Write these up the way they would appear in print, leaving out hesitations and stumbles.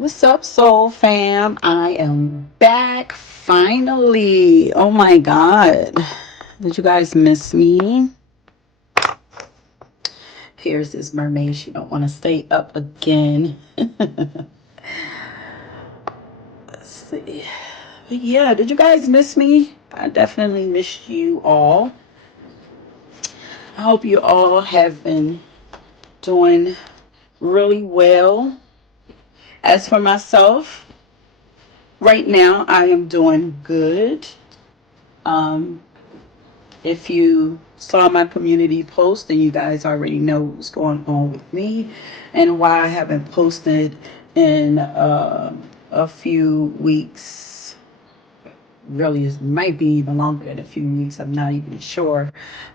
What's up, Soul Fam? I am back finally. Oh my God. Did you guys miss me? Here's this mermaid. She don't want to stay up again. Let's see. But yeah, did you guys miss me? I definitely missed you all. I hope you all have been doing really well. As for myself, right now I am doing good. Um, if you saw my community post, then you guys already know what's going on with me and why I haven't posted in a few weeks. Really, it might be even longer than a few weeks. I'm not even sure.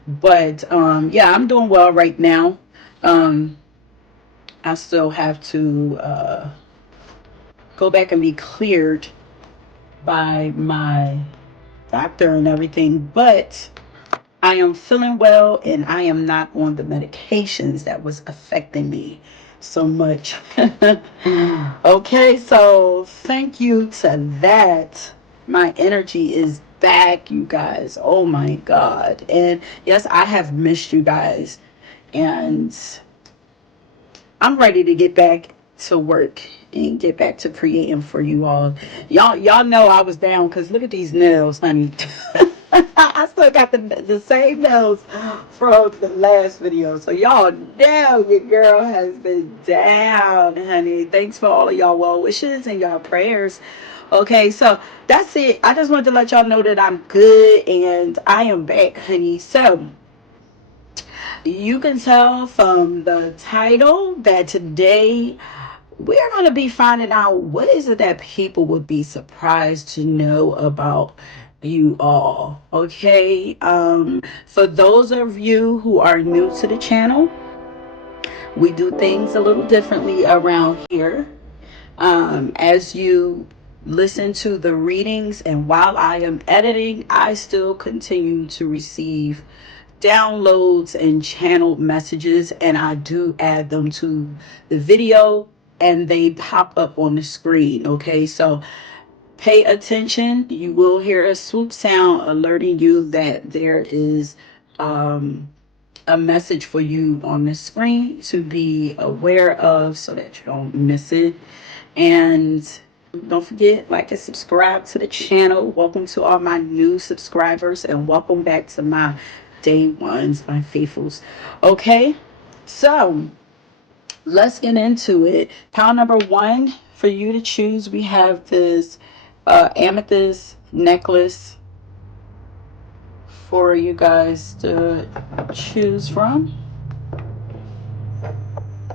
But yeah, I'm doing well right now. Um, I still have to go back and be cleared by my doctor and everything, but I am feeling well and I am not on the medications that was affecting me so much. Okay, so thank you to that. My energy is back, you guys. Oh my God. And yes, I have missed you guys. And I'm ready to get back to work and get back to creating for you all. Y'all know I was down because look at these nails, honey. I still got the same nails from the last video. So y'all know your girl has been down, honey. Thanks for all of y'all well wishes and y'all prayers. Okay, so that's it. I just wanted to let y'all know that I'm good and I am back, honey. So you can tell from the title that today we're going to be finding out what is it that people would be surprised to know about you all. Okay, for those of you who are new to the channel, we do things a little differently around here. As you listen to the readings and while I am editing, I still continue to receive downloads and channel messages, and I do add them to the video and they pop up on the screen. Okay, so pay attention. You will hear a swoop sound alerting you that there is a message for you on the screen to be aware of so that you don't miss it. And don't forget, like and subscribe to the channel. Welcome to all my new subscribers and welcome back to my day ones, my faithfuls. Okay, so let's get into it. Pile number one for you to choose, we have this amethyst necklace for you guys to choose from.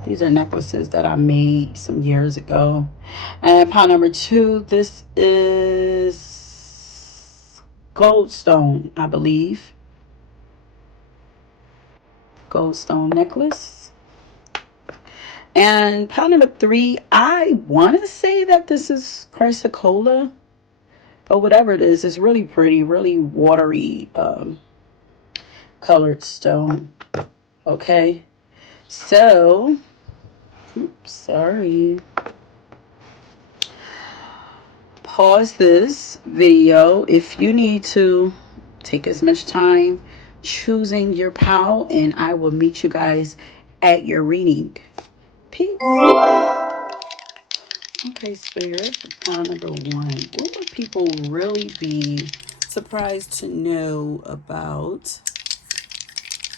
These are necklaces that I made some years ago. And pile number two, this is goldstone, I believe. Goldstone necklace. And pile number three, I want to say that this is chrysocolla, but whatever it is, it's really pretty, really watery colored stone. Okay, so, oops, sorry. Pause this video if you need to. Take as much time choosing your pal, and I will meet you guys at your reading. Peace. Okay, Spirit, pile number one. What would people really be surprised to know about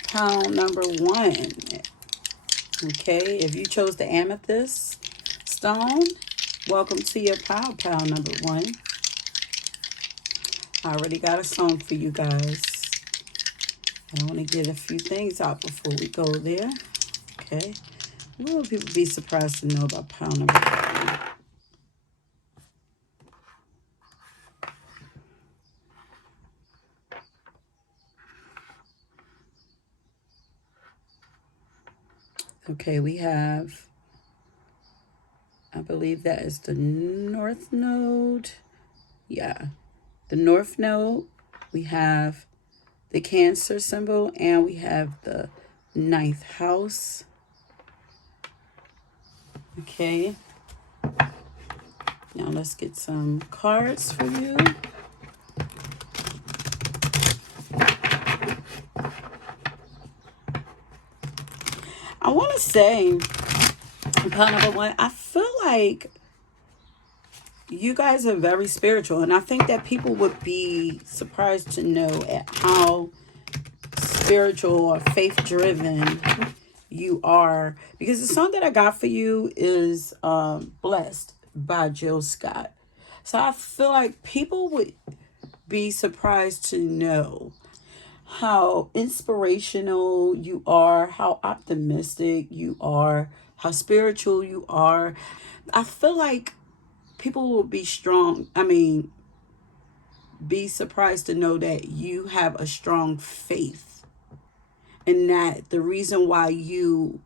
pile number one? Okay, if you chose the amethyst stone, welcome to your pile number one. I already got a song for you guys. I want to get a few things out before we go there. Okay. What will people be surprised to know about pile number one? Okay, we have, I believe that is the North Node. Yeah, the North Node. We have the Cancer symbol, and we have the ninth house. Okay. Now let's get some cards for you. I want to say, pile number one, I feel like you guys are very spiritual, and I think that people would be surprised to know at how spiritual or faith driven you are, because the song that I got for you is Blessed by Jill Scott. So I feel like people would be surprised to know how inspirational you are, how optimistic you are, how spiritual you are. I feel like people will be strong. I mean, be surprised to know that you have a strong faith, and that the reason why you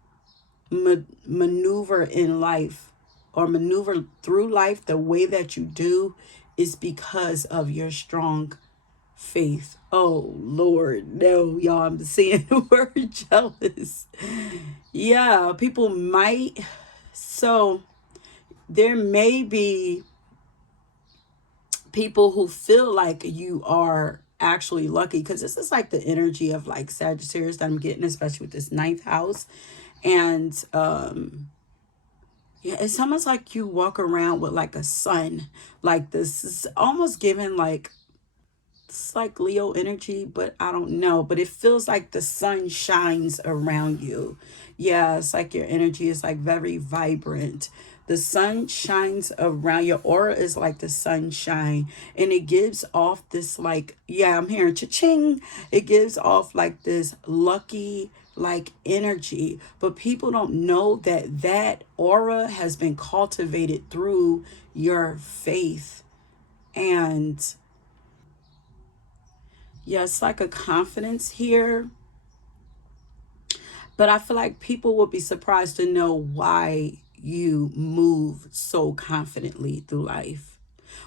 maneuver in life or maneuver through life the way that you do is because of your strong faith. Oh Lord, no, y'all, I'm seeing the word jealous. Yeah, people might. So there may be people who feel like you are actually lucky, because this is like the energy of like Sagittarius that I'm getting, especially with this ninth house. And yeah, it's almost like you walk around with like a sun. Like this is almost given like, it's like Leo energy, but I don't know. But it feels like the sun shines around you. Yeah, it's like your energy is like very vibrant. The sun shines around, your aura is like the sunshine, and it gives off this like, yeah, I'm hearing cha-ching. It gives off like this lucky like energy, but people don't know that that aura has been cultivated through your faith. And yeah, it's like a confidence here. But I feel like people will be surprised to know why you move so confidently through life,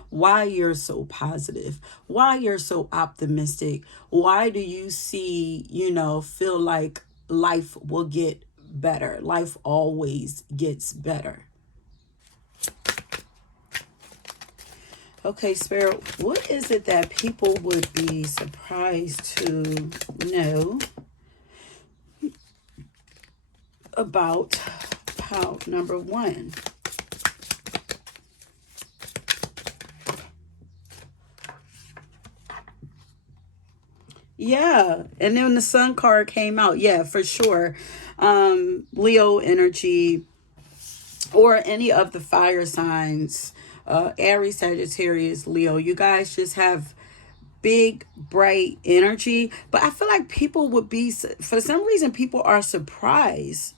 why you're so positive, why you're so optimistic. Why do you see, feel like life will get better? Life always gets better. Okay, Spirit, what is it that people would be surprised to know about pile number one? Yeah, and then the sun card came out. Yeah, for sure. Leo energy, or any of the fire signs, Aries, Sagittarius, Leo. You guys just have big, bright energy. But I feel like people would be, for some reason, people are surprised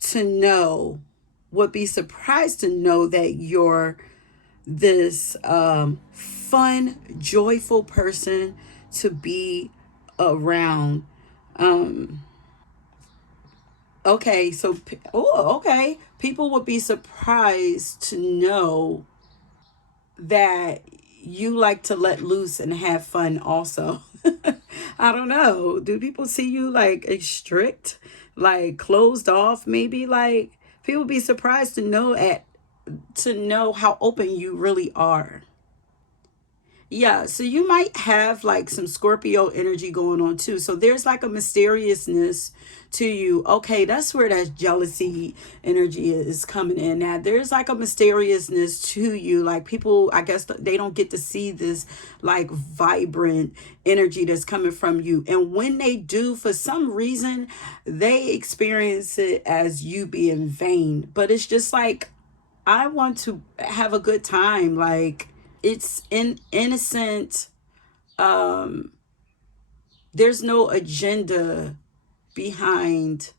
to know, would be surprised to know that you're this fun, joyful person to be around. Okay, so, oh, okay. People would be surprised to know that you like to let loose and have fun also. I don't know. Do people see you like a strict, like closed off? Maybe like people be surprised to know how open you really are. Yeah, so you might have like some Scorpio energy going on too. So there's like a mysteriousness to you. Okay, that's where that jealousy energy is coming in. Now, there's like a mysteriousness to you. Like people, I guess they don't get to see this like vibrant energy that's coming from you. And when they do, for some reason, they experience it as you being vain. But it's just like, I want to have a good time. Like, it's innocent. There's no agenda behind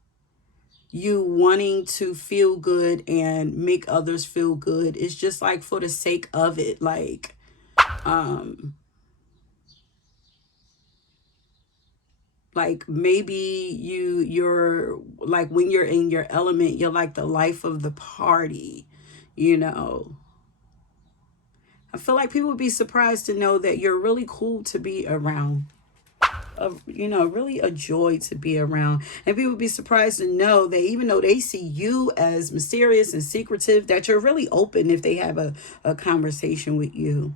you wanting to feel good and make others feel good. It's just like for the sake of it. Like maybe you're like, when you're in your element, you're like the life of the party, you know. I feel like people would be surprised to know that you're really cool to be around. really a joy to be around. And people would be surprised to know that even though they see you as mysterious and secretive, that you're really open if they have a conversation with you.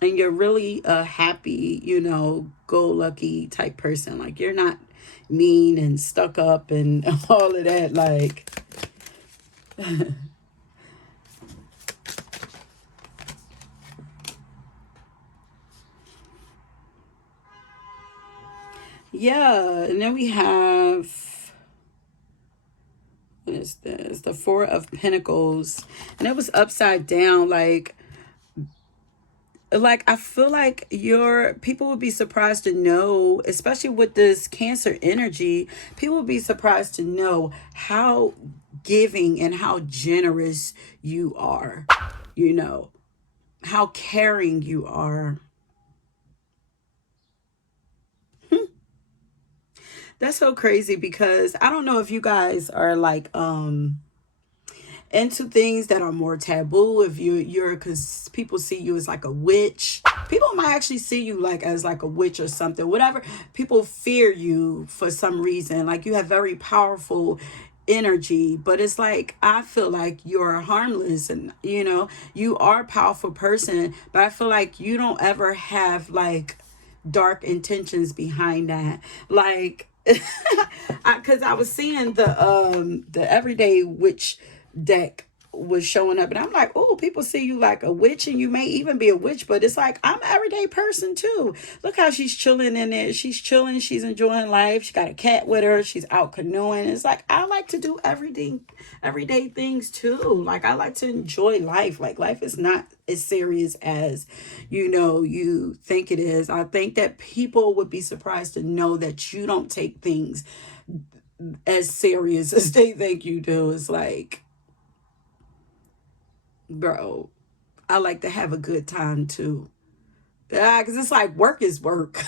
And you're really a happy, go lucky type person. Like, you're not mean and stuck up and all of that. Like, yeah. And then we have, what is this? The Four of Pentacles. And it was upside down. Like I feel like your people would be surprised to know, especially with this Cancer energy, people would be surprised to know how giving and how generous you are, you know, how caring you are. That's so crazy because I don't know if you guys are like into things that are more taboo. If you're because people see you as like a witch, people might actually see you like as like a witch or something, whatever. People fear you for some reason, like you have very powerful energy, but it's like I feel like you're harmless, and you are a powerful person, but I feel like you don't ever have like dark intentions behind that. Like because I was seeing the everyday witch deck was showing up, and I'm like, oh, people see you like a witch, and you may even be a witch, but it's like I'm an everyday person too. Look how she's chilling in there. She's chilling, she's enjoying life, she got a cat with her, she's out canoeing. It's like I like to do everyday things too. Like I like to enjoy life. Like life is not as serious as you think it is. I think that people would be surprised to know that you don't take things as serious as they think you do. It's like, bro, I like to have a good time too. Yeah, because it's like work is work.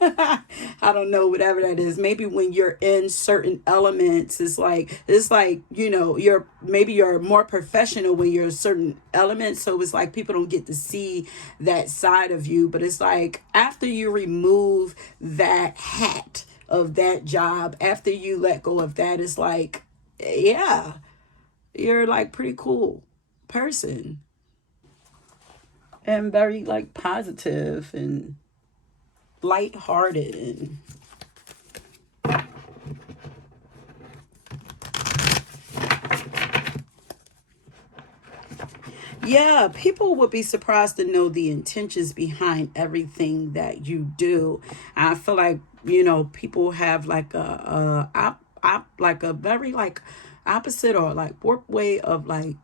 I don't know, whatever that is. Maybe when you're in certain elements, it's like you're more professional when you're in certain elements. So it's like people don't get to see that side of you. But it's like after you remove that hat of that job, after you let go of that, it's like, yeah, you're like pretty cool person and very like positive and lighthearted. And yeah, people would be surprised to know the intentions behind everything that you do. I feel like people have like like a very like opposite or like warped way of like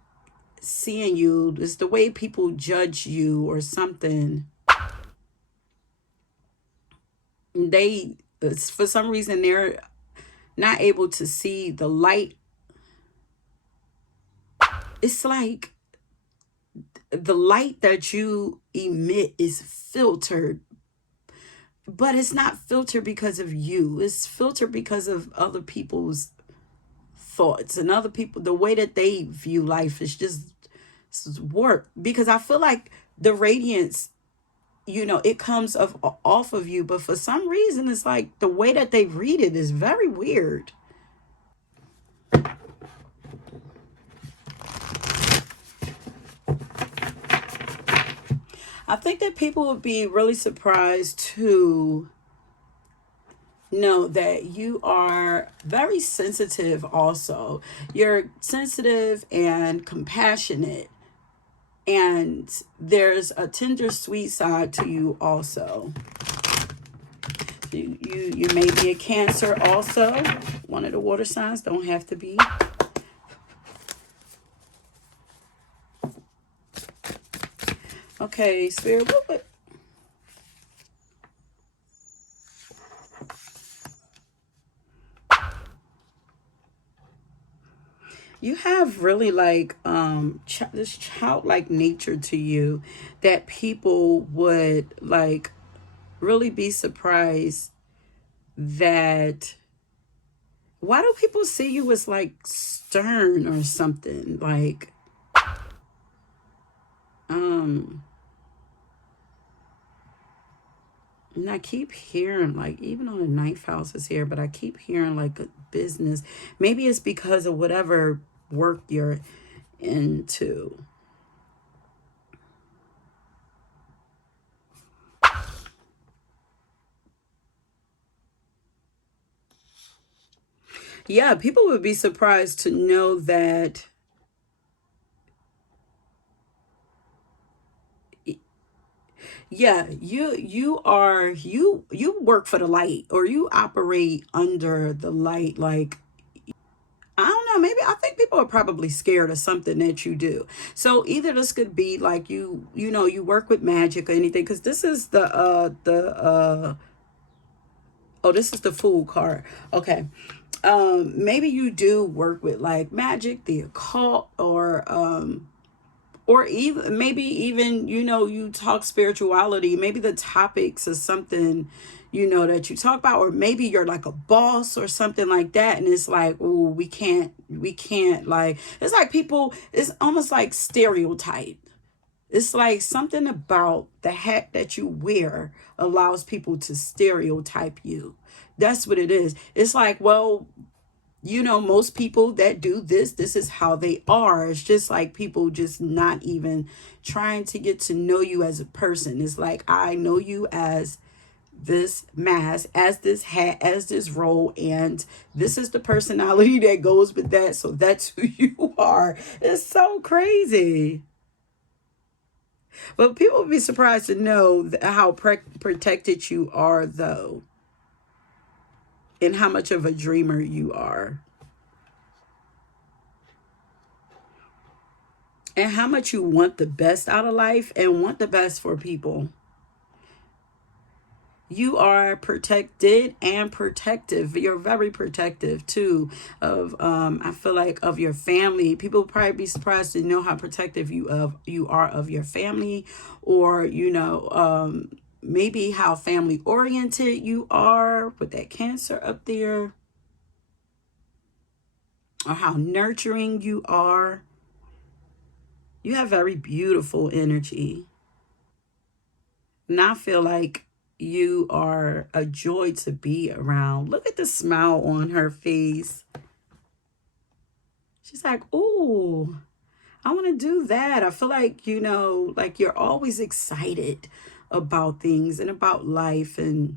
seeing you. It's the way people judge you or something. They for some reason they're not able to see the light. It's like the light that you emit is filtered, but it's not filtered because of you. It's filtered because of other people's thoughts and other people, the way that they view life is just work. Because I feel like the radiance, it comes off of you, but for some reason, it's like the way that they read it is very weird. I think that people would be really surprised to know that you are very sensitive also. You're sensitive and compassionate, and there's a tender sweet side to you also. You may be a Cancer also. One of the water signs, don't have to be. Okay, Spirit, what? You have really like this childlike nature to you that people would like really be surprised that why do people see you as like stern or something like um And I keep hearing, like, even on the ninth house is here, but I keep hearing like a business. Maybe it's because of whatever work you're into. Yeah, people would be surprised to know that, yeah, you work for the light, or you operate under the light. Like, I don't know, maybe I think people are probably scared of something that you do. So either this could be like you work with magic or anything, because this is the oh, this is the Fool card. Okay. Maybe you do work with like magic, the occult, or even maybe even you talk spirituality. Maybe the topics is something that you talk about, or maybe you're like a boss or something like that, and it's like, oh, we can't, like, it's like people, it's almost like stereotype. It's like something about the hat that you wear allows people to stereotype you. That's what it is. It's like, well, most people that do this is how they are. It's just like people just not even trying to get to know you as a person. It's like, I know you as this mask, as this hat, as this role, and this is the personality that goes with that. So that's who you are. It's so crazy. But people would be surprised to know how protected you are, though, and how much of a dreamer you are. And how much you want the best out of life and want the best for people. You are protected and protective. You're very protective too of I feel like of your family. People will probably be surprised to know how protective you are of your family, or maybe how family oriented you are with that Cancer up there, or how nurturing you are. You have very beautiful energy. And I feel like you are a joy to be around. Look at the smile on her face. She's like, ooh, I want to do that. I feel like, like you're always excited about things and about life, and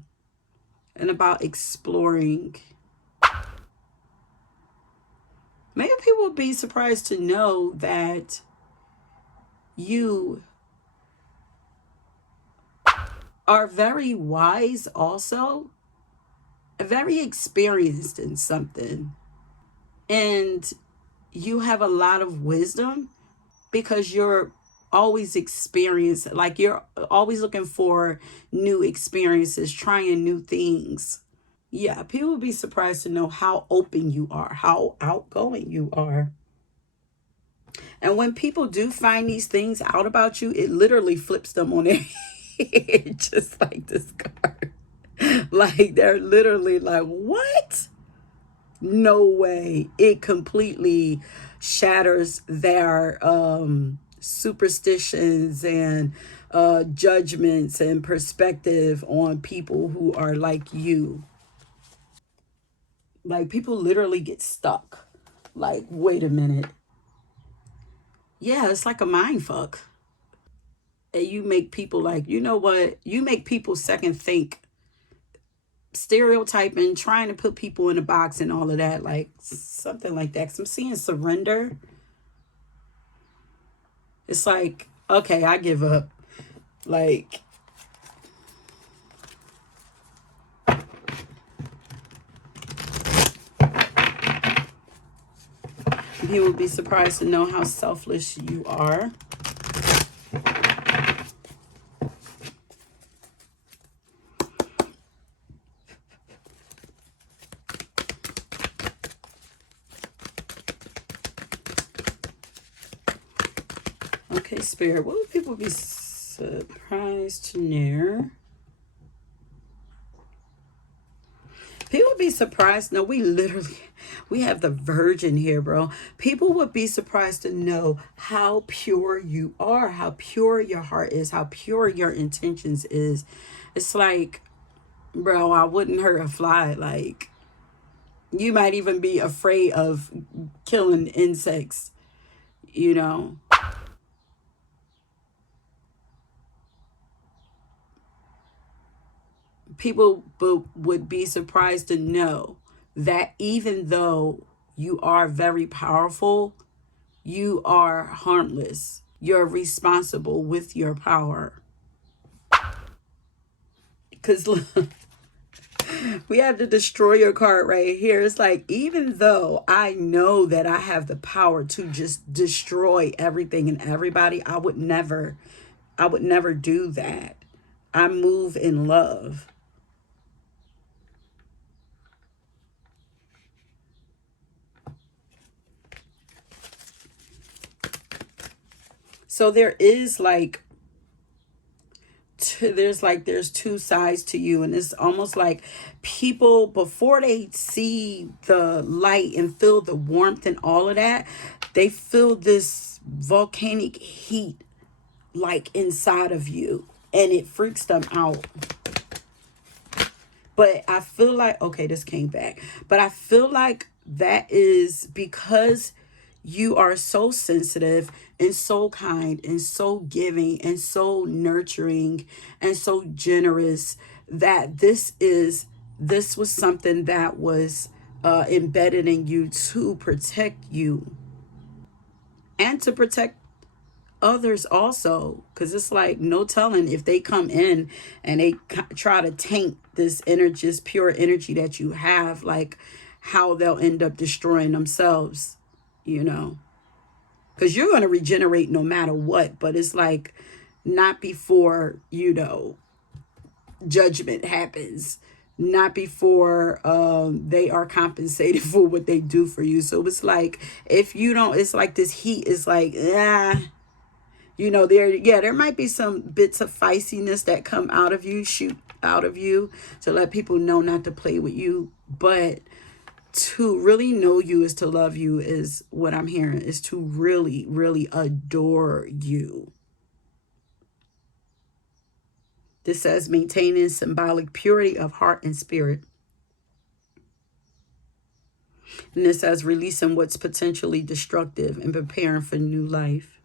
about exploring. Maybe people would be surprised to know that you are very wise also, very experienced in something. And you have a lot of wisdom because you're always experienced, like you're always looking for new experiences, trying new things. Yeah, people will be surprised to know how open you are, how outgoing you are. And when people do find these things out about you, it literally flips them on their head, just like this card. Like, they're literally like, what? No way. It completely shatters their superstitions and judgments and perspective on people who are like you. Like, people literally get stuck. Like, wait a minute. Yeah, it's like a mind fuck. And you make people, like, you know what? You make people second think, stereotyping, trying to put people in a box and all of that, like something like that. 'Cause I'm seeing surrender. It's like, okay, I give up. Like, he would be surprised to know how selfless you are. Okay, Spirit, what would people be surprised to know? People would be surprised. No, we have the Virgin here, bro. People would be surprised to know how pure you are, how pure your heart is, how pure your intentions is. It's like Bro, I wouldn't hurt a fly. Like, you might even be afraid of killing insects, you know. People would be surprised to know that even though you are very powerful, you are harmless. You're responsible with your power. Because we have the destroyer card right here. It's like, even though I know that I have the power to just destroy everything and everybody, I would never do that. I move in love. So there is like there's two sides to you, and it's almost like people, before they see the light and feel the warmth and all of that, they feel this volcanic heat like inside of you, and it freaks them out. But I feel like, okay, this came back, but I feel like that is because you are so sensitive and so kind and so giving and so nurturing and so generous, that this was something that was embedded in you to protect you and to protect others also, because it's like no telling if they come in and they try to taint this energy, this pure energy that you have, like how they'll end up destroying themselves, you know. Because you're going to regenerate no matter what, but it's like not before, you know, judgment happens, not before they are compensated for what they do for you. So it's like, if you don't, it's like this heat is like, you know, there might be some bits of feistiness that come out of you, shoot out of you, to let people know not to play with you. But to really know you is to love you, is what I'm hearing, is to really, really adore you. This says maintaining symbolic purity of heart and spirit. And this says releasing what's potentially destructive and preparing for new life.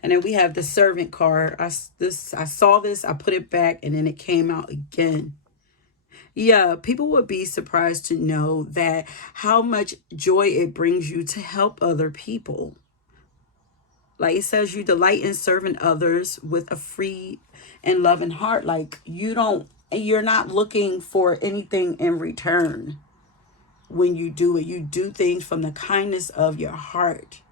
And then we have the servant card. I saw this, I put it back, and then it came out again. Yeah, people would be surprised to know that how much joy it brings you to help other people. Like it says, you delight in serving others with a free and loving heart. Like you're not looking for anything in return when you do it. You do things from the kindness of your heart.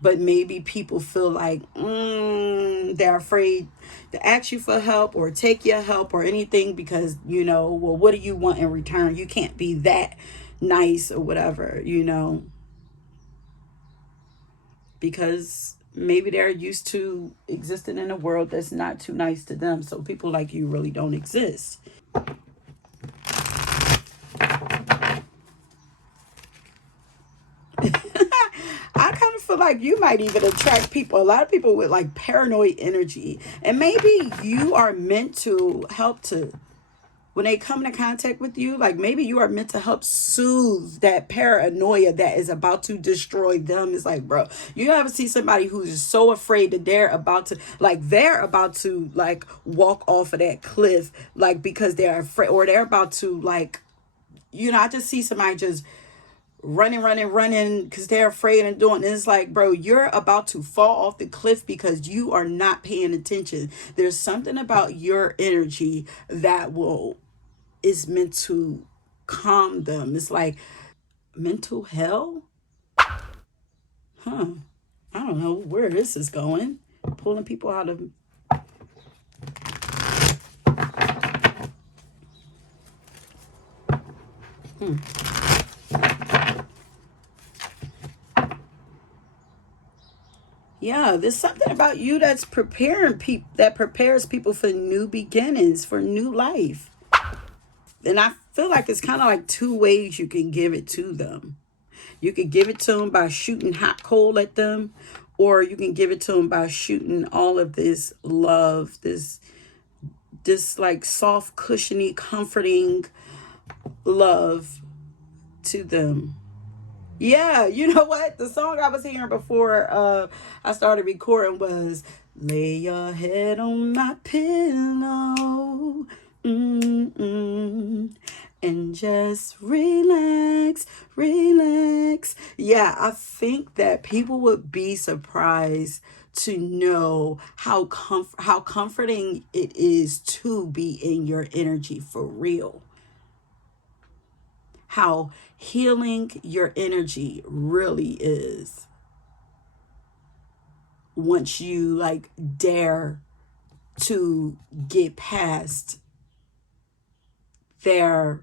But maybe people feel like they're afraid to ask you for help or take your help or anything, because, you know, well, what do you want in return? You can't be that nice or whatever, you know, because maybe they're used to existing in a world that's not too nice to them. So people like you really don't exist. I kind of feel like you might even attract people, a lot of people with like paranoid energy. And maybe you are meant to help to, when they come into contact with you, like maybe you are meant to help soothe that paranoia that is about to destroy them. It's like, bro, you ever see somebody who's so afraid that they're about to like walk off of that cliff, like because they're afraid, or they're about to like, you know, I just see somebody just running because they're afraid and doing it. It's like, bro, you're about to fall off the cliff because you are not paying attention. There's something about your energy that is meant to calm them. It's like mental hell. I don't know where this is going. Pulling people out of Yeah, there's something about you that's preparing people, that prepares people for new beginnings, for new life. And I feel like it's kind of like two ways you can give it to them. You could give it to them by shooting hot coal at them, or you can give it to them by shooting all of this love, this this like soft, cushiony, comforting love to them. Yeah, you know what? The song I was hearing before I started recording was "Lay Your Head on My Pillow, and just relax, relax." Yeah, I think that people would be surprised to know how comforting it is to be in your energy for real. How healing your energy really is once you like dare to get past their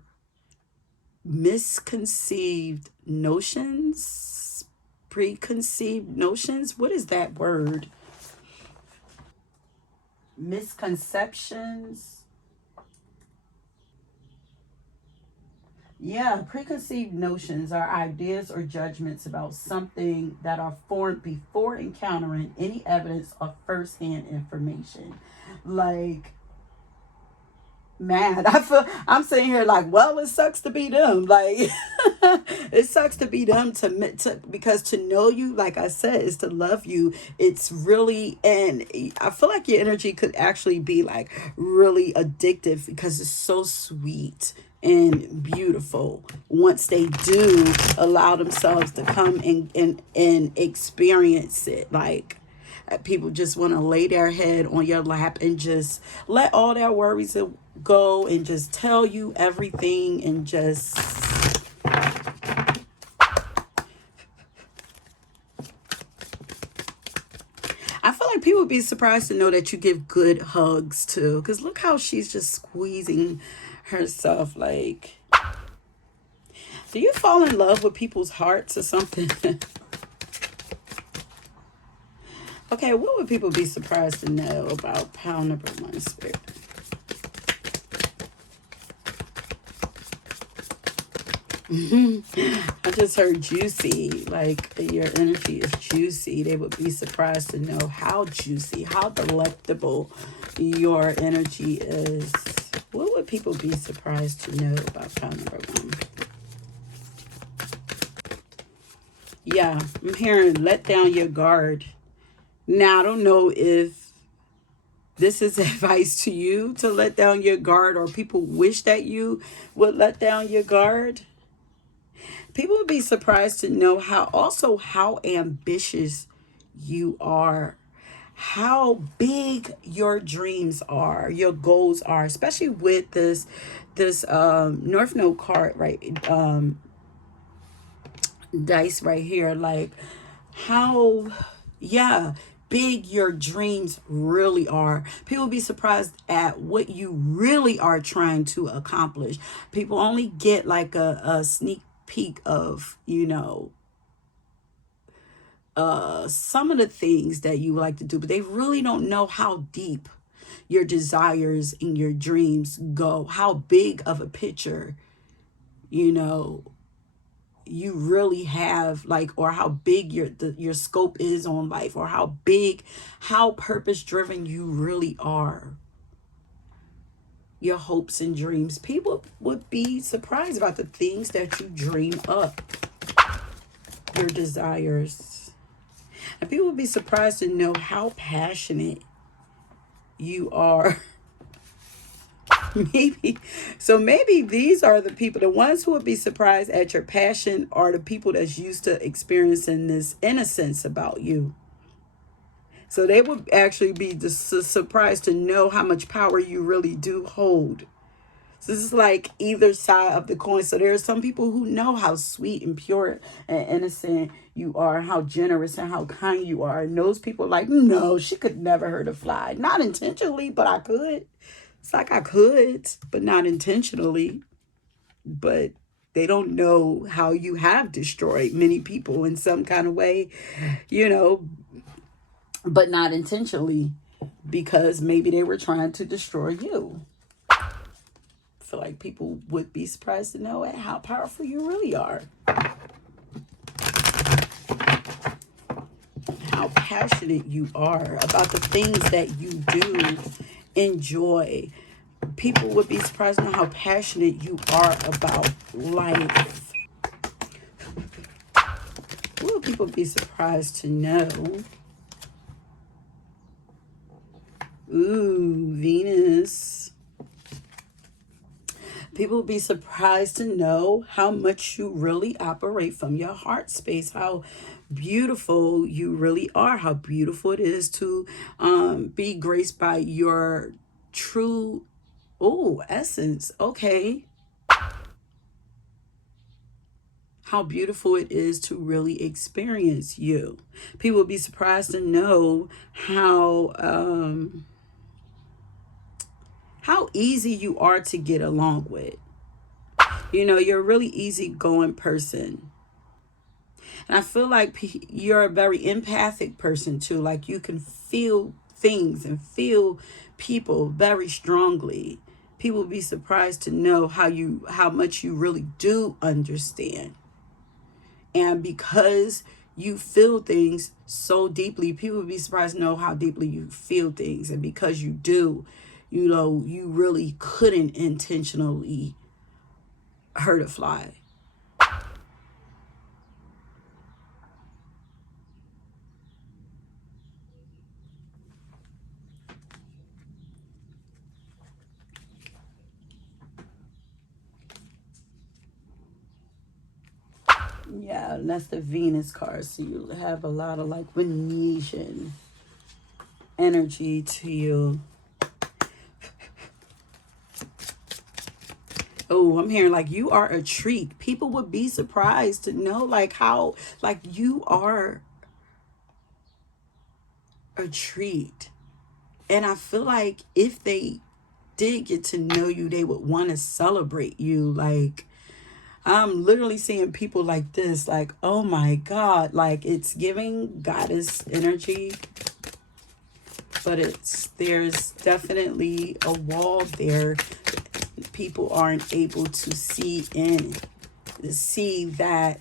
misconceived notions, preconceived notions. What is that word? Misconceptions. Yeah, preconceived notions are ideas or judgments about something that are formed before encountering any evidence of firsthand information. Like, man, I'm sitting here like, well, it sucks to be them. Like, it sucks to be them because to know you, like I said, is to love you. It's really, and I feel like your energy could actually be like really addictive because it's so sweet and beautiful once they do allow themselves to come and experience it. Like, people just want to lay their head on your lap and just let all their worries go and just tell you everything and just I feel like people would be surprised to know that you give good hugs too, because look how she's just squeezing herself. Like, do you fall in love with people's hearts or something? Okay, what would people be surprised to know about pile number 1, Spirit? I just heard juicy, like your energy is juicy. They would be surprised to know how juicy, how delectable your energy is. What would people be surprised to know about pile number 1? Yeah, I'm hearing let down your guard. Now, I don't know if this is advice to you to let down your guard, or people wish that you would let down your guard. People would be surprised to know how ambitious you are, how big your dreams are, your goals are, especially with this North Node card, right? Dice right here, like how, yeah, big your dreams really are. People be surprised at what you really are trying to accomplish. People only get like a sneak peek of, some of the things that you like to do, but they really don't know how deep your desires and your dreams go, how big of a picture, you really have, like, or how big your scope is on life, or how purpose driven you really are. Your hopes and dreams. People would be surprised about the things that you dream up, your desires. And people would be surprised to know how passionate you are. Maybe these are the people, the ones who would be surprised at your passion are the people that's used to experiencing this innocence about you. So they would actually be surprised to know how much power you really do hold. So this is like either side of the coin. So there are some people who know how sweet and pure and innocent you are, how generous and how kind you are. And those people are like, no, she could never hurt a fly. Not intentionally, but I could. It's like I could, but not intentionally. But they don't know how you have destroyed many people in some kind of way, but not intentionally, because maybe they were trying to destroy you. I feel like people would be surprised to know at how powerful you really are. How passionate you are about the things that you do enjoy. People would be surprised to know how passionate you are about life. Ooh, people would be surprised to know. Ooh, Venus. People will be surprised to know how much you really operate from your heart space, how beautiful you really are, how beautiful it is to be graced by your true, essence. Okay. How beautiful it is to really experience you. People will be surprised to know how easy you are to get along with. You know, you're a really easygoing person. And I feel like you're a very empathic person too. Like you can feel things and feel people very strongly. People will be surprised to know how much you really do understand. And because you feel things so deeply, people will be surprised to know how deeply you feel things. And because you do, you know, you really couldn't intentionally hurt a fly. Yeah, and that's the Venus card. So you have a lot of like Venetian energy to you. Oh, I'm hearing like you are a treat. People would be surprised to know like how like you are a treat. And I feel like if they did get to know you, they would want to celebrate you. Like I'm literally seeing people like this, like, oh my God, like it's giving goddess energy, but there's definitely a wall there. People aren't able to see that.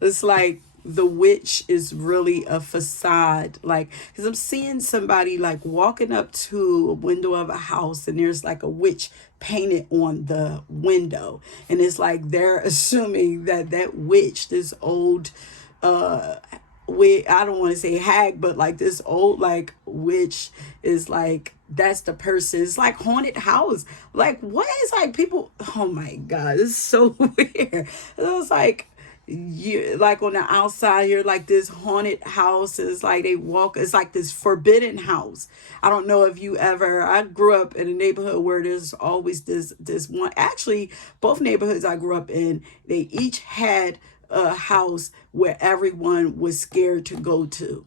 It's like the witch is really a facade, like because I'm seeing somebody like walking up to a window of a house and there's like a witch painted on the window, and it's like they're assuming that witch, this old I don't want to say hag, but like this old like witch is like that's the person. It's like haunted house. Like what is like people, oh my God, it's so weird. It was like you like on the outside you're like this haunted house. Is like they walk, it's like this forbidden house. I don't know if you ever, I grew up in a neighborhood where there's always this one, actually both neighborhoods I grew up in, they each had a house where everyone was scared to go to.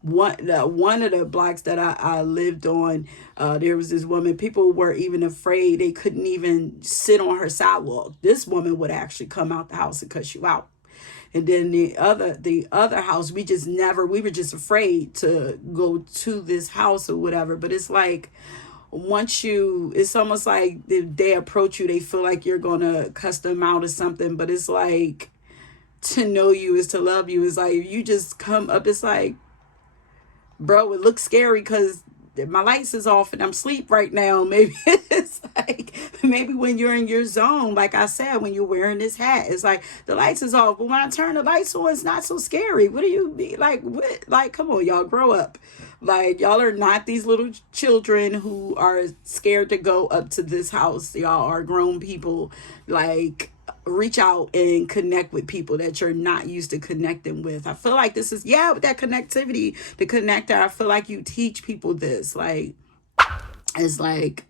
One of the blocks that I lived on, there was this woman, people were even afraid, they couldn't even sit on her sidewalk. This woman would actually come out the house and cuss you out. And then the other house, we were just afraid to go to this house or whatever. But it's like it's almost like if they approach you, they feel like you're gonna cuss them out or something. But it's like to know you is to love you. It's like if you just come up, it's like, bro, it looks scary because my lights is off and I'm asleep right now. Maybe it's like, maybe when you're in your zone, like I said, when you're wearing this hat, it's like the lights is off. But when I turn the lights on, it's not so scary. What do you be like? What? Like, come on, y'all, grow up. Like, y'all are not these little children who are scared to go up to this house. Y'all are grown people. Like, reach out and connect with people that you're not used to connecting with. I feel like this is, yeah, with that connectivity, the connector, I feel like you teach people this. Like, it's like,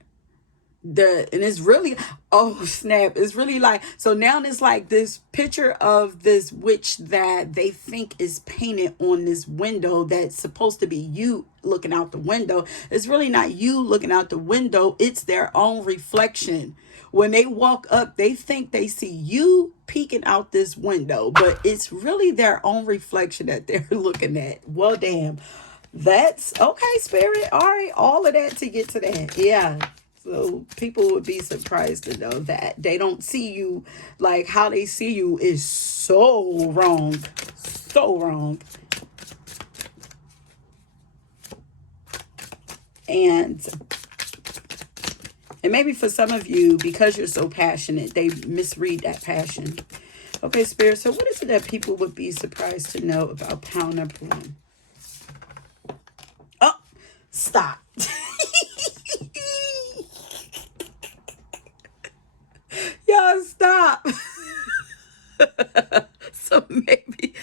and it's really, oh snap, it's really like, so now it's like this picture of this witch that they think is painted on this window that's supposed to be you looking out the window. It's really not you looking out the window, it's their own reflection. When they walk up, they think they see you peeking out this window, but it's really their own reflection that they're looking at. Well, damn, that's okay, spirit. All right, all of that to get to that. Yeah. So people would be surprised to know that they don't see you, like how they see you is so wrong. So wrong. And maybe for some of you, because you're so passionate, they misread that passion. Okay, Spirit, so what is it that people would be surprised to know about pound number 1? Oh, stop. Y'all stop. So maybe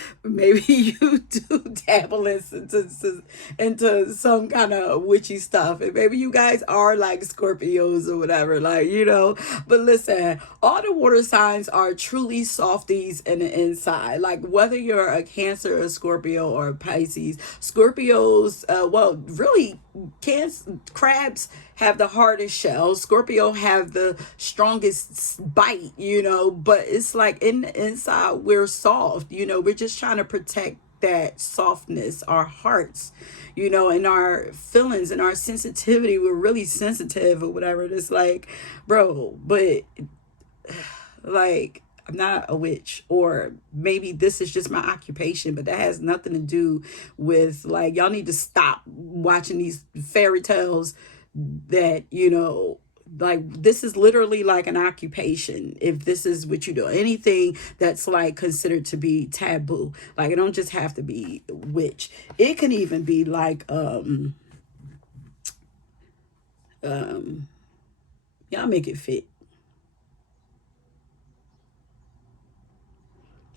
you do dabble into some kind of witchy stuff, and maybe you guys are like Scorpios or whatever, like, you know. But listen, all the water signs are truly softies in the inside. Like, whether you're a Cancer, a Scorpio, or a Pisces, Scorpios, well, really, crabs have the hardest shell. Scorpio have the strongest bite, you know, but it's like in the inside, we're soft, you know, we're just trying to protect that softness, our hearts, you know, and our feelings and our sensitivity. We're really sensitive or whatever. It's like, bro, but like, I'm not a witch, or maybe this is just my occupation, but that has nothing to do with, like, y'all need to stop watching these fairy tales that, you know, like, this is literally like an occupation. If this is what you do, anything that's like considered to be taboo, like, it don't just have to be witch. It can even be like, y'all make it fit.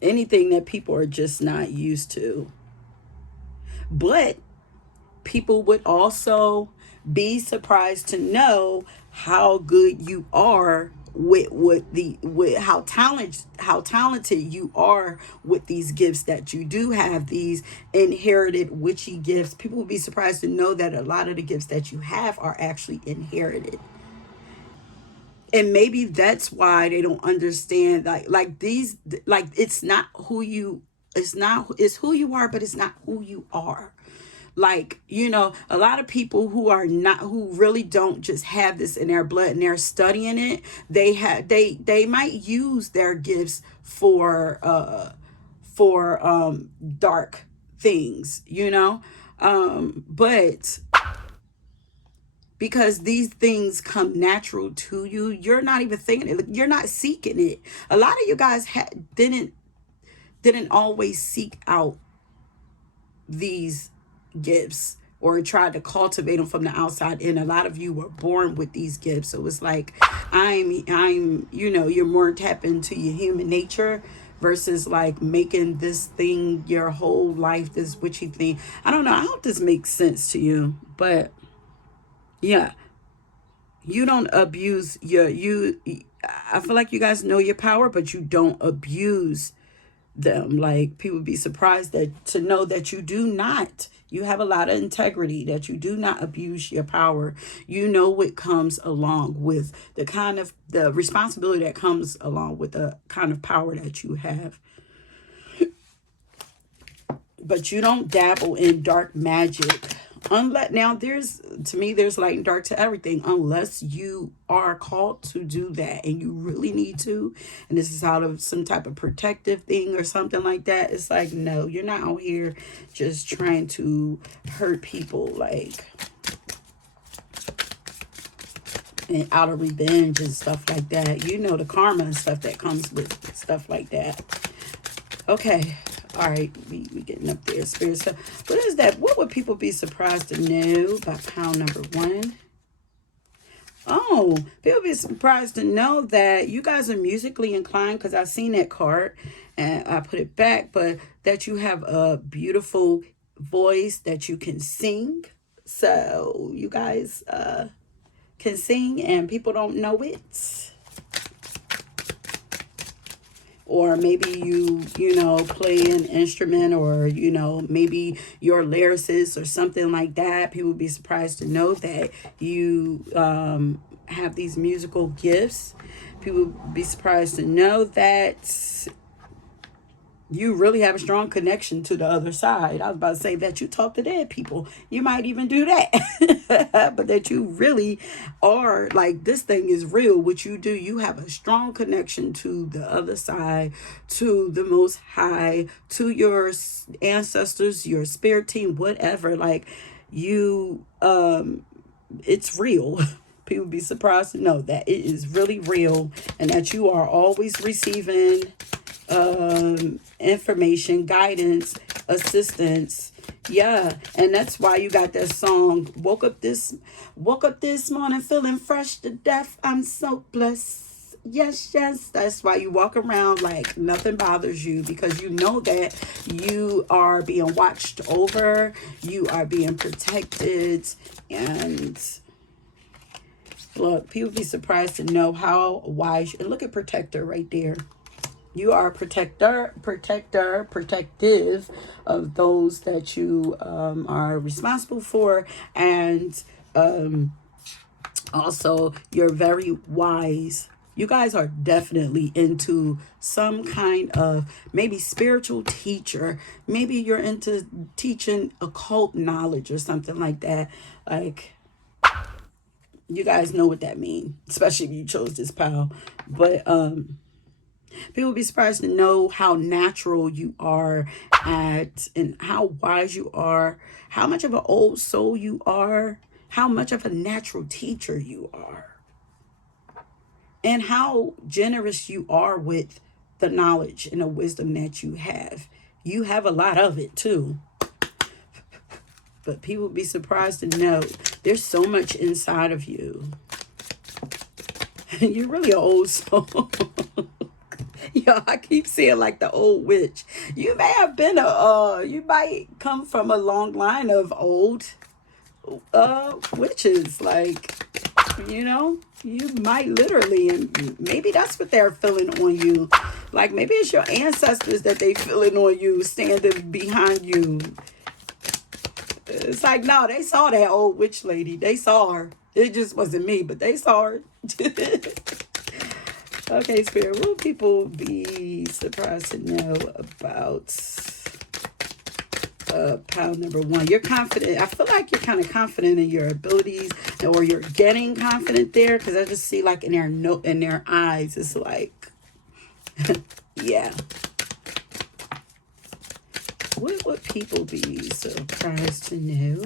Anything that people are just not used to. But people would also be surprised to know how good you are with how talented you are with these gifts that you do have, these inherited witchy gifts. People would be surprised to know that a lot of the gifts that you have are actually inherited. And maybe that's why they don't understand, like these, like, it's not who you, it's who you are, but it's not who you are. Like, you know, a lot of people who really don't just have this in their blood and they're studying it, they might use their gifts for dark things, you know. But because these things come natural to you, you're not even thinking it, you're not seeking it. A lot of you guys didn't always seek out these gifts or tried to cultivate them from the outside in. A lot of you were born with these gifts, so it's like, I'm you know, you're more tapped into your human nature versus like making this thing your whole life, this witchy thing. I don't know, I hope this makes sense to you. But yeah, you don't abuse I feel like you guys know your power, but you don't abuse them. Like, people be surprised to know that you have a lot of integrity, that you do not abuse your power. You know what comes along with the responsibility that comes along with the kind of power that you have. But you don't dabble in dark magic. Now, to me, there's light and dark to everything, unless you are called to do that and you really need to, and this is out of some type of protective thing or something like that. It's like, no, you're not out here just trying to hurt people, like, and out of revenge and stuff like that. You know, the karma and stuff that comes with stuff like that. Okay. All right, we getting up there, Spirit. So what is that? What would people be surprised to know about pound number 1? Oh, people be surprised to know that you guys are musically inclined, because I've seen that card and I put it back, but that you have a beautiful voice, that you can sing. So you guys can sing and people don't know it. Or maybe you know, play an instrument, or, you know, maybe you're a lyricist or something like that. People would be surprised to know that you have these musical gifts. People would be surprised to know that you really have a strong connection to the other side. I was about to say that you talk to dead people. You might even do that. But that you really are, like, this thing is real. What you do, you have a strong connection to the other side, to the Most High, to your ancestors, your spirit team, whatever. Like, you it's real. People be surprised to know that it is really real, and that you are always receiving information, guidance, assistance. Yeah, and that's why you got that song. Woke up this morning feeling fresh to death. I'm so blessed. Yes, yes. That's why you walk around like nothing bothers you, because you know that you are being watched over, you are being protected. And look, people be surprised to know how wise. And look at protector right there. You are a protective of those that you are responsible for. And also, you're very wise. You guys are definitely into some kind of maybe spiritual teacher. Maybe you're into teaching occult knowledge or something like that. Like, you guys know what that means, especially if you chose this pile. But people would be surprised to know how natural you are at, and how wise you are, how much of an old soul you are, how much of a natural teacher you are, and how generous you are with the knowledge and the wisdom that you have. You have a lot of it too. But people would be surprised to know there's so much inside of you. You're really an old soul. Yo, I keep saying like the old witch. You may have been you might come from a long line of old witches. Like, you might literally, and maybe that's what they're feeling on you. Like, maybe it's your ancestors that they feeling on you, standing behind you. It's like, no, they saw that old witch lady. They saw her. It just wasn't me, but they saw her. Okay, Spirit, will people be surprised to know about pile number 1? You're confident. I feel like you're kind of confident in your abilities, or you're getting confident there, because I just see like in their eyes, it's like, yeah. What would people be surprised to know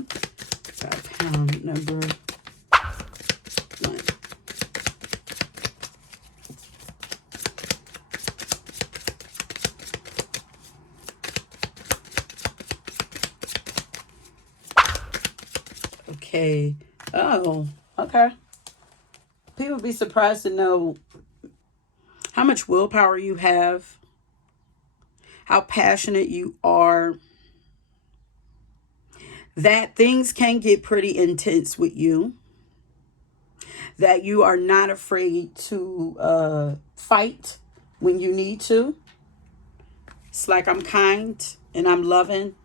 about pile number 1? Okay. Oh, okay. People be surprised to know how much willpower you have, how passionate you are, that things can get pretty intense with you, that you are not afraid to fight when you need to. It's like, I'm kind and I'm loving.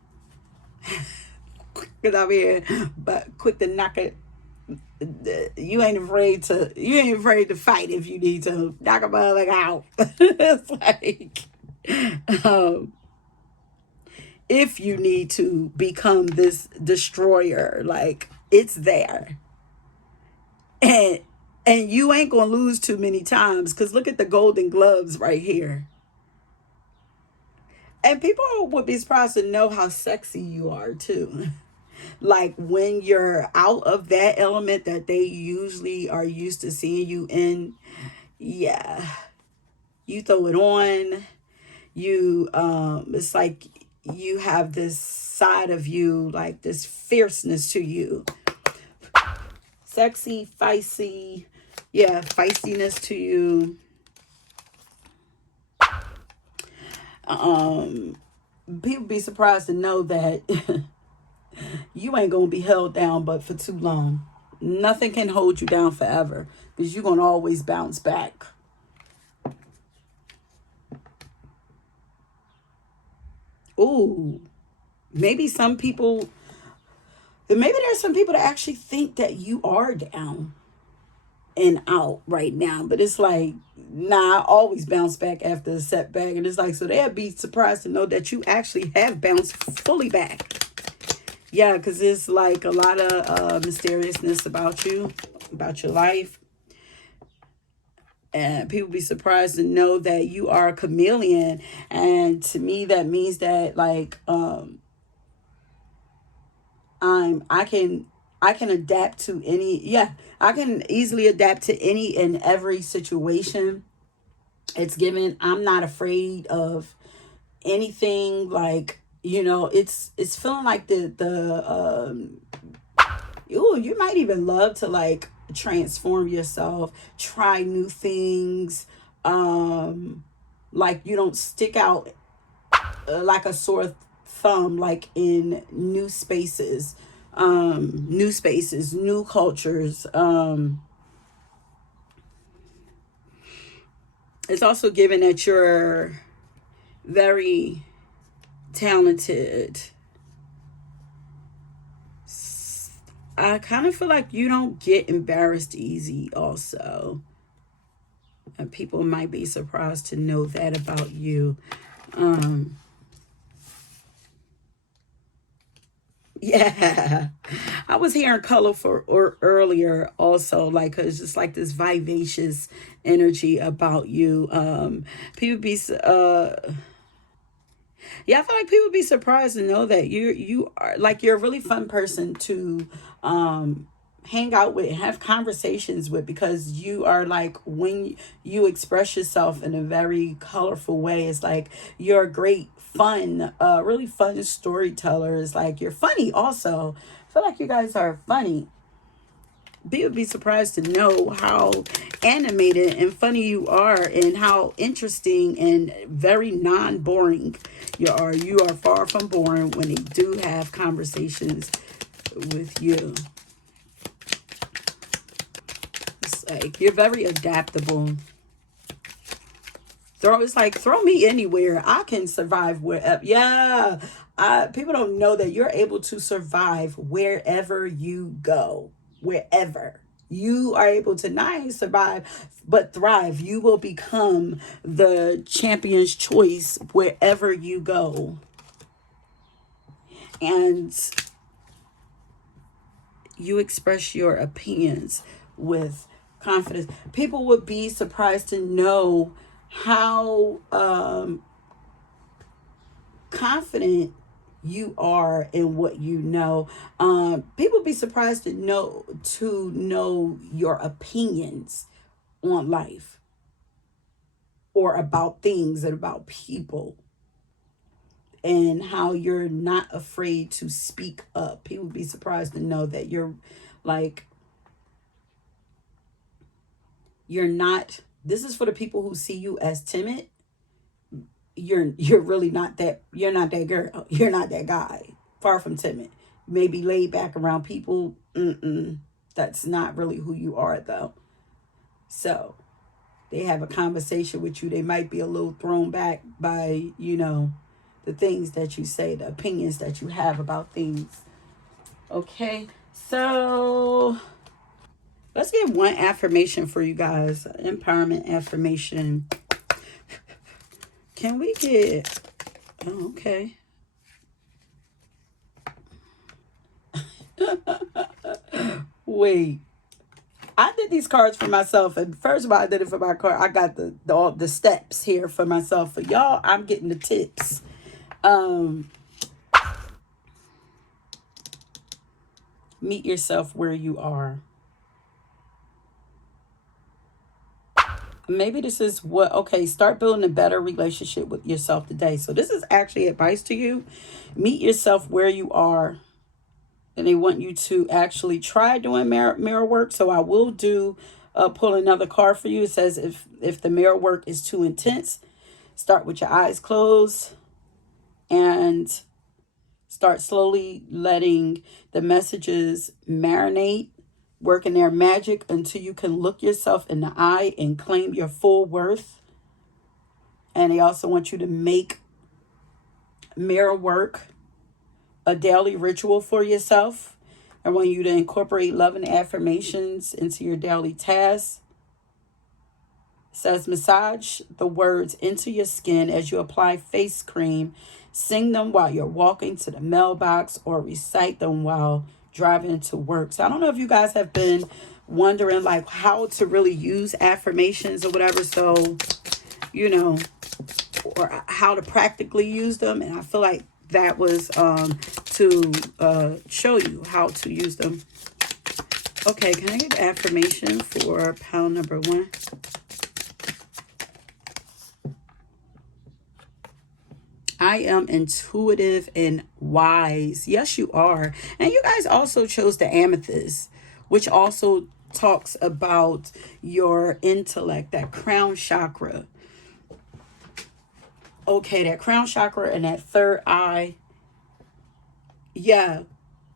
Because I'm here, but quick to knock it. You ain't afraid to fight if you need to knock a mother out. It's like, if you need to become this destroyer, like, it's there, and you ain't gonna lose too many times, because look at the golden gloves right here. And people would be surprised to know how sexy you are too. Like, when you're out of that element that they usually are used to seeing you in, yeah, you throw it on. You it's like you have this side of you, like this fierceness to you. Sexy, feisty, yeah, feistiness to you. People be surprised to know that you ain't gonna be held down but for too long. Nothing can hold you down forever, because you're gonna always bounce back. Ooh, maybe there's some people that actually think that you are down and out right now, but it's like, nah, I always bounce back after a setback. And it's like, so they'd be surprised to know that you actually have bounced fully back. Yeah, because it's like a lot of mysteriousness about you, about your life. And people be surprised to know that you are a chameleon. And to me, that means that, like, I can I can adapt to any, yeah, I can easily adapt to any and every situation. It's given. I'm not afraid of anything. Like, it's feeling like you might even love to like transform yourself, try new things. Like you don't stick out like a sore thumb, like in new spaces, new cultures. It's also given that you're very talented. I kind of feel like you don't get embarrassed easy also. And people might be surprised to know that about you. Um, yeah. I was hearing colorful or earlier also, like, 'cause it's just like this vivacious energy about you. People be Yeah, I feel like people be surprised to know that you are like you're a really fun person to hang out with, have conversations with, because you are like, when you express yourself in a very colorful way, it's like you're a great fun, really fun storyteller. It's like you're funny also. I feel like you guys are funny. People would be surprised to know how animated and funny you are, and how interesting and very non-boring you are. You are far from boring when they do have conversations with you. It's like you're very adaptable. Throw me anywhere. I can survive wherever. Yeah. People don't know that you're able to survive wherever you go. Wherever. You are able to not only survive, but thrive. You will become the champion's choice wherever you go. And you express your opinions with confidence. People would be surprised to know how confident you are in what you know. People be surprised to know your opinions on life, or about things and about people, and how you're not afraid to speak up. People be surprised to know that like you're not. This is for the people who see you as timid. You're really not that. You're not that girl. You're not that guy. Far from timid. Maybe laid back around people. That's not really who you are, though. So they have a conversation with you, they might be a little thrown back by the things that you say, the opinions that you have about things. Okay, so let's get one affirmation for you guys. Empowerment affirmation. Can we get... Oh, okay. Wait. I did these cards for myself, and first of all, I did it for my card. I got all the steps here for myself. For y'all, I'm getting the tips. Meet yourself where you are. Maybe this is start building a better relationship with yourself today. So this is actually advice to you. Meet yourself where you are. And they want you to actually try doing mirror work. So I will pull another card for you. It says if the mirror work is too intense, start with your eyes closed and start slowly letting the messages marinate, working their magic until you can look yourself in the eye and claim your full worth. And they also want you to make mirror work a daily ritual for yourself. I want you to incorporate love and affirmations into your daily tasks. It says massage the words into your skin as you apply face cream. Sing them while you're walking to the mailbox, or recite them while driving to work. So I don't know if you guys have been wondering like how to really use affirmations or whatever. So, or how to practically use them. And I feel like that was to show you how to use them. Okay, can I get affirmation for pile number 1? I am intuitive and wise. Yes, you are. And you guys also chose the amethyst, which also talks about your intellect, that crown chakra. Okay, that crown chakra and that third eye. Yeah,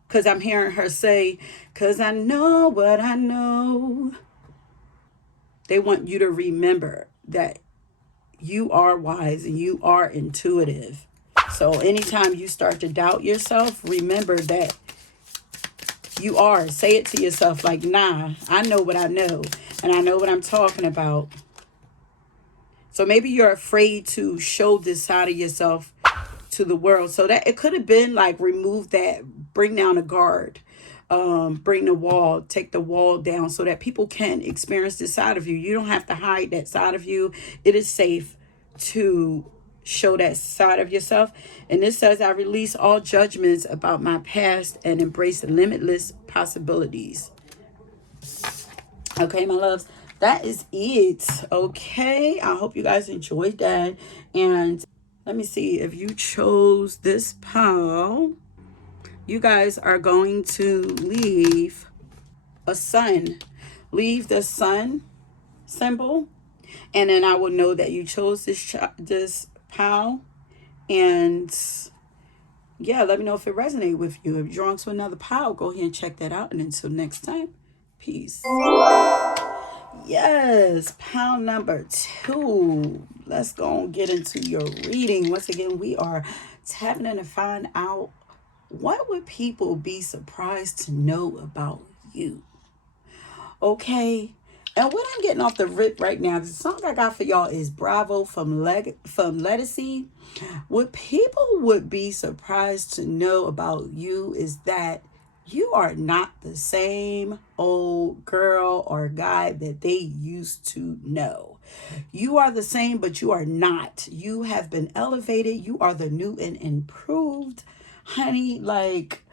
because I'm hearing her say, because I know what I know. They want you to remember that you are wise and you are intuitive. So anytime you start to doubt yourself, remember that you are. Say it to yourself like, nah, I know what I know and I know what I'm talking about. So maybe you're afraid to show this side of yourself to the world. So that it could have been like, remove that, bring down a guard, bring the wall, take the wall down so that people can experience this side of you. You don't have to hide that side of you. It is safe to show that side of yourself. And this says, I release all judgments about my past and embrace the limitless possibilities. Okay, my loves, that is it. Okay, I hope you guys enjoyed that. And let me see, if you chose this pile, you guys are going to leave a sun. Leave the sun symbol, and then I will know that you chose this pile. And yeah, let me know if it resonated with you. If you're drawn to another pile, go ahead and check that out. And until next time, peace. Yes, pile number 2. Let's go and get into your reading. Once again, we are tapping in to find out, what would people be surprised to know about you? Okay. And what I'm getting off the rip right now, the song I got for y'all is Bravo from Legacy. What people would be surprised to know about you is that you are not the same old girl or guy that they used to know. You are the same, but you are not. You have been elevated. You are the new and improved. Honey, like,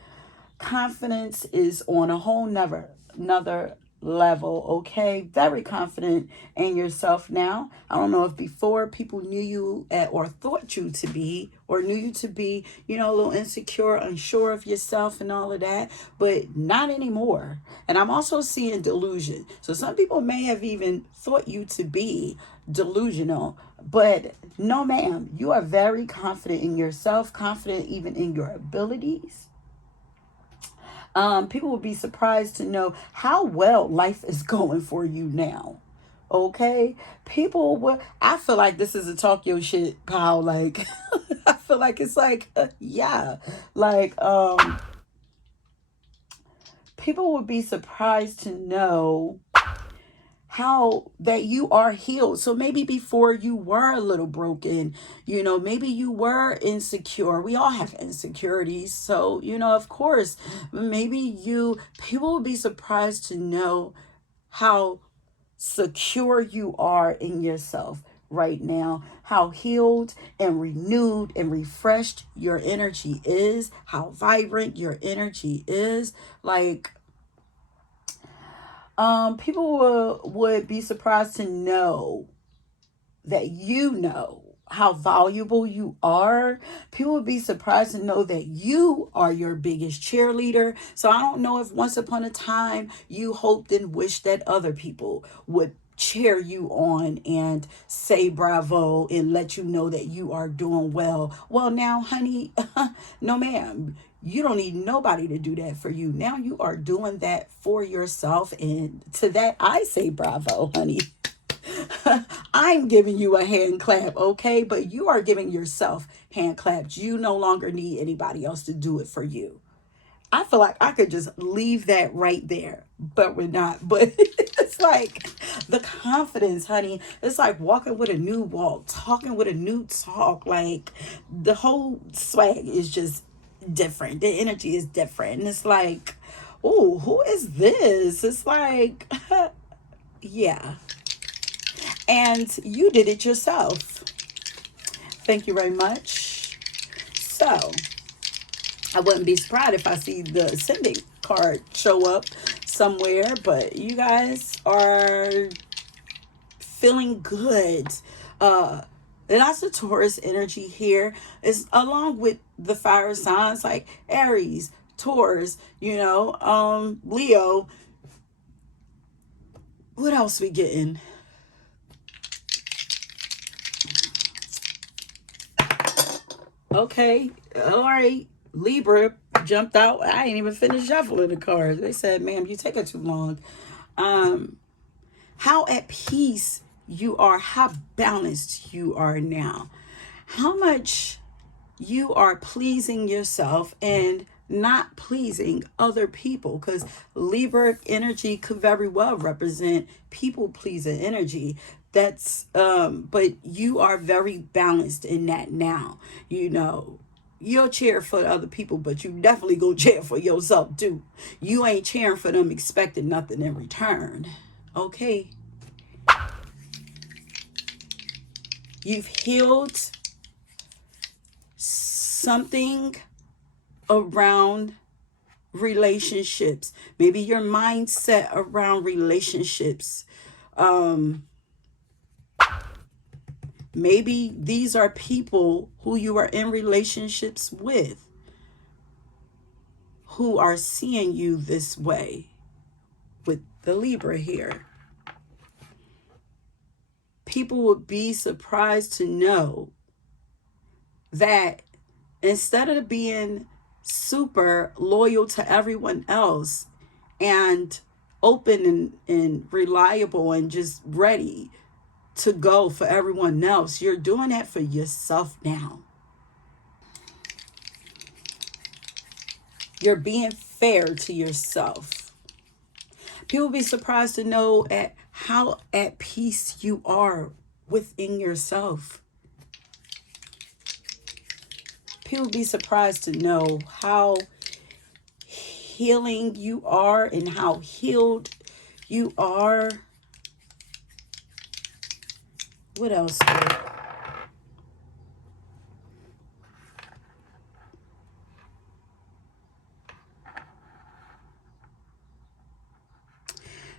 confidence is on a whole another level. Okay, very confident in yourself now. I don't know if before people knew you or thought you to be, or knew you to be, a little insecure, unsure of yourself and all of that, but not anymore. And I'm also seeing delusion. So some people may have even thought you to be delusional, but no, ma'am, you are very confident in yourself, confident even in your abilities. People will be surprised to know how well life is going for you now. Okay, people will. I feel like this is a talk your shit, pal. Like, I feel like it's like, yeah, like, people would be surprised to know how that you are healed. So maybe before you were a little broken, maybe you were insecure. We all have insecurities. So, of course, maybe people will be surprised to know how secure you are in yourself right now, how healed and renewed and refreshed your energy is, how vibrant your energy is. Like, people would be surprised to know that how valuable you are. People would be surprised to know that you are your biggest cheerleader. So I don't know if once upon a time you hoped and wished that other people would cheer you on and say bravo and let you know that you are doing well. Well, now, honey, no, ma'am. You don't need nobody to do that for you. Now you are doing that for yourself. And to that, I say bravo, honey. I'm giving you a hand clap, okay? But you are giving yourself hand claps. You no longer need anybody else to do it for you. I feel like I could just leave that right there, but we're not. But it's like the confidence, honey. It's like walking with a new walk, talking with a new talk. Like, the whole swag is just different. The energy is different. And it's like, oh, who is this? It's like, yeah. And you did it yourself. Thank you very much. So, I wouldn't be surprised if I see the ascendant card show up somewhere, but you guys are feeling good. Lots of Taurus energy here is along with the fire signs like Aries, Taurus, Leo. What else we getting? Okay, all right. Libra jumped out. I ain't even finished shuffling the cards. They said, "Ma'am, you taking too long." How at peace you are, how balanced you are now, how much you are pleasing yourself and not pleasing other people, because Libra energy could very well represent people pleasing energy. That's but you are very balanced in that now. You'll cheer for other people, but you definitely gonna cheer for yourself too. You ain't cheering for them expecting nothing in return. Okay. You've healed something around relationships. Maybe your mindset around relationships. Maybe these are people who you are in relationships with who are seeing you this way with the Libra here. People would be surprised to know that instead of being super loyal to everyone else and open and reliable and just ready to go for everyone else, you're doing that for yourself now. You're being fair to yourself. People will be surprised to know at how at peace you are within yourself. People will be surprised to know how healing you are and how healed you are. What else?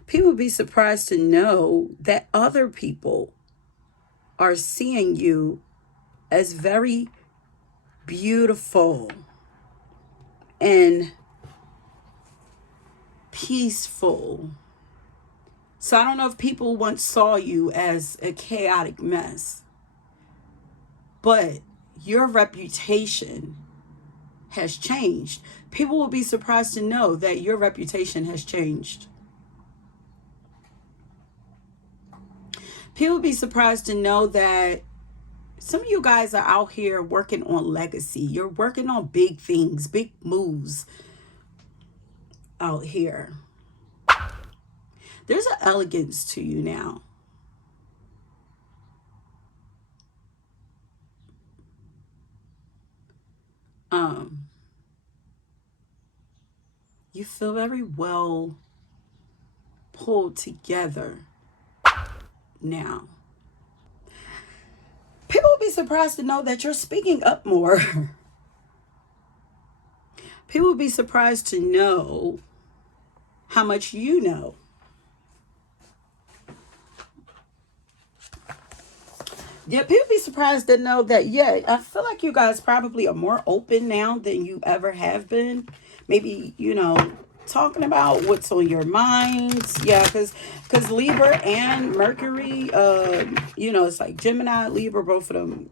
People will be surprised to know that other people are seeing you as very beautiful and peaceful. So I don't know if people once saw you as a chaotic mess, but your reputation has changed. People will be surprised to know that your reputation has changed. People will be surprised to know that some of you guys are out here working on legacy. You're working on big things, big moves out here. There's an elegance to you now. You feel very well pulled together now. People will be surprised to know that you're speaking up more. People will be surprised to know how much you know. Yeah, people be surprised to know that, yeah, I feel like you guys probably are more open now than you ever have been. Maybe, talking about what's on your minds. Yeah, because Libra and Mercury, it's like Gemini, Libra, both of them,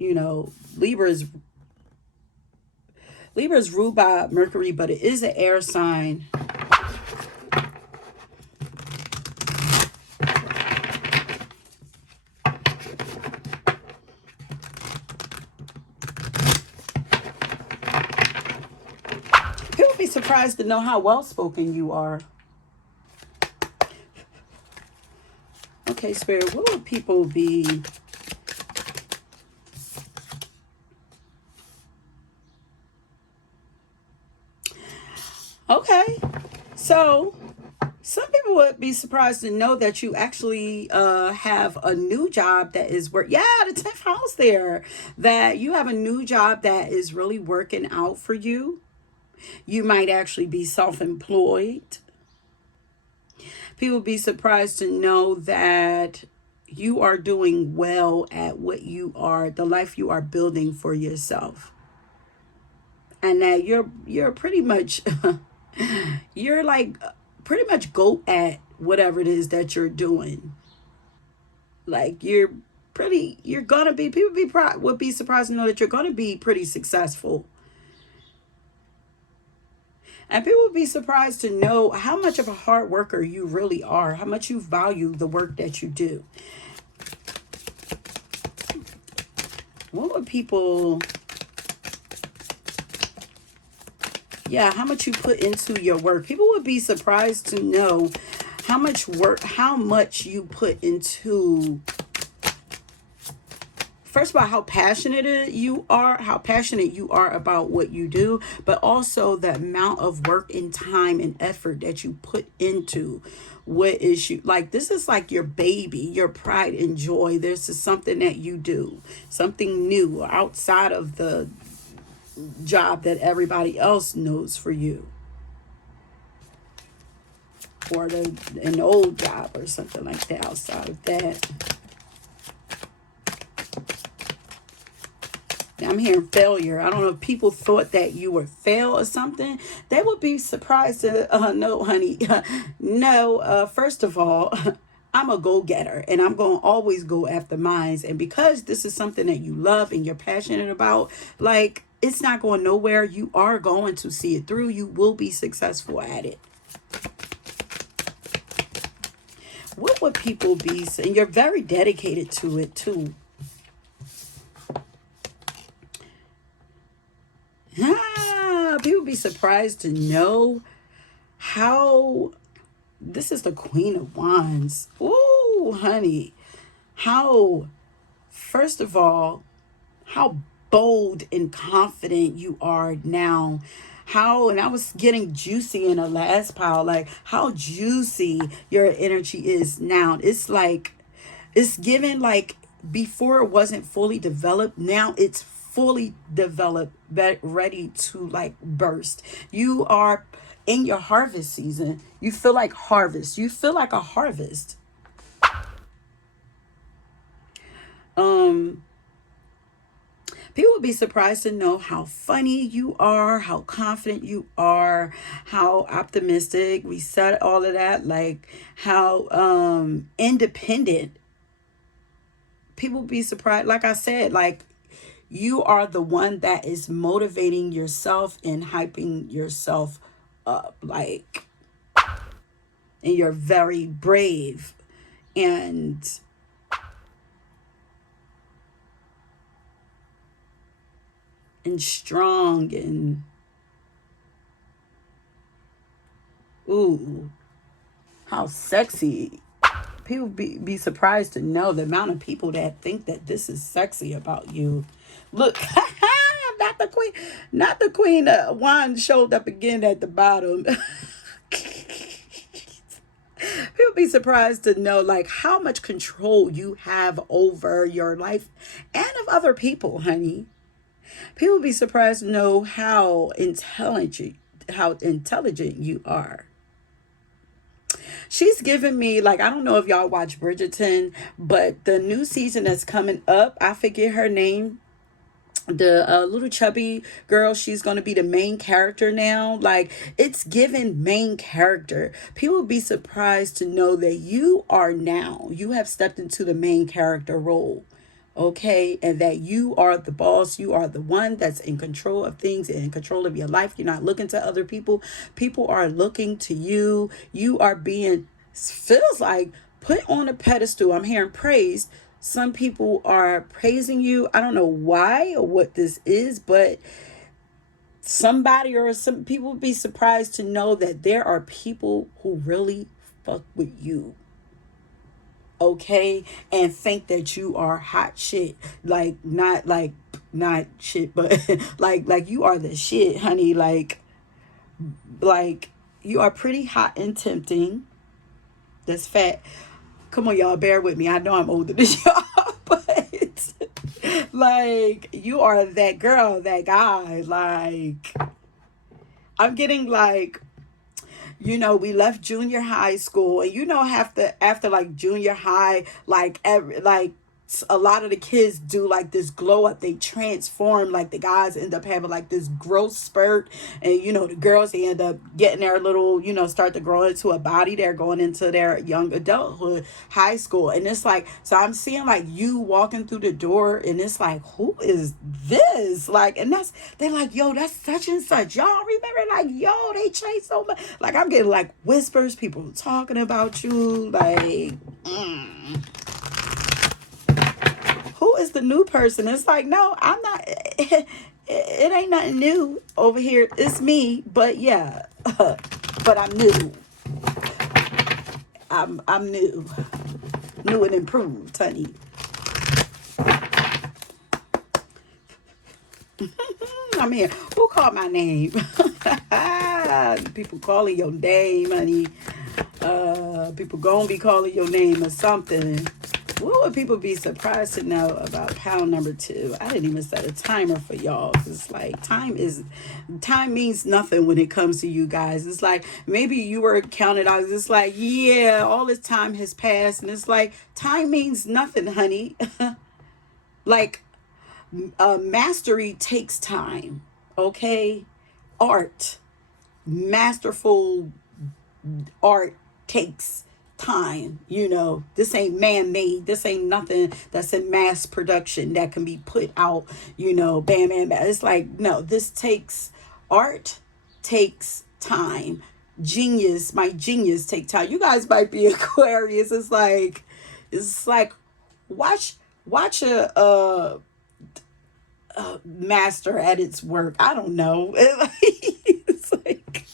Libra's ruled by Mercury, but it is an air sign. People be surprised to know how well-spoken you are. Okay, Spirit, what would people be? Okay, so some people would be surprised to know that you actually have a new job that is the 10th house there, that you have a new job that is really working out for you. You might actually be self-employed. People be surprised to know that you are doing well at what you are, the life you are building for yourself. And that you're pretty much you're like pretty much go at whatever it is that you're doing. Like you're gonna be, people would be surprised to know that you're gonna be pretty successful. And people would be surprised to know how much of a hard worker you really are, how much you value the work that you do. What would people, yeah, how much you put into your work. People would be surprised to know how much work, how much you put into, first of all, how passionate you are about what you do, but also the amount of work and time and effort that you put into what is you, like, this is like your baby, your pride and joy. This is something that you do, something new outside of the job that everybody else knows for you, or an old job or something like that outside of that. I'm hearing failure. I don't know if people thought that you would fail or something. They would be surprised to, no, honey. No, first of all, I'm a go-getter, and I'm going to always go after mines. And because this is something that you love and you're passionate about, like, it's not going nowhere. You are going to see it through. You will be successful at it. What would people be saying? You're very dedicated to it, too. People be surprised to know how, this is the Queen of Wands. Ooh, honey. How, first of all, how bold and confident you are now. How, and I was getting juicy in the last pile, like how juicy your energy is now. It's like, it's given, like, before it wasn't fully developed. Now it's fully developed, ready to like burst. You are in your harvest season. You feel like harvest. You feel like a harvest. People would be surprised to know how funny you are, how confident you are, how optimistic. We said all of that, like how independent. People would be surprised. Like I said, like, you are the one that is motivating yourself and hyping yourself up, like, and you're very brave and strong and ooh, how sexy. People be surprised to know the amount of people that think that this is sexy about you. Look, not the queen. Wand showed up again at the bottom. People be surprised to know, like, how much control you have over your life and of other people, honey. People be surprised to know how intelligent you are. She's giving me, like, I don't know if y'all watch Bridgerton, but the new season that's coming up, I forget her name. The little chubby girl, she's going to be the main character now. Like, it's given main character. People would be surprised to know that you have stepped into the main character role. Okay, and that you are the boss. You are the one that's in control of things and in control of your life. You're not looking to other people. People are looking to you. You are being, feels like, put on a pedestal. I'm hearing praised. Some people are praising you. I don't know why or what this is, but somebody or some people would be surprised to know that there are people who really fuck with you. Okay, and think that you are hot shit, like not shit, but like you are the shit, honey. Like you are pretty hot and tempting. That's fat. Come on, y'all, bear with me. I know I'm older than y'all, but like, you are that girl, that guy. Like, I'm getting like, you know, we left junior high school, and you know, after like junior high, like a lot of the kids do like this glow up, they transform, like the guys end up having like this growth spurt, and you know, the girls, they end up getting their little, you know, start to grow into a body, they're going into their young adulthood, high school. And it's like, so I'm seeing like you walking through the door, and it's like, who is this? Like, and they're like, yo, that's such and such, y'all remember, like, yo, they changed so much. Like, I'm getting like whispers, people talking about you, like, who is the new person? It's like, no, I'm not. It ain't nothing new over here. It's me, but yeah, but I'm new. I'm new and improved, honey. I mean, who called my name? People calling your name, honey. People gonna be calling your name or something. What would people be surprised to know about pound number 2? I didn't even set a timer for y'all. It's like time means nothing when it comes to you guys. It's like maybe you were counted out. It's like, yeah, all this time has passed, and it's like time means nothing, honey. Like, mastery takes time. Okay, masterful art takes time. You know, this ain't man-made. This ain't nothing that's in mass production that can be put out, you know, bam, bam, bam. It's like, no, art takes time. My genius take time. You guys might be Aquarius. It's like watch a master at its work. I don't know. It's like,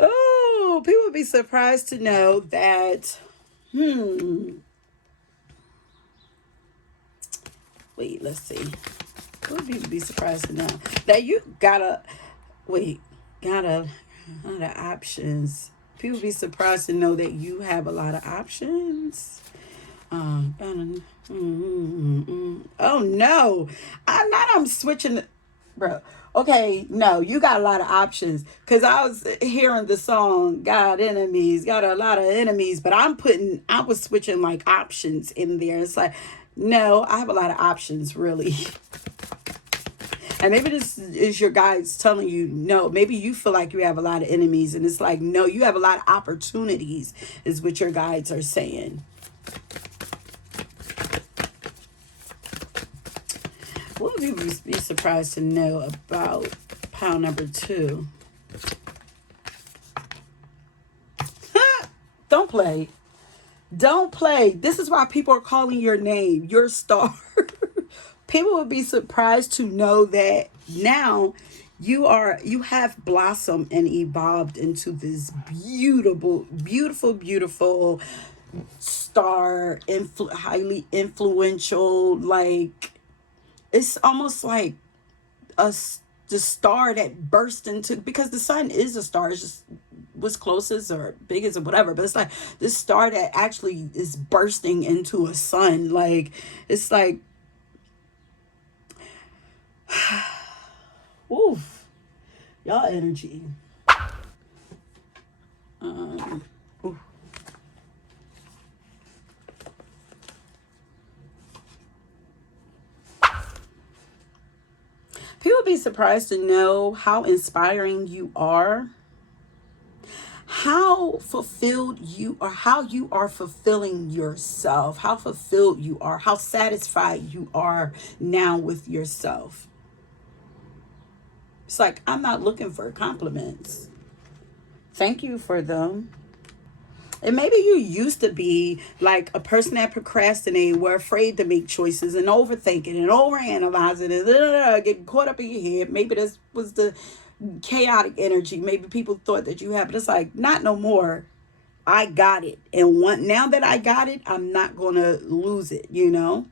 oh, people would be surprised to know that, wait, let's see. What would people be surprised to know? That you got a lot of options. People be surprised to know that you have a lot of options. Oh no, I'm switching, bro. Okay, no, you got a lot of options, because I was hearing the song got a lot of enemies, but I was switching like options in there. It's like, no, I have a lot of options, really. And maybe this is your guides telling you, no, maybe you feel like you have a lot of enemies, and it's like, no, you have a lot of opportunities, is what your guides are saying. What would you be surprised to know about pound number 2? Don't play. Don't play. This is why people are calling your name, your star. People would be surprised to know that now you have blossomed and evolved into this beautiful star, highly influential, like, it's almost like the star that burst into, because the sun is a star, it's just was closest or biggest or whatever, but it's like this star that actually is bursting into a sun. Like, it's like, oof, y'all energy. Oof. People be surprised to know how inspiring you are, how fulfilled you are, how you are fulfilling yourself, how fulfilled you are, how satisfied you are now with yourself. It's like, I'm not looking for compliments. Thank you for them. And maybe you used to be like a person that procrastinated, were afraid to make choices and overthinking and overanalyzing and getting caught up in your head. Maybe this was the chaotic energy. Maybe people thought that you had, but it's like, not no more. I got it. And now that I got it, I'm not going to lose it, you know?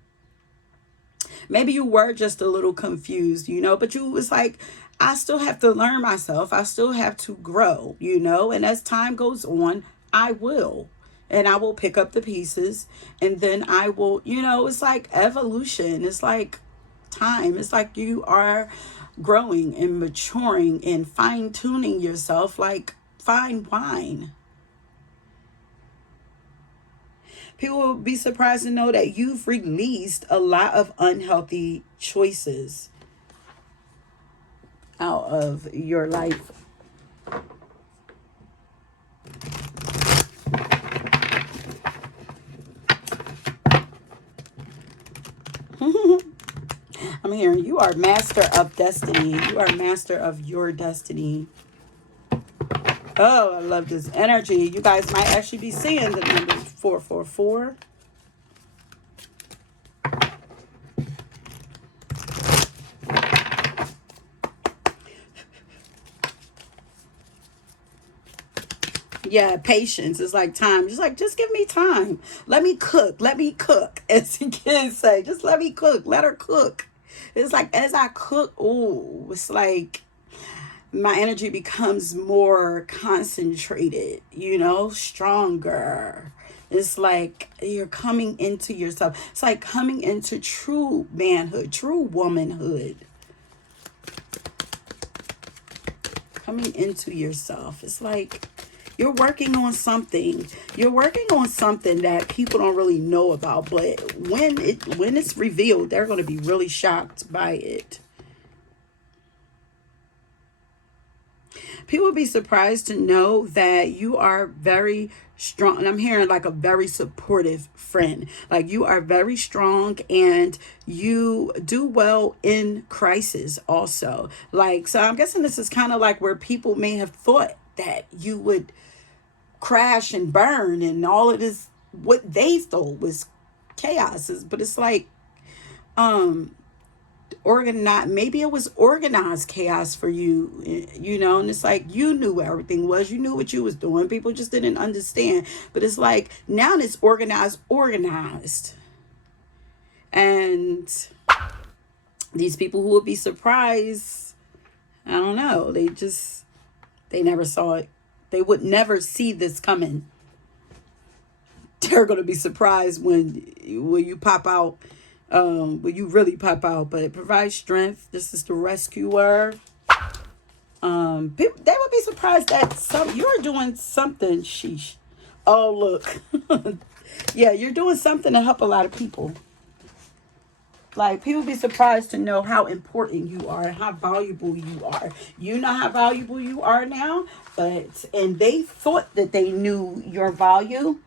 Maybe you were just a little confused, you know, but you was like, I still have to learn myself. I still have to grow, you know, and as time goes on, I will. And I will pick up the pieces, and then I will, you know, it's like evolution. It's like time. It's like you are growing and maturing and fine-tuning yourself like fine wine. People will be surprised to know that you've released a lot of unhealthy choices out of your life. I'm hearing you are master of destiny. You are master of your destiny. Oh, I love this energy. You guys might actually be seeing the number 444. Yeah, patience is like time. Just give me time. Let me cook. Let me cook. As the kids say, just let me cook. Let her cook. It's like as I cook, oh, it's like my energy becomes more concentrated, stronger. It's like you're coming into yourself. It's like coming into true manhood, true womanhood. Coming into yourself. It's like you're working on something. You're working on something that people don't really know about, but when it's revealed, they're going to be really shocked by it. People will be surprised to know that you are very strong. And I'm hearing like a very supportive friend. Like you are very strong and you do well in crisis also. Like, so I'm guessing this is kind of like where people may have thought that you would crash and burn and all of this, what they thought was chaos. But it's like, organized, maybe it was organized chaos for you, and it's like you knew where everything was, you knew what you was doing, people just didn't understand. But it's like now it's organized, and these people who would be surprised, I don't know, they never saw it. They would never see this coming. They're going to be surprised when you pop out, when you really pop out. But it provides strength. This is the rescuer. People, they would be surprised that you're doing something. Sheesh. Oh, look. Yeah, you're doing something to help a lot of people. Like, people be surprised to know how important you are and how valuable you are. You know how valuable you are now, and they thought that they knew your value,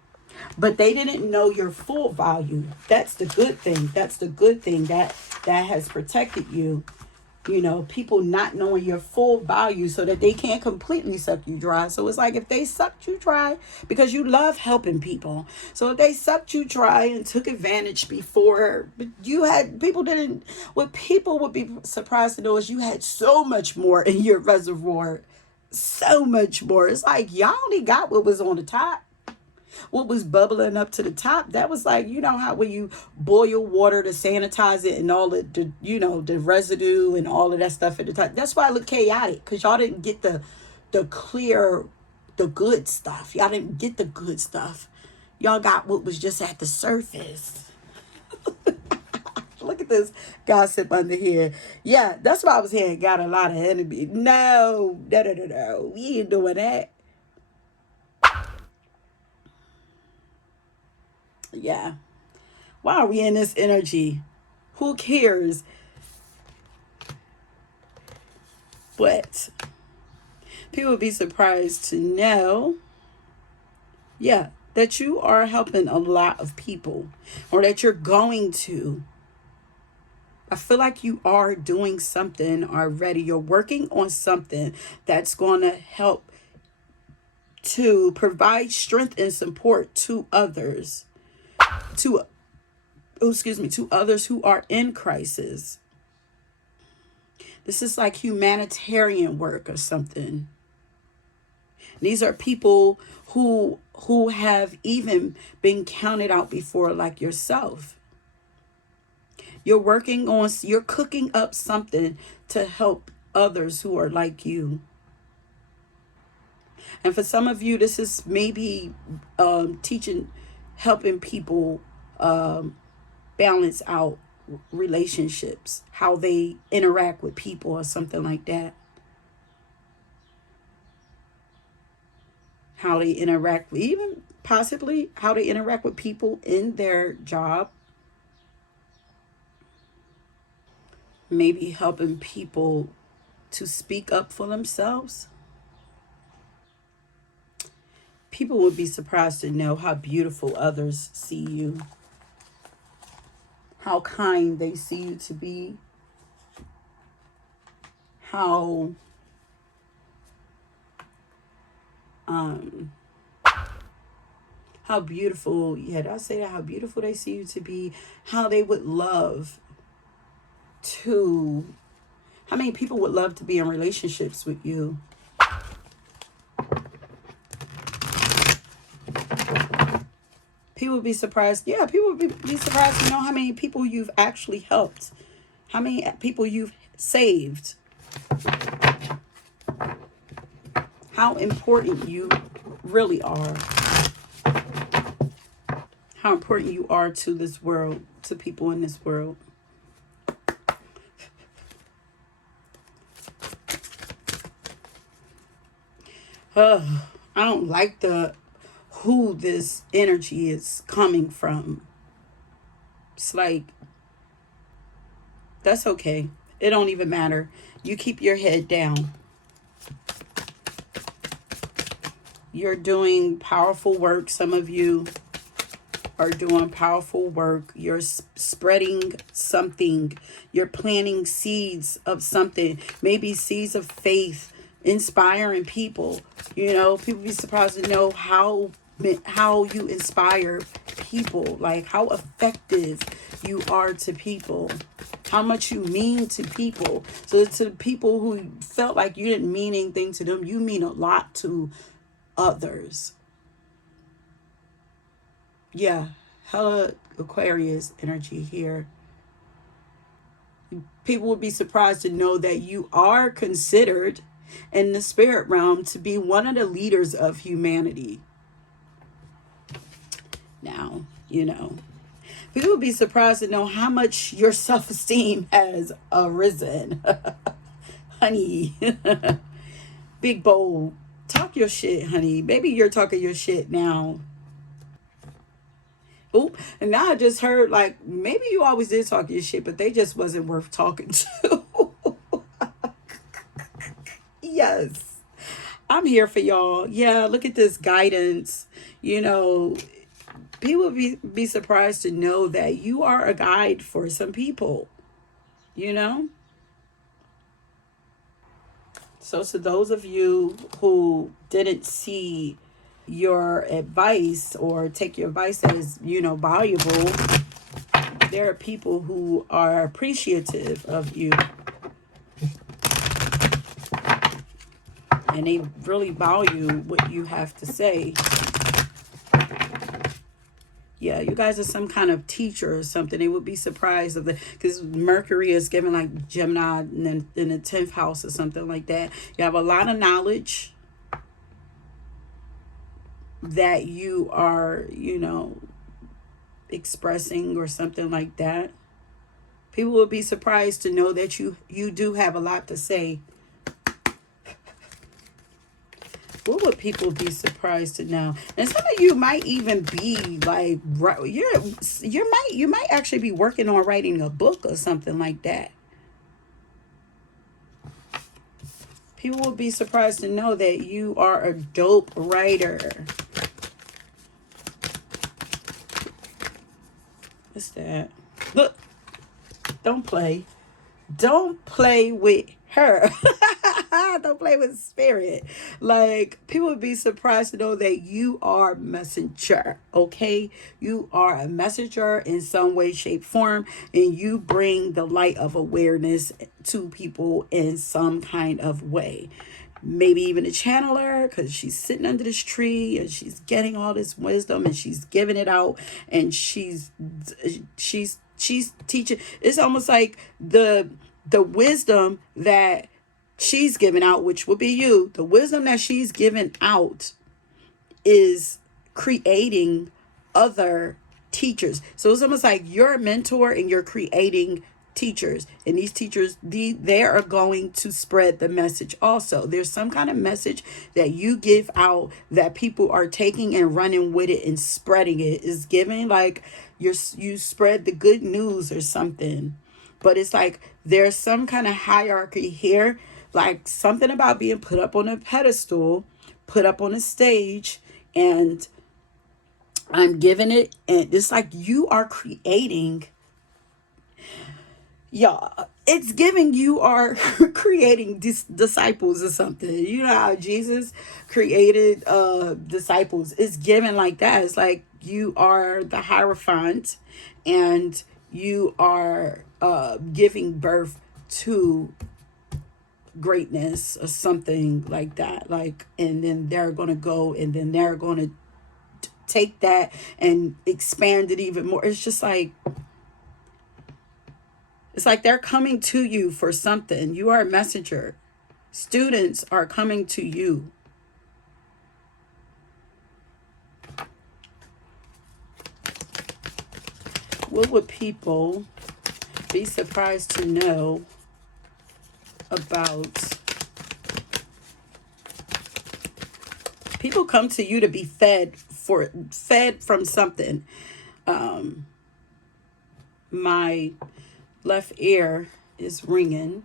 but they didn't know your full value. That's the good thing. That's the good thing that has protected you. People not knowing your full value so that they can't completely suck you dry. So it's like if they sucked you dry, because you love helping people. So if they sucked you dry and took advantage before, but what people would be surprised to know is you had so much more in your reservoir. So much more. It's like y'all only got what was on the top. What was bubbling up to the top, that was like, how when you boil water to sanitize it and all the residue and all of that stuff at the top. That's why it looked chaotic, because y'all didn't get the clear, the good stuff. Y'all didn't get the good stuff. Y'all got what was just at the surface. Look at this gossip under here. Yeah, that's why I was hearing got a lot of enemy. No. We ain't doing that. Yeah. Why are we in this energy? Who cares? But people would be surprised to know, yeah, that you are helping a lot of people, or that you're going to. I feel like you are doing something already. You're working on something that's going to help to provide strength and support to others. To others who are in crisis. This is like humanitarian work or something. These are people who have even been counted out before, like yourself. You're cooking up something to help others who are like you. And for some of you, this is maybe helping people balance out relationships, how they interact with people or something like that. How they interact, even possibly how they interact with people in their job. Maybe helping people to speak up for themselves. People would be surprised to know how beautiful others see you, how kind they see you to be, how beautiful, yeah, did I say that? How beautiful they see you to be, how they would love to, how many people would love to be in relationships with you? People would be surprised. Yeah, people would be surprised to know how many people you've actually helped, how many people you've saved, how important you really are, how important you are to this world, to people in this world. I don't like who this energy is coming from. It's like, that's okay. It don't even matter. You keep your head down. You're doing powerful work. Some of you are doing powerful work. You're spreading something. You're planting seeds of something. Maybe seeds of faith, inspiring people. You know, people be surprised to know how you inspire people, like how effective you are to people, how much you mean to people. So to the people who felt like you didn't mean anything to them, you mean a lot to others. Yeah, hella Aquarius energy here. People would be surprised to know that you are considered in the spirit realm to be one of the leaders of humanity. Now, you know, people would be surprised to know how much your self-esteem has arisen. Honey, big bold, talk your shit, honey. Maybe you're talking your shit now. Oop, and now I just heard, like, maybe you always did talk your shit, but they just wasn't worth talking to. Yes, I'm here for y'all. Yeah, look at this guidance. You know, people be surprised to know that you are a guide for some people, you know? So to those of you who didn't see your advice or take your advice as, you know, valuable, there are people who are appreciative of you. And they really value what you have to say. Yeah, you guys are some kind of teacher or something. They would be surprised of because Mercury is given like Gemini in the 10th house or something like that. You have a lot of knowledge that you are, you know, expressing or something like that. People would be surprised to know that you do have a lot to say. What would people be surprised to know? And some of you might even be like, you might actually be working on writing a book or something like that. People will be surprised to know that you are a dope writer. What's that? Look, don't play. Don't play with her. Don't play with spirit. Like, people would be surprised to know that you are a messenger, okay? You are a messenger in some way, shape, form, and you bring the light of awareness to people in some kind of way. Maybe even a channeler, because she's sitting under this tree and she's getting all this wisdom and she's giving it out, and she's teaching. It's almost like the wisdom that she's giving out, which would be you, the wisdom that she's giving out is creating other teachers. So it's almost like you're a mentor and you're creating teachers, and these teachers, they are going to spread the message also. There's some kind of message that you give out that people are taking and running with it and spreading it. Is giving like you spread the good news or something. But it's like there's some kind of hierarchy here, like something about being put up on a pedestal, put up on a stage, and I'm giving it, and it's like you are creating. Y'all, it's giving you are creating disciples or something. You know how Jesus created disciples. It's given like that. It's like you are the Hierophant, and you are giving birth to greatness or something like that. Like, and then they're going to go, and then they're going to take that and expand it even more. It's just like, it's like they're coming to you for something. You are a messenger. Students are coming to you. What would people be surprised to know about? People come to you to be fed from something. My left ear is ringing.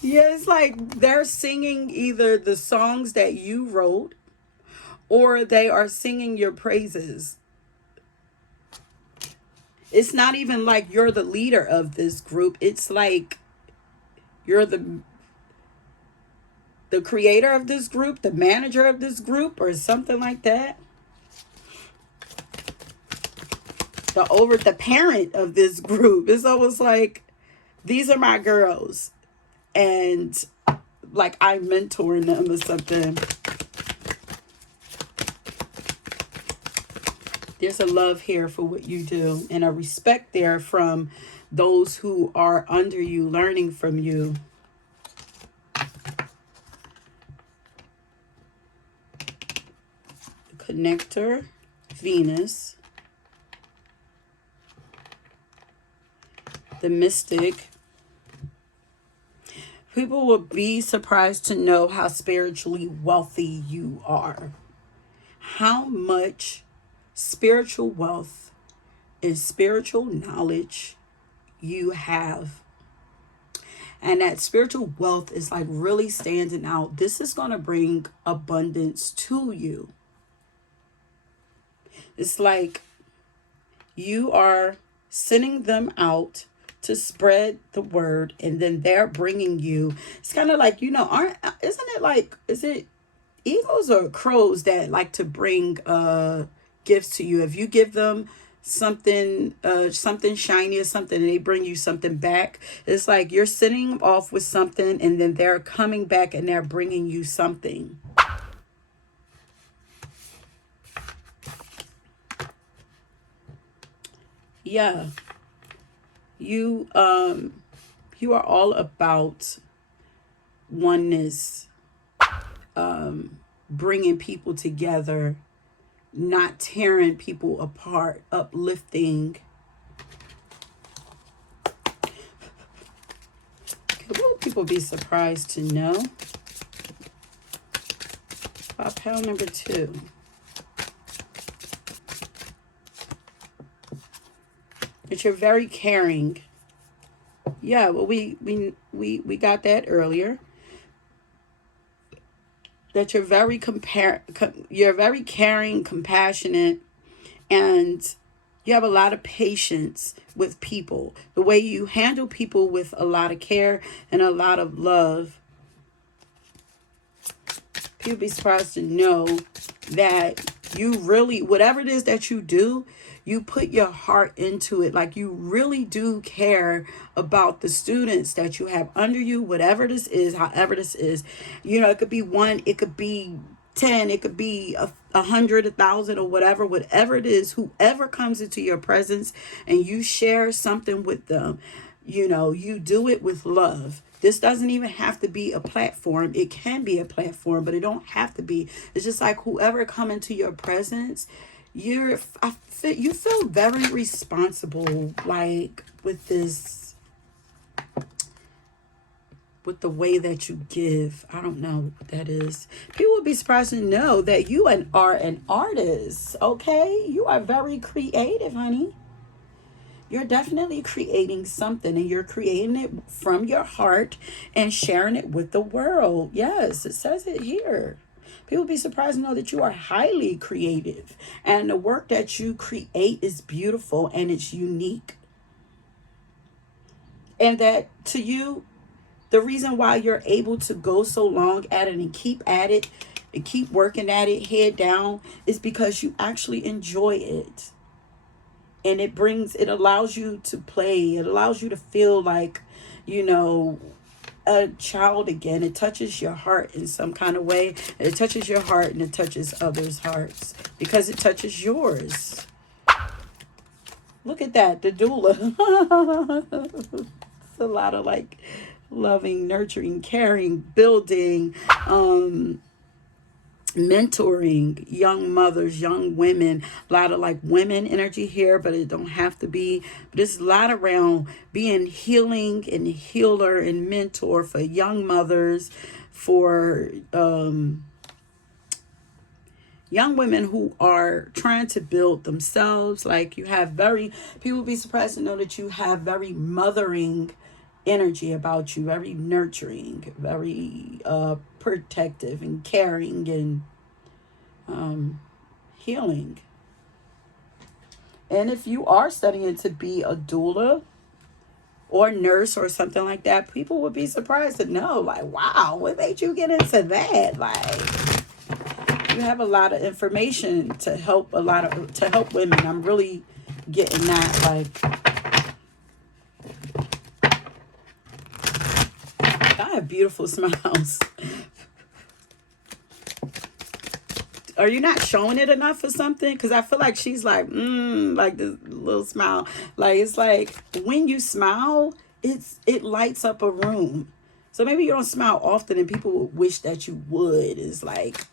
Yeah, it's like they're singing either the songs that you wrote, or they are singing your praises. It's not even like you're the leader of this group. It's like you're the creator of this group, the manager of this group, or something like that. The parent of this group. It's almost like, these are my girls, and like I'm mentoring them or something. There's a love here for what you do, and a respect there from those who are under you, learning from you. The connector, Venus. The mystic. People will be surprised to know how spiritually wealthy you are. How much spiritual wealth and spiritual knowledge you have. And that spiritual wealth is like really standing out. This is going to bring abundance to you. It's like you are sending them out to spread the word, and then they're bringing you. It's kind of like, isn't it like, is it eagles or crows that like to bring gifts to you? If you give them something shiny or something, and they bring you something back, it's like you're sitting off with something, and then they're coming back and they're bringing you something. Yeah. You are all about oneness, bringing people together, not tearing people apart, uplifting. Okay, what would people be surprised to know about pile number 2? That you're very caring. Yeah, well, we got that earlier. That you're very caring, compassionate, and you have a lot of patience with people. The way you handle people with a lot of care and a lot of love. People be surprised to know that you really, whatever it is that you do, you put your heart into it. Like you really do care about the students that you have under you, whatever this is, however this is. It could be 1, it could be 10, it could be 100, 1,000, or whatever it is, whoever comes into your presence and you share something with them. You do it with love. This doesn't even have to be a platform. It can be a platform, but it don't have to be. It's just like whoever come into your presence, you feel very responsible, like with this, with the way that you give. I don't know what that is. People would be surprised to know that you are an artist. Okay, you are very creative, honey. You're definitely creating something, and you're creating it from your heart and sharing it with the world. Yes, it says it here. People be surprised to know that you are highly creative, and the work that you create is beautiful and it's unique. And that to you, the reason why you're able to go so long at it and keep at it and keep working at it head down is because you actually enjoy it. And it allows you to play. It allows you to feel like, a child again. It touches your heart in some kind of way. It touches your heart and it touches others' hearts because it touches yours. Look at that, the doula. It's a lot of like loving, nurturing, caring, building, mentoring young mothers, young women. A lot of like women energy here, but it don't have to be. But it's a lot around being healing and healer and mentor for young mothers, for young women who are trying to build themselves. Like people be surprised to know that you have very mothering energy about you, very nurturing, very protective and caring and healing. And if you are studying to be a doula or nurse or something like that, people would be surprised to know, like, wow, what made you get into that? Like, you have a lot of information to help women. I'm really getting that, like, I have beautiful smiles. Are you not showing it enough or something? Because I feel like she's like, like this little smile. Like, it's like when you smile, it lights up a room. So maybe you don't smile often and people would wish that you would. It's like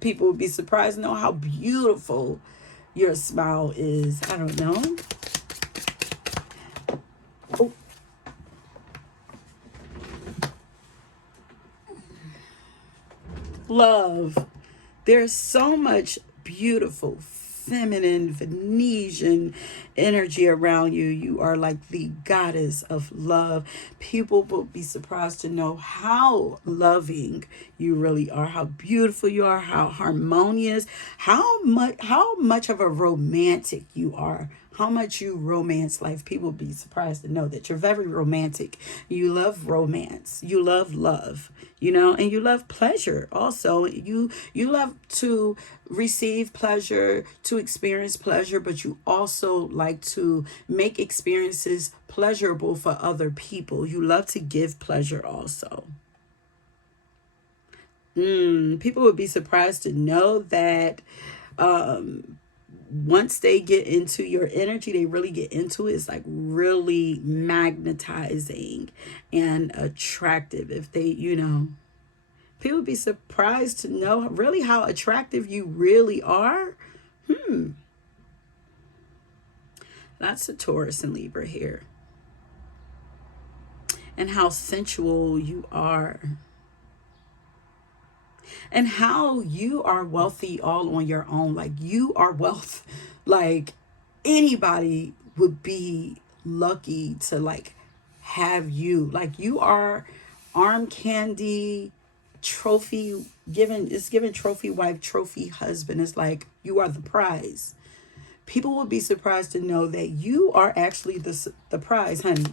people would be surprised to know how beautiful your smile is. I don't know. Oh. Love. There's so much beautiful, feminine, Venetian energy around you. You are like the goddess of love. People will be surprised to know how loving you really are, how beautiful you are, how harmonious, how much of a romantic you are. How much you romance life. People will be surprised to know that you're very romantic. You love romance. You love love, and you love pleasure also. You love to receive pleasure, to experience pleasure, but you also like to make experiences pleasurable for other people. You love to give pleasure also. People would be surprised to know that once they get into your energy, they really get into it. It's like really magnetizing and attractive. If they, people would be surprised to know really how attractive you really are. That's a Taurus and Libra here. And how sensual you are. And how you are wealthy all on your own. Like, you are wealth. Like, anybody would be lucky to like have you. Like, you are arm candy, trophy given trophy wife, trophy husband. It's like you are the prize. People will be surprised to know that you are actually the prize, honey.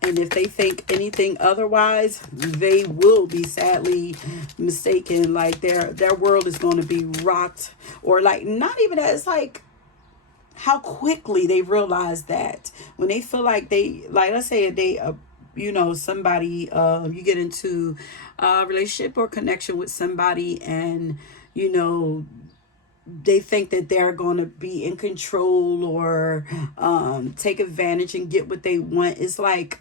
And if they think anything otherwise, they will be sadly mistaken. Like their world is going to be rocked, or like not even that. It's like how quickly they realize that when they feel like let's say if they somebody, you get into a relationship or connection with somebody, and they think that they're going to be in control or take advantage and get what they want. It's like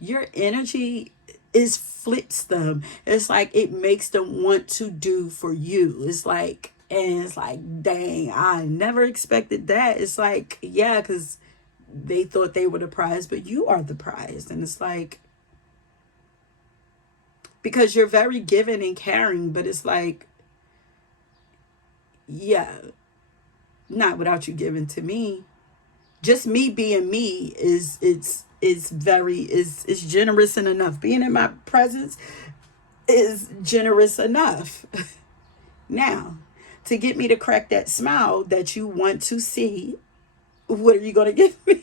your energy is flips them. It's like it makes them want to do for you. It's like, and it's like, dang, I never expected that. It's like, yeah, because they thought they were the prize, but you are the prize. And it's like, because you're very giving and caring, but it's like, yeah, not without you giving to me. Just me being me is very is generous and enough. Being in my presence is generous enough. Now, to get me to crack that smile that you want to see, what are you going to give me?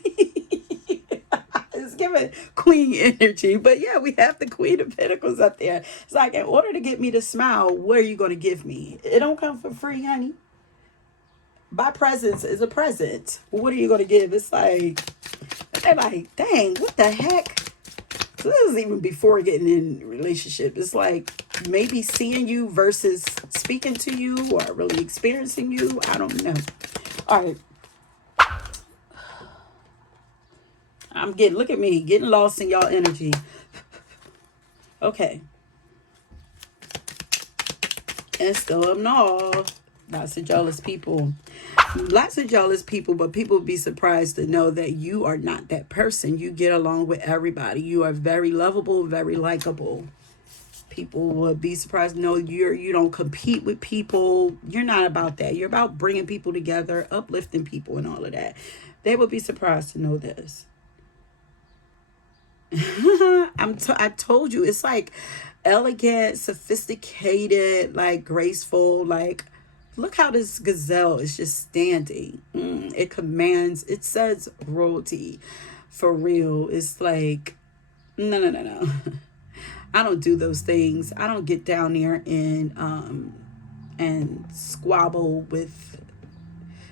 It's giving queen energy. But yeah, we have the Queen of Pentacles up there. It's like, in order to get me to smile, what are you going to give me? It don't come for free, honey. My presence is a present. What are you going to give? It's like, they're like, dang, what the heck? So this is even before getting in a relationship. It's like maybe seeing you versus speaking to you or really experiencing you. I don't know. All right. Look at me, getting lost in y'all energy. Okay. And still up north. Lots of jealous people. Lots of jealous people, but people would be surprised to know that you are not that person. You get along with everybody. You are very lovable, very likable. People would be surprised to know you don't compete with people. You're not about that. You're about bringing people together, uplifting people and all of that. They would be surprised to know this. I told you, it's like elegant, sophisticated, like graceful, like look how this gazelle is just standing. It commands, it says royalty for real. It's like, no. I don't do those things. I don't get down there and squabble with,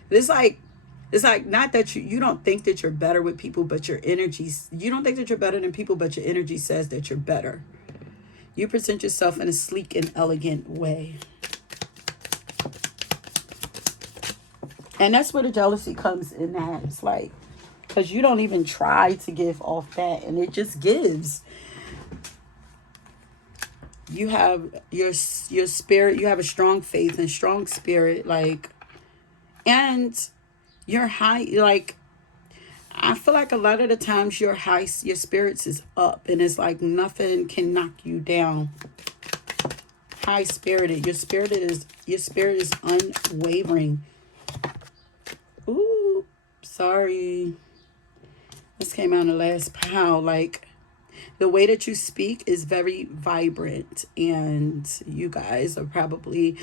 it's like not that you don't think that you're better with people, but your energy, you don't think that you're better than people, but your energy says that you're better. You present yourself in a sleek and elegant way. And that's where the jealousy comes in at. It's like, because you don't even try to give off that, and it just gives. You have your spirit, you have a strong faith and strong spirit, like, and you're high, like, I feel like a lot of the times your spirits is up, and it's like nothing can knock you down. High spirited. Your spirit is unwavering. Ooh, sorry. This came out in the last pile. Like, the way that you speak is very vibrant, and you guys are probably,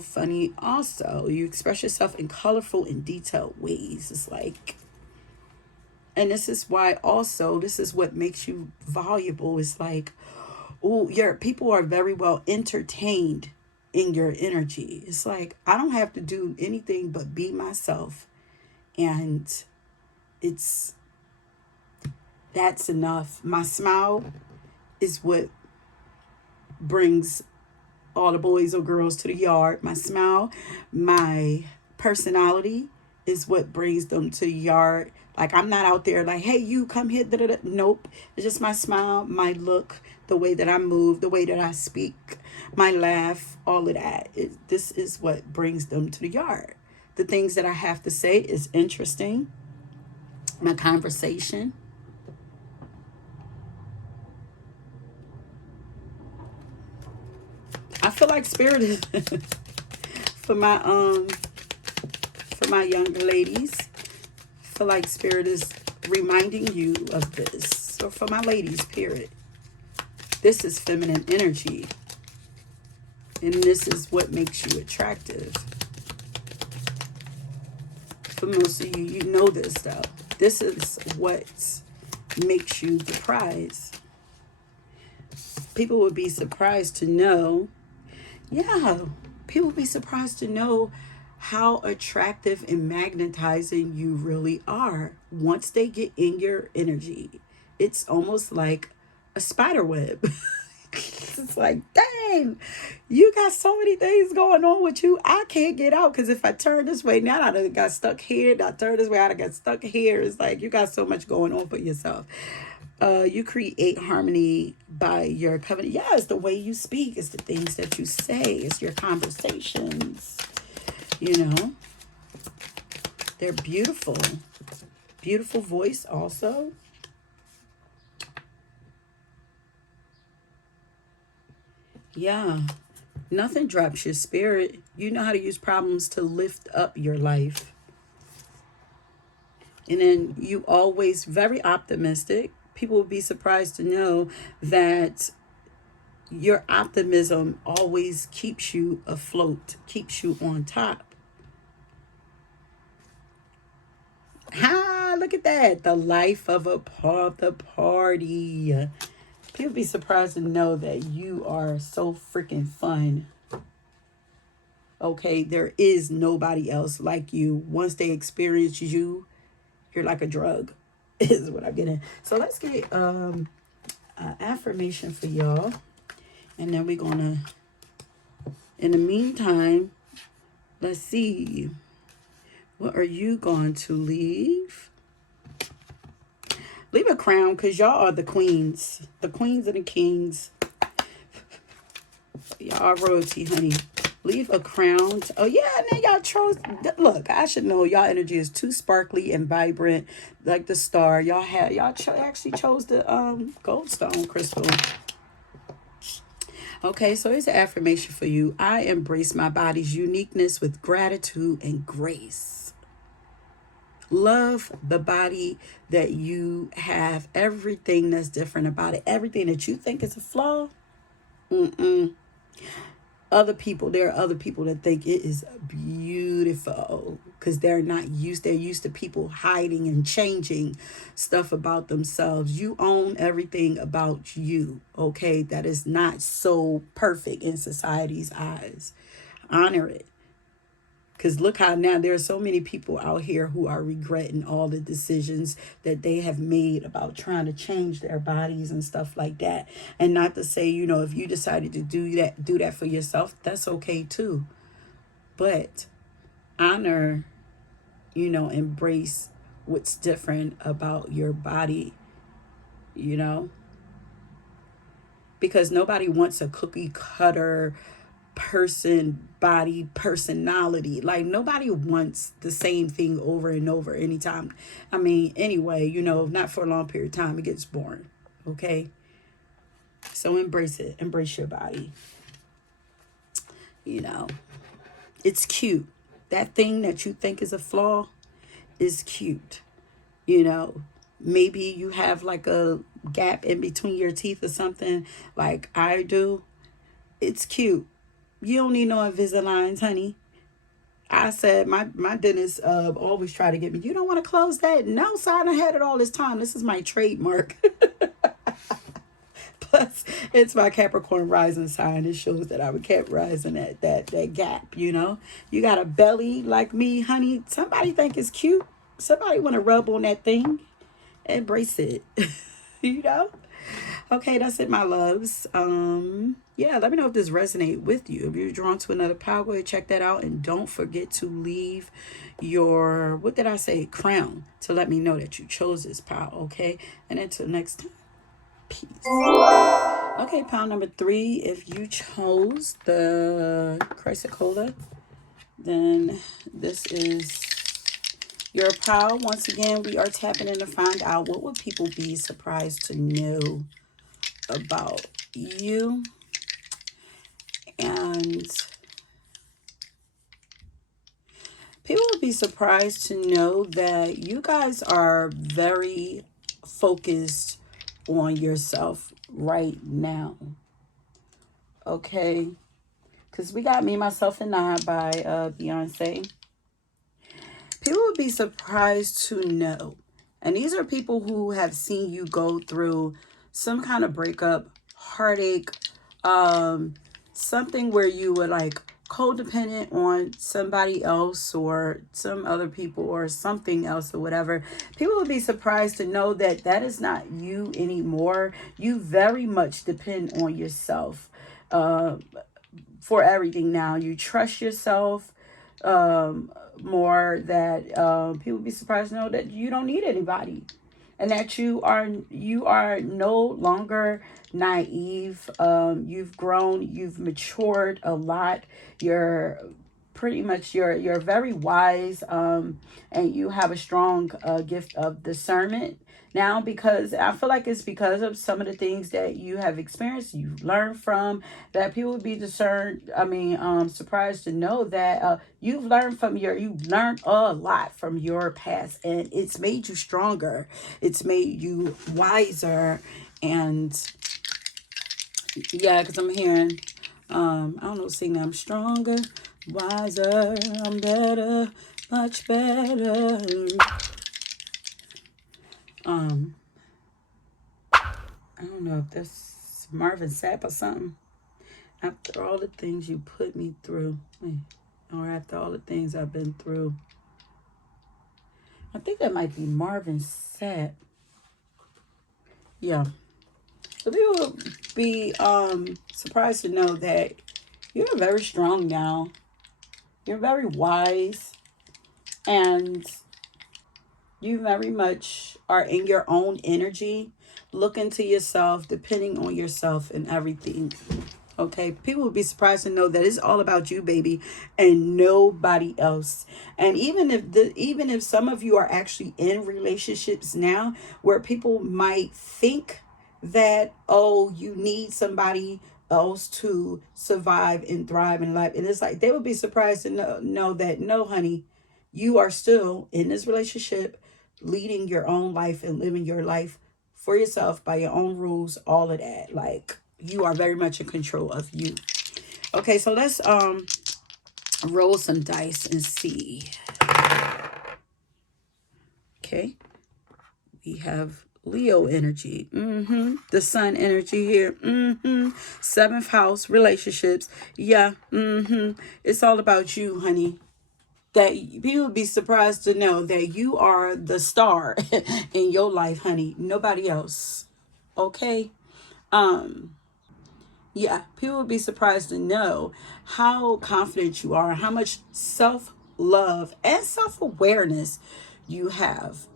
funny also. You express yourself in colorful and detailed ways. It's like, and this is why also, this is what makes you valuable. It's like, ooh, your people are very well entertained in your energy. It's like, I don't have to do anything but be myself. And that's enough. My smile is what brings all the boys or girls to the yard. My smile, my personality is what brings them to the yard. Like, I'm not out there like, hey, you come here. Da-da-da. Nope. It's just my smile, my look, the way that I move, the way that I speak, my laugh, all of that. This is what brings them to the yard. The things that I have to say is interesting. My conversation. I feel like spirit is for my younger ladies. I feel like spirit is reminding you of this. So for my ladies, period. This is feminine energy. And this is what makes you attractive. For most of you, you know this stuff. This is what makes you the prize. People would be surprised to know. Yeah, people would be surprised to know how attractive and magnetizing you really are. Once they get in your energy, it's almost like a spider web. It's like, dang, you got so many things going on with you. I can't get out because if I turn this way, now I done got stuck here. Now I turn this way, I done got stuck here. It's like you got so much going on for yourself. You create harmony by your covenant. Yeah, it's the way you speak. It's the things that you say. It's your conversations. You know, they're beautiful. Beautiful voice also. Yeah. Nothing drops your spirit. You know how to use problems to lift up your life. And then you always very optimistic. People would be surprised to know that your optimism always keeps you afloat, keeps you on top. Ha, look at that. The life of the party. People be surprised to know that you are so freaking fun. Okay, there is nobody else like you. Once they experience you, you're like a drug, is what I'm getting. So let's get an affirmation for y'all. And then we're gonna, in the meantime, let's see. What are you going to leave? Leave a crown, because y'all are the queens. The queens and the kings. Y'all are royalty, honey. Leave a crown. Oh, yeah, and then y'all chose. Look, I should know y'all energy is too sparkly and vibrant, like the star. Y'all actually chose the goldstone crystal. Okay, so here's an affirmation for you. I embrace my body's uniqueness with gratitude and grace. Love the body that you have. Everything that's different about it. Everything that you think is a flaw. Other people, there are other people that think it is beautiful because they're used to people hiding and changing stuff about themselves. You own everything about you, okay? That is not so perfect in society's eyes. Honor it. Because look how now there are so many people out here who are regretting all the decisions that they have made about trying to change their bodies and stuff like that. And not to say, if you decided to do that for yourself, that's okay too. But honor, embrace what's different about your body, because nobody wants a cookie cutter personality. Like nobody wants the same thing over and over anytime. I mean, anyway, not for a long period of time, it gets boring. Okay, so embrace it. Embrace your body. It's cute. That thing that you think is a flaw is cute. Maybe you have like a gap in between your teeth or something like I do. It's cute. You don't need no Invisaligns, honey. I said my dentist always try to get me. You don't want to close that? No, son. I had it all this time. This is my trademark. Plus, it's my Capricorn rising sign. It shows that I would kept rising that gap. You got a belly like me, honey. Somebody think it's cute. Somebody want to rub on that thing. Embrace it. you know. Okay, that's it, my loves. Yeah, let me know if this resonates with you. If you're drawn to another power, go ahead, check that out. And don't forget to leave your, what did I say, crown, to let me know that you chose this power, okay? And until next time, peace. Okay, pound number 3, if you chose the chrysocolla, then this is your power. Once again, we are tapping in to find out what would people be surprised to know about you. And people would be surprised to know that you guys are very focused on yourself right now. Okay? Because we got Me, Myself, and I by Beyonce. People would be surprised to know. And these are people who have seen you go through some kind of breakup, heartache, something where you were like codependent on somebody else or some other people or something else or whatever, people would be surprised to know that that is not you anymore. You very much depend on yourself for everything now. You trust yourself more, that people would be surprised to know that you don't need anybody, and that you are no longer naive. You've grown, you've matured a lot. You're pretty much, you're very wise, and you have a strong gift of discernment now, because I feel like it's because of some of the things that you have experienced, you've learned from, that people would be surprised to know that you've learned a lot from your past, and it's made you stronger, it's made you wiser. And yeah, because I'm hearing, I don't know, sing, I'm stronger, wiser, I'm better, much better. I don't know if that's Marvin Sapp or something. After all the things you put me through, or after all the things I've been through. I think that might be Marvin Sapp. Yeah. So people will be surprised to know that you're very strong now. You're very wise, and you very much are in your own energy, looking to yourself, depending on yourself and everything. Okay, people would be surprised to know that it's all about you, baby, and nobody else. And even if some of you are actually in relationships now where people might think that, oh, you need somebody else to survive and thrive in life, and it's like they would be surprised to know that, no, honey, you are still in this relationship, leading your own life and living your life for yourself by your own rules, all of that. Like, you are very much in control of you. Okay, so let's roll some dice and see. Okay, we have Leo energy, the sun energy here, seventh house, relationships. Yeah, it's all about you, honey. That people would be surprised to know that you are the star in your life, honey, nobody else. Okay. Yeah, people would be surprised to know how confident you are, how much self-love and self-awareness you have.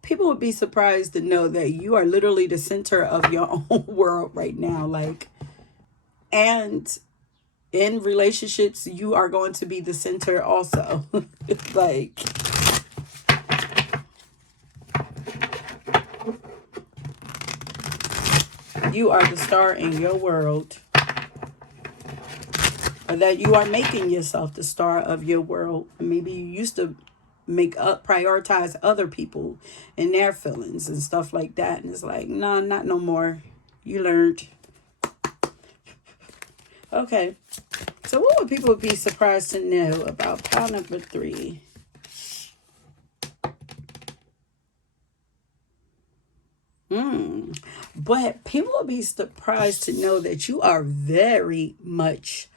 People would be surprised to know that you are literally the center of your own world right now. Like, and in relationships, you are going to be the center also. Like, you are the star in your world. Or that you are making yourself the star of your world. Maybe you used to prioritize other people and their feelings and stuff like that, and it's like, no, not no more. You learned. Okay, so what would people be surprised to know about pile number 3? But people will be surprised to know that you are very much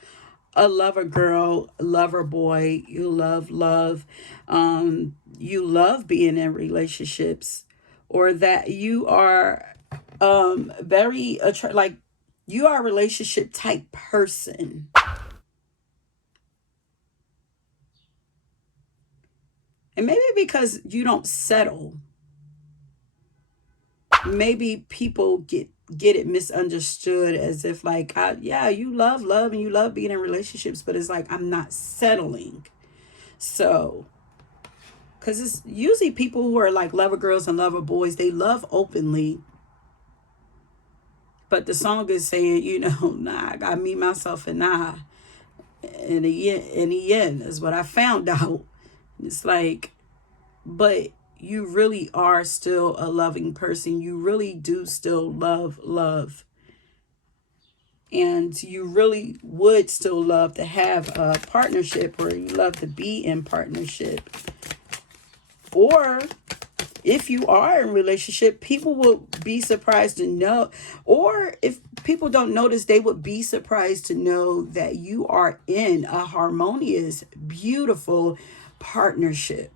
a lover girl, lover boy. You love love. You love being in relationships, or that you are very like, you are a relationship type person. And maybe because you don't settle, maybe people get it misunderstood as if like, yeah, you love love and you love being in relationships, but it's like, I'm not settling. So, because it's usually people who are like lover girls and lover boys, they love openly, but the song is saying, nah, I gotta meet myself, and nah, in the end is what I found out. It's like, but you really are still a loving person. You really do still love. And you really would still love to have a partnership, or you love to be in partnership. Or if you are in a relationship, people will be surprised to know, or if people don't notice, they would be surprised to know that you are in a harmonious, beautiful partnership.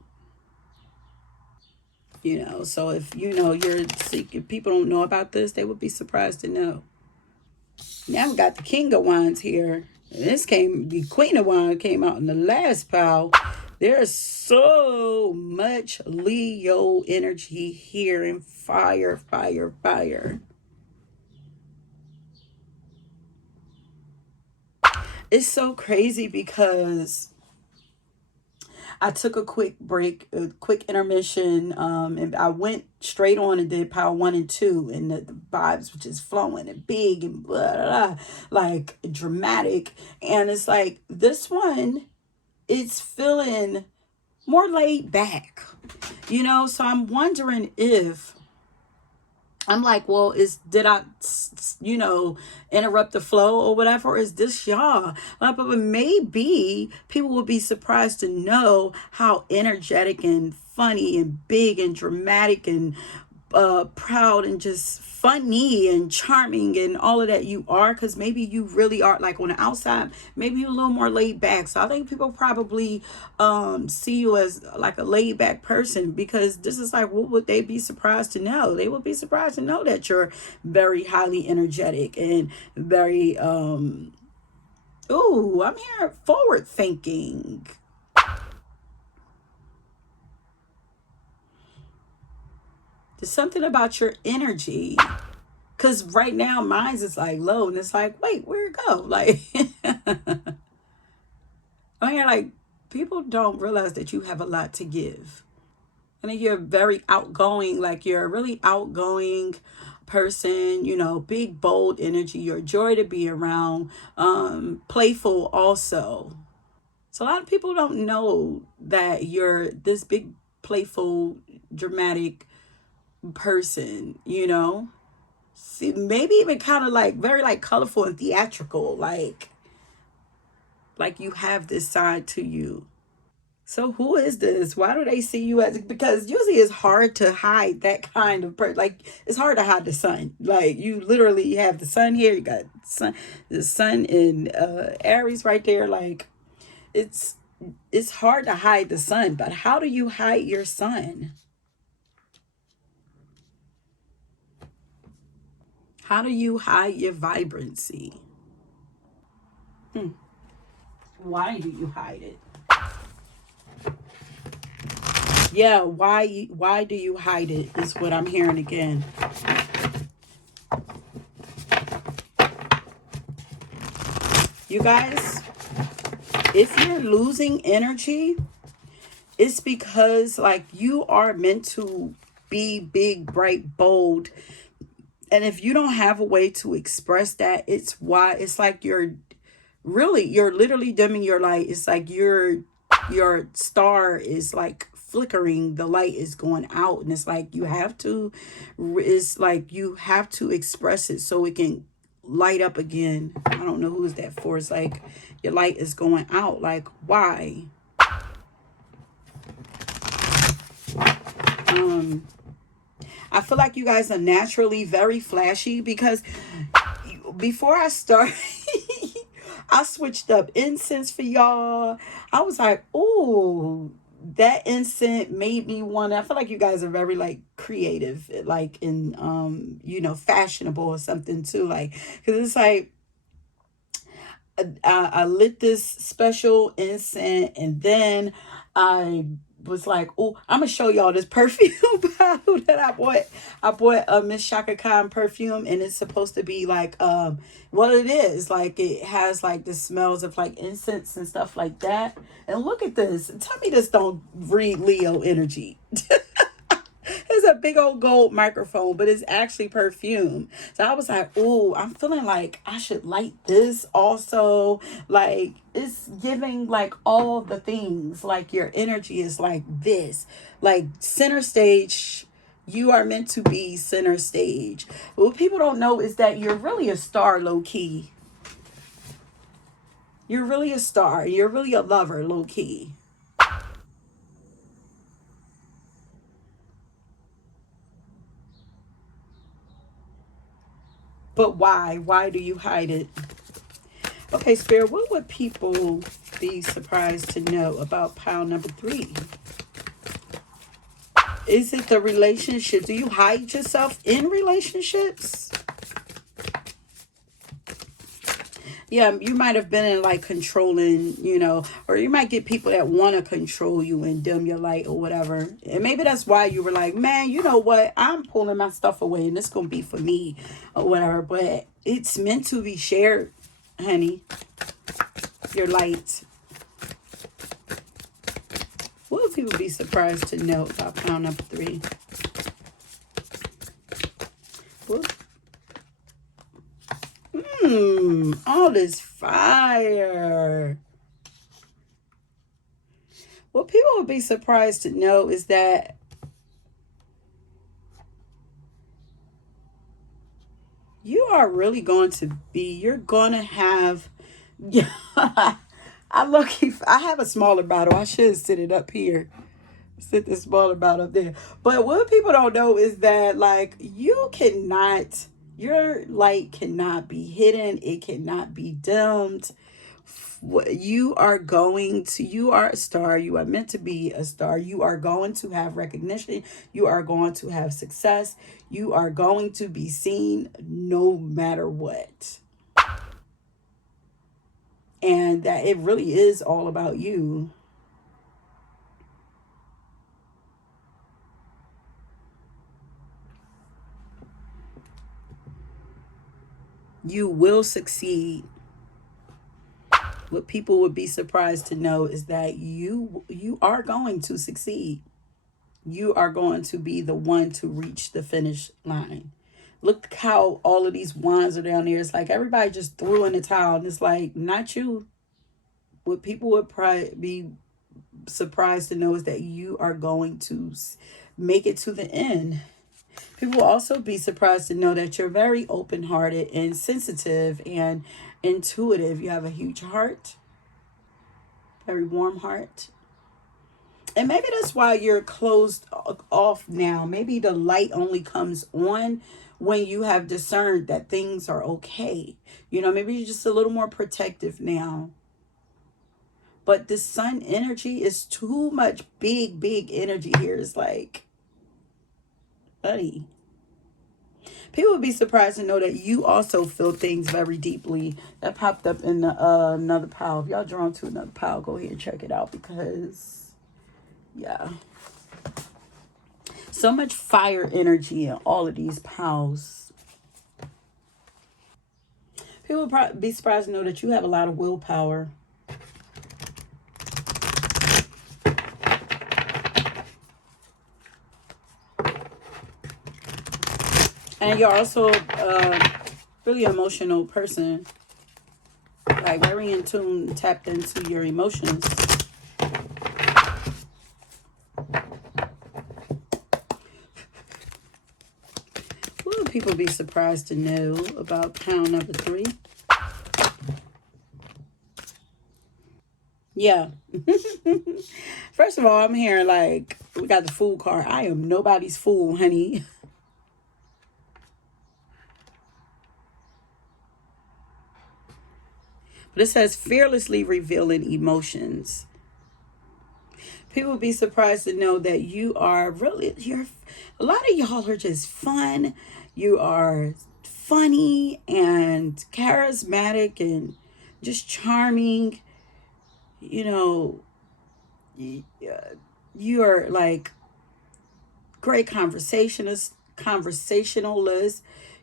So if you're seeking, people don't know about this, they would be surprised to know. Now we got the King of Wands here. The Queen of Wands came out in the last pile. There's so much Leo energy here, and fire, fire, fire. It's so crazy because I took a quick break, a quick intermission, and I went straight on and did pile 1 and 2, and the vibes were just flowing and big and blah, blah, blah, like dramatic. And it's like this one, it's feeling more laid back, So I'm wondering if I'm like, well, did I, interrupt the flow or whatever? Or is this y'all? But maybe people will be surprised to know how energetic and funny and big and dramatic and proud and just funny and charming and all of that you are, because maybe you really are, like, on the outside, maybe you're a little more laid back. So I think people probably see you as like a laid back person, because this is like, what would they be surprised to know? They would be surprised to know that you're very highly energetic and very I'm here forward thinking. There's something about your energy. Because right now, mine's is like low. And it's like, wait, where'd it go? Like, I mean, like, people don't realize that you have a lot to give. And then you're very outgoing. Like, you're a really outgoing person, big, bold energy. You're a joy to be around. Playful also. So a lot of people don't know that you're this big, playful, dramatic person. See, maybe even kind of like very like colorful and theatrical, like you have this side to you. So who is this? Why do they see you as? Because usually it's hard to hide that kind of person. Like, it's hard to hide the sun. Like, you literally have the sun here. You got the sun in Aries right there. Like, it's hard to hide the sun. But how do you hide your sun? How do you hide your vibrancy? Why do you hide it? Yeah, why do you hide it is what I'm hearing again. You guys, if you're losing energy, it's because, like, you are meant to be big, bright, bold. And if you don't have a way to express that, it's like you're literally dimming your light. It's like your star is like flickering, the light is going out, and it's like you have to express it so it can light up again. I don't know who's that for. It's like your light is going out. Like, why? I feel like you guys are naturally very flashy, because before I start I switched up incense for y'all. I was like, ooh, that incense made me want to. I feel like you guys are very like creative, like in fashionable or something too. Like, because it's like I lit this special incense, and then I was like, oh, I'm gonna show y'all this perfume bottle that I bought. I bought a Miss Shaka Khan perfume, and it's supposed to be like what it is. Like, it has like the smells of like incense and stuff like that. And look at this. Tell me this don't read Leo energy. It's a big old gold microphone, but it's actually perfume. So I was like, oh, I'm feeling like I should light this also. Like, it's giving like all the things. Like, your energy is like this. Like, center stage. You are meant to be center stage. But what people don't know is that you're really a star, low key. You're really a star. You're really a lover, low key. But why? Why do you hide it? Okay, Spirit, what would people be surprised to know about pile number 3? Is it the relationship? Do you hide yourself in relationships? Yeah, you might have been in like controlling, or you might get people that want to control you and dim your light or whatever. And maybe that's why you were like, man, you know what? I'm pulling my stuff away and it's going to be for me or whatever. But it's meant to be shared, honey. Your light. What would people be surprised to know about pile number 3? What? All this fire. What people would be surprised to know is that you are really going to be, you're going to have, I have a smaller bottle. I should sit it up here. Sit this smaller bottle up there. But what people don't know is that, like, your light cannot be hidden. It cannot be dimmed. You are a star. You are meant to be a star. You are going to have recognition. You are going to have success. You are going to be seen no matter what. And that it really is all about you. You will succeed. What people would be surprised to know is that you are going to succeed. You are going to be the one to reach the finish line. Look how all of these wands are down there. It's like everybody just threw in the towel. And it's like, not you. What people would be surprised to know is that you are going to make it to the end. People will also be surprised to know that you're very open-hearted and sensitive and intuitive. You have a huge heart, very warm heart. And maybe that's why you're closed off now. Maybe the light only comes on when you have discerned that things are okay. Maybe you're just a little more protective now. But this sun energy is too much big energy here. It's like, buddy. People would be surprised to know that you also feel things very deeply. That popped up in the another pile. If y'all drawn to another pile, go ahead and check it out because, yeah. So much fire energy in all of these piles. People would probably be surprised to know that you have a lot of willpower. And you're also really emotional person. Like very in tune, tapped into your emotions. What would people be surprised to know about pile number 3? Yeah. First of all, I'm hearing like, we got the fool card. I am nobody's fool, honey. But it says fearlessly revealing emotions. People would be surprised to know that a lot of y'all are just fun. You are funny and charismatic and just charming. You are like great conversationalist.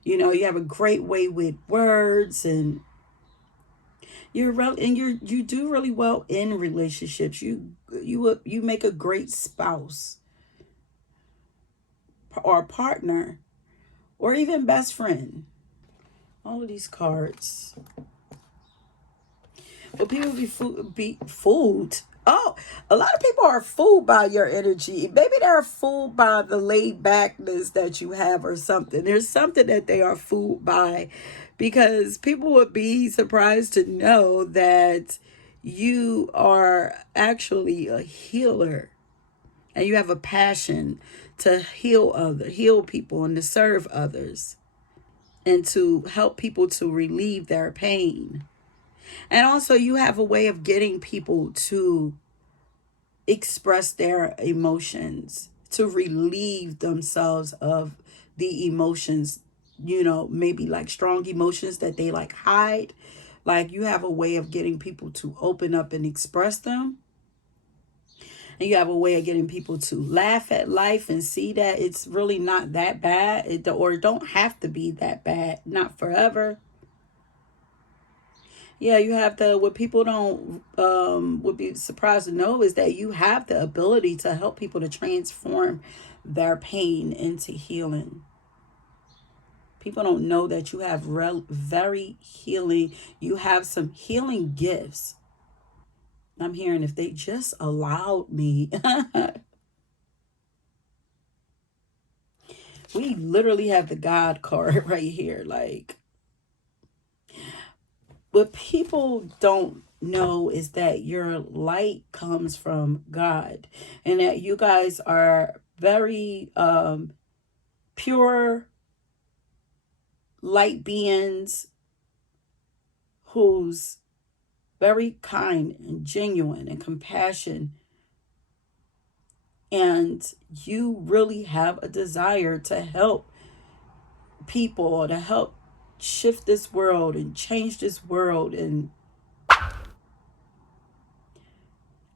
You have a great way with words and you do really well in relationships. You make a great spouse or partner or even best friend. All of these cards. But people be fooled. Oh, a lot of people are fooled by your energy. Maybe they're fooled by the laid backness that you have or something. There's something that they are fooled by because people would be surprised to know that you are actually a healer and you have a passion to heal people and to serve others. and to help people to relieve their pain. And also you have a way of getting people to express their emotions, to relieve themselves of the emotions, maybe like strong emotions that they like hide. Like you have a way of getting people to open up and express them. And you have a way of getting people to laugh at life and see that it's really not that bad, or it don't have to be that bad, not forever. Yeah, you have what people don't would be surprised to know is that you have the ability to help people to transform their pain into healing. People don't know that you have very healing. You have some healing gifts. I'm hearing if they just allowed me. We literally have the God card right here. Like, what people don't know is that your light comes from God, and that you guys are very pure light beings who's very kind and genuine and compassion, and you really have a desire to help people, to help shift this world and change this world, and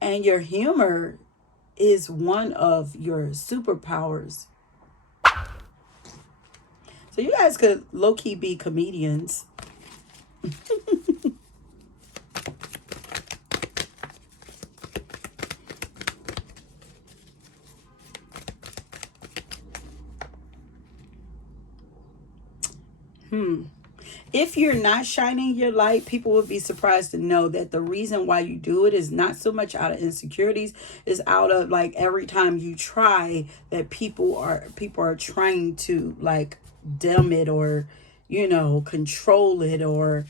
your humor is one of your superpowers. So you guys could low-key be comedians. If you're not shining your light, people will be surprised to know that the reason why you do it is not so much out of insecurities, is out of like every time you try that people are trying to like dim it, or control it, or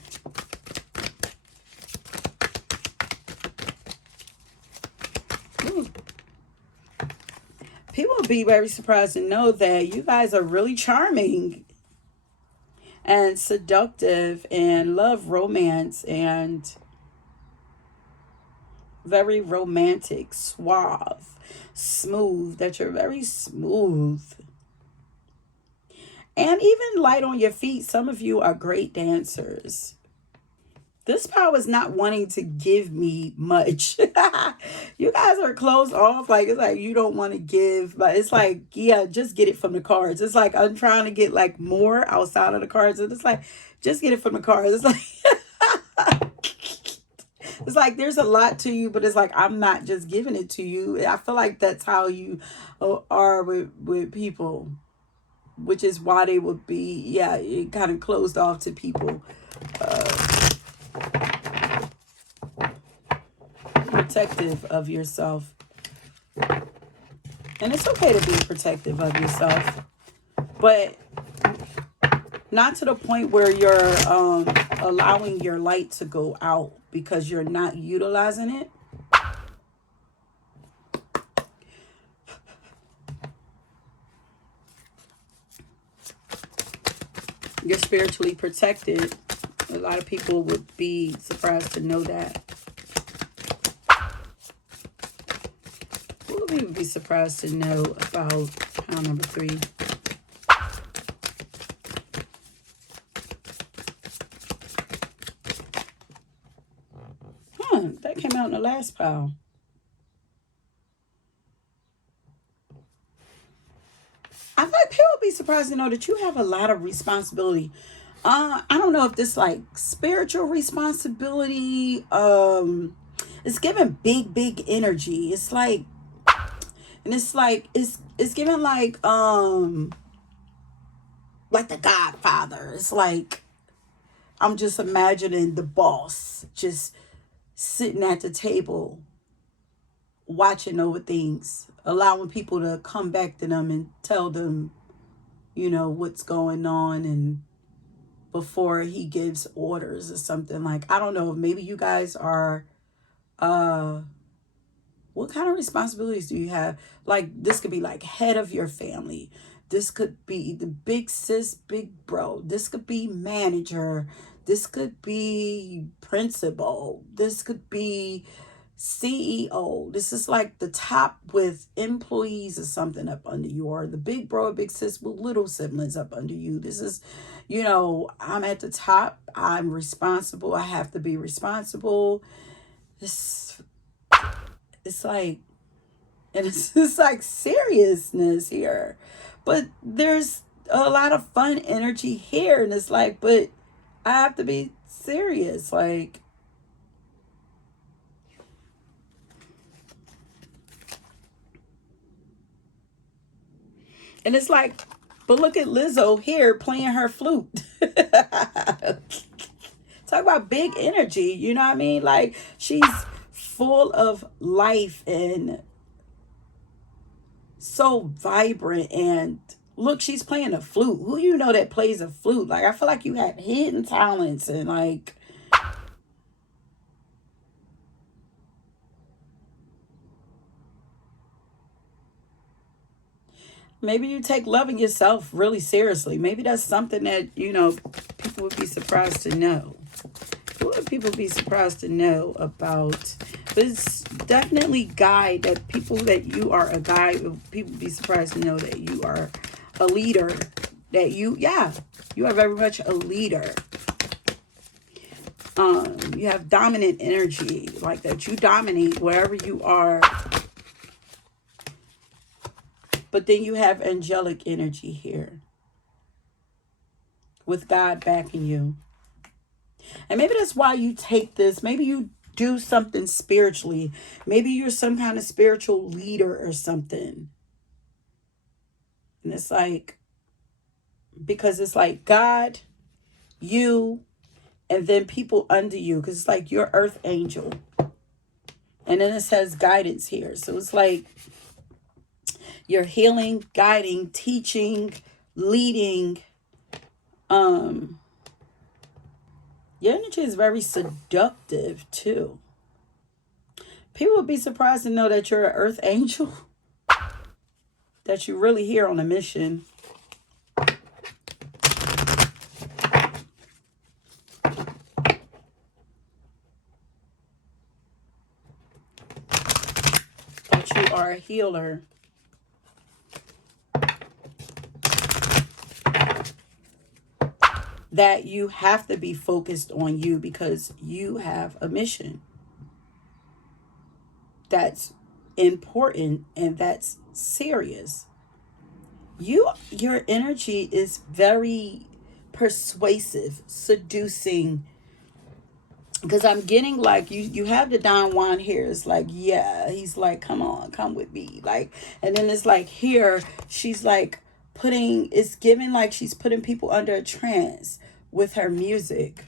people will be very surprised to know that you guys are really charming and seductive and love romance and very romantic, suave, smooth, that you're very smooth. And even light on your feet. Some of you are great dancers. This power is not wanting to give me much. You guys are closed off. Like, it's like you don't want to give, but it's like, yeah, just get it from the cards. It's like I'm trying to get like more outside of the cards. And it's like, just get it from the cards. It's like, it's like there's a lot to you, but it's like I'm not just giving it to you. I feel like that's how you are with people, which is why they would be, yeah, kind of closed off to people. Protective of yourself. And it's okay to be protective of yourself, but not to the point where you're allowing your light to go out because you're not utilizing it. You're spiritually protected. A lot of people would be surprised to know that. We would be surprised to know about pile number 3. That came out in the last pile. I feel like people would be surprised to know that you have a lot of responsibility. I don't know if this like spiritual responsibility. It's giving big energy. It's like, and it's like it's giving like the Godfather. It's like I'm just imagining the boss just sitting at the table watching over things, allowing people to come back to them and tell them, what's going on, and before he gives orders or something. Like, I don't know, maybe you guys are what kind of responsibilities do you have? Like, this could be like head of your family. This could be the big sis, big bro. This could be manager. This could be principal. This could be CEO. This is like the top with employees or something up under you, or the big bro or big sis with little siblings up under you. This is, I'm at the top. I'm responsible. I have to be responsible. It's like, and it's like seriousness here. But there's a lot of fun energy here. And it's like, but I have to be serious. Like, and it's like, but look at Lizzo here playing her flute. Talk about big energy, you know what I mean? Like, she's full of life and so vibrant. And look, she's playing a flute. Who you know that plays a flute? Like, I feel like you have hidden talents, and like, maybe you take loving yourself really seriously. Maybe that's something that, people would be surprised to know. What would people be surprised to know about? But it's definitely guide that people that you are a guide. People be surprised to know that you are a leader. That you are very much a leader. You have dominant energy, like that you dominate wherever you are. But then you have angelic energy here with God backing you. And maybe that's why you take this. Maybe you do something spiritually. Maybe you're some kind of spiritual leader or something. And it's like, because it's like God, you, and then people under you. Because it's like your earth angel. And then it says guidance here. So it's like you're healing, guiding, teaching, leading. Your energy is very seductive too. People would be surprised to know that you're an earth angel. That you're really here on a mission. That you are a healer. That you have to be focused on you because you have a mission. That's important and that's serious. Your energy is very persuasive, seducing. Because I'm getting like you have the Don Juan here. It's like, yeah, he's like, come on, come with me. Like, and then it's like here, she's like it's giving like she's putting people under a trance with her music.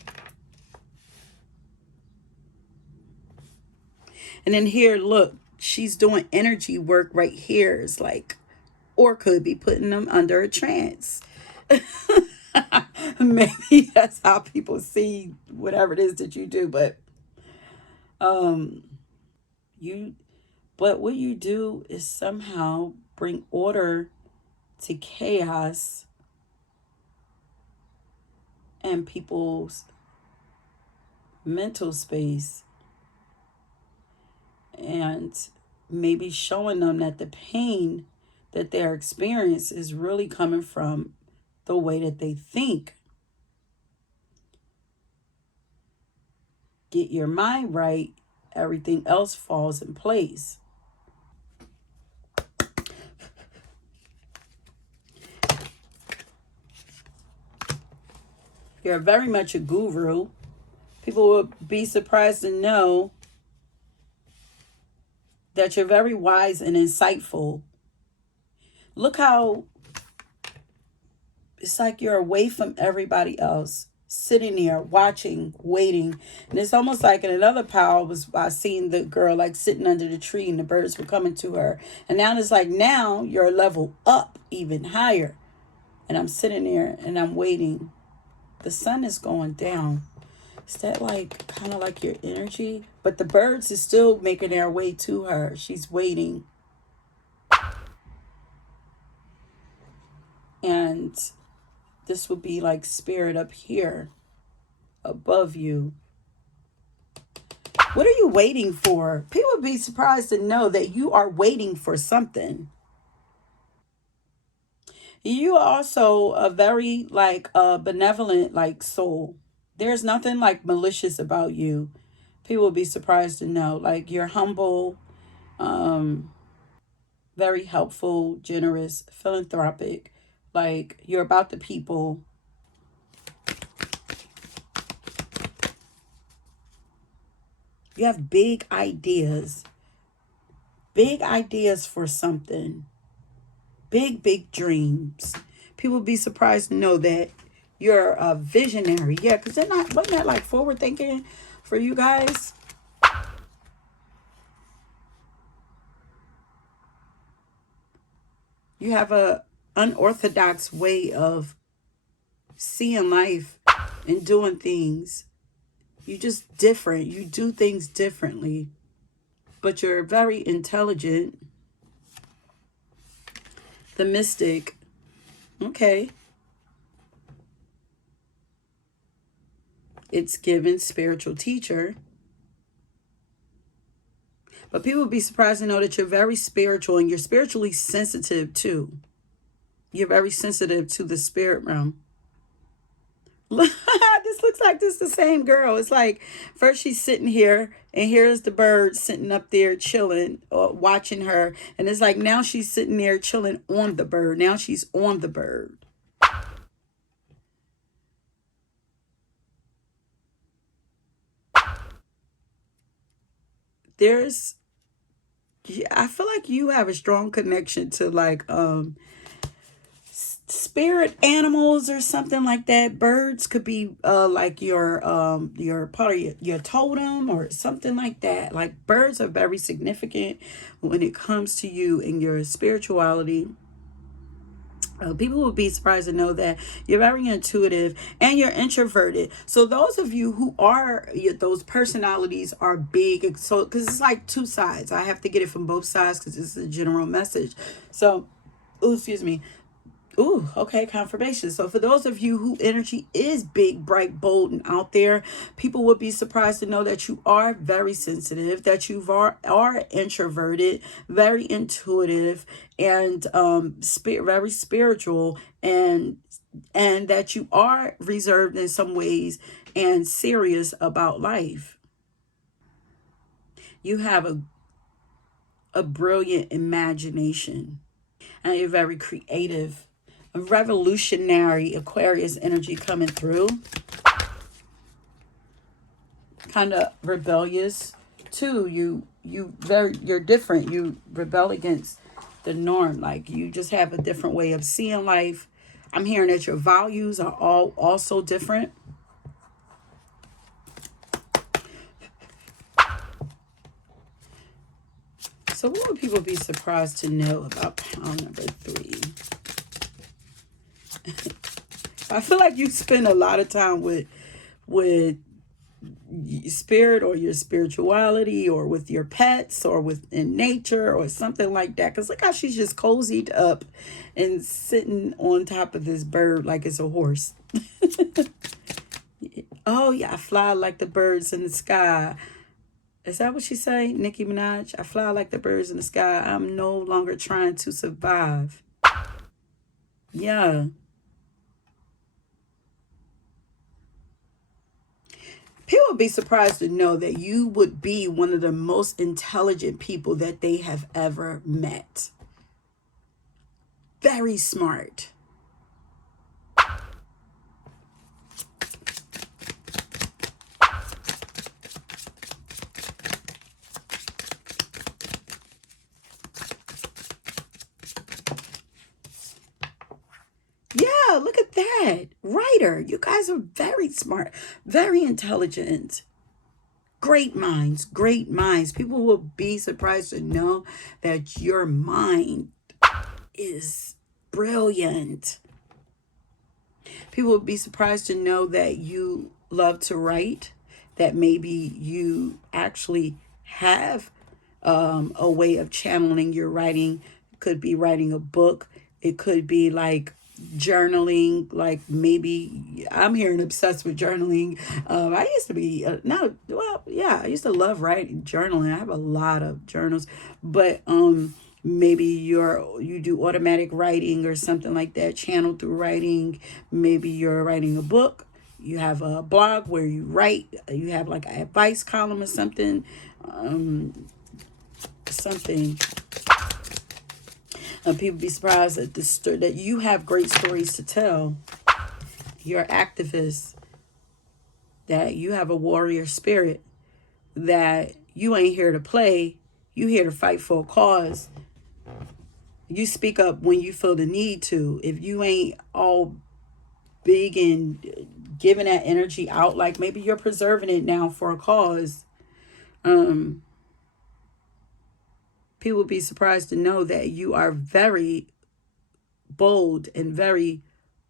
And then here, look, she's doing energy work right here. It's like, or could be putting them under a trance. Maybe that's how people see whatever it is that you do. But what you do is somehow bring order to chaos and people's mental space, and maybe showing them that the pain that they're experiencing is really coming from the way that they think. Get your mind right, everything else falls in place. You're very much a guru. People would be surprised to know that you're very wise and insightful. Look how it's like you're away from everybody else, sitting there watching, waiting. And it's almost like in another power was I seen the girl like sitting under the tree and the birds were coming to her. And now it's like now you're a level up, even higher. And I'm sitting there and I'm waiting. The sun is going down. Is that like kind of like your energy? But the birds is still making their way to her. She's waiting. And this would be like spirit up here above you. What are you waiting for? People would be surprised to know that you are waiting for something. You are also a very like benevolent like soul. There's nothing like malicious about you. People would be surprised to know. Like you're humble, um, very helpful, generous, philanthropic. Like you're about the people. You have big ideas for something, big dreams. People would be surprised to know that you're a visionary. Yeah, because they're not, wasn't that like forward thinking for you guys? You have a unorthodox way of seeing life and doing things. You just different. You do things differently. But you're very intelligent. The mystic. Okay. It's given spiritual teacher. But people would be surprised to know that you're very spiritual and you're spiritually sensitive too. You're very sensitive to the spirit realm. This looks like this the same girl. It's like first she's sitting here and here's the bird sitting up there chilling or watching her. And it's like now she's sitting there chilling on the bird. Now she's on the bird. There's, yeah, I feel like you have a strong connection to like spirit animals or something like that. Birds could be like your part of your totem or something like that. Like birds are very significant when it comes to you and your spirituality. People will be surprised to know that you're very intuitive and you're introverted. So those of you who are, those personalities are big. So because it's like two sides, I have to get it from both sides because this is a general message. So, oh, excuse me. Ooh, okay, confirmation. So for those of you who energy is big, bright, bold, and out there, people would be surprised to know that you are very sensitive, that you are introverted, very intuitive, and very spiritual, and that you are reserved in some ways and serious about life. You have a brilliant imagination, and you're very creative. A revolutionary Aquarius energy coming through. Kind of rebellious too. You're different. You rebel against the norm. Like you just have a different way of seeing life. I'm hearing that your values are all also different. So what would people be surprised to know about pound number 3? I feel like you spend a lot of time with spirit or your spirituality or with your pets or in nature or something like that. Because look how she's just cozied up and sitting on top of this bird like it's a horse. Oh yeah, I fly like the birds in the sky. Is that what she say, Nicki Minaj? I fly like the birds in the sky. I'm no longer trying to survive. Yeah. People would be surprised to know that you would be one of the most intelligent people that they have ever met. Very smart. Yeah, look at that. Writer. You guys are very smart, very intelligent. Great minds, great minds. People will be surprised to know that your mind is brilliant. People will be surprised to know that you love to write, that maybe you actually have a way of channeling your writing. It could be writing a book. It could be like journaling, like maybe I'm hearing obsessed with journaling. I used to be I used to love writing, journaling. I have a lot of journals, but maybe you do automatic writing or something like that, channel through writing. Maybe you're writing a book. You have a blog where you write. You have like an advice column or something. Something. People be surprised at that you have great stories to tell. You're activists. That you have a warrior spirit. That you ain't here to play. You here to fight for a cause. You speak up when you feel the need to. If you ain't all big and giving that energy out, like maybe you're preserving it now for a cause. People be surprised to know that you are very bold and very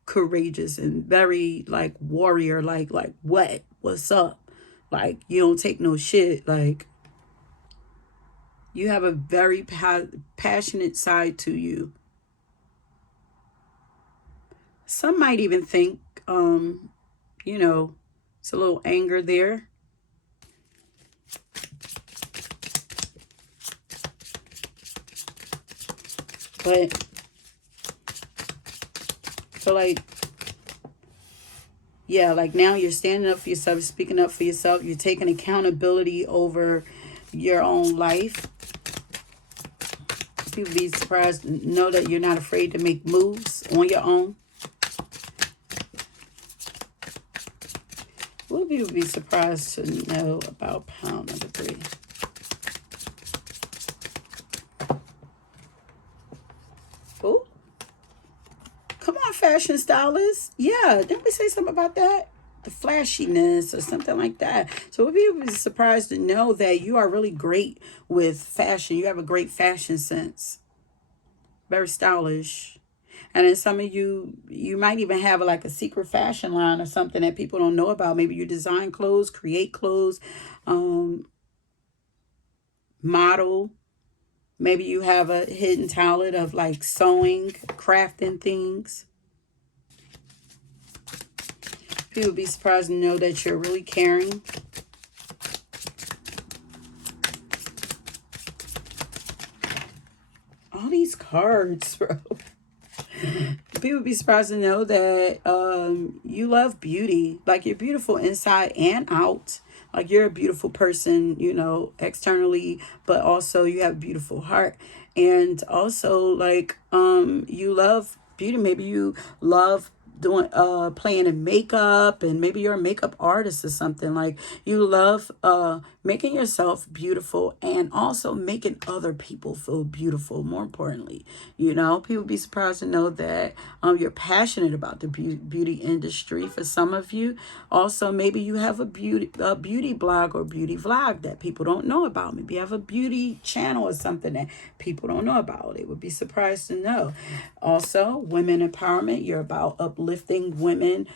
courageous and very like warrior, like what's up, like you don't take no shit, like you have a very passionate side to you. Some might even think it's a little anger there. But so like now you're standing up for yourself, speaking up for yourself, you're taking accountability over your own life. People be surprised to know that you're not afraid to make moves on your own. Will people be surprised to know about pound number 3? Oh, come on, fashion stylists. Yeah, didn't we say something about that? The flashiness or something like that. So we'll be surprised to know that you are really great with fashion. You have a great fashion sense. Very stylish. And then some of you might even have like a secret fashion line or something that people don't know about. Maybe you design clothes, create clothes, model. Maybe you have a hidden talent of like sewing, crafting things. People would be surprised to know that you're really caring. All these cards, bro. People would be surprised to know that you love beauty. Like you're beautiful inside and out. Like you're a beautiful person, externally, but also you have a beautiful heart. And also like you love beauty. Maybe you love doing playing in makeup, and maybe you're a makeup artist or something. Like you love making yourself beautiful and also making other people feel beautiful. More importantly, people be surprised to know that you're passionate about the beauty industry. For some of you, also maybe you have a beauty blog or beauty vlog that people don't know about. Maybe you have a beauty channel or something that people don't know about. They would be surprised to know. Also, women empowerment. You're about uplifting women,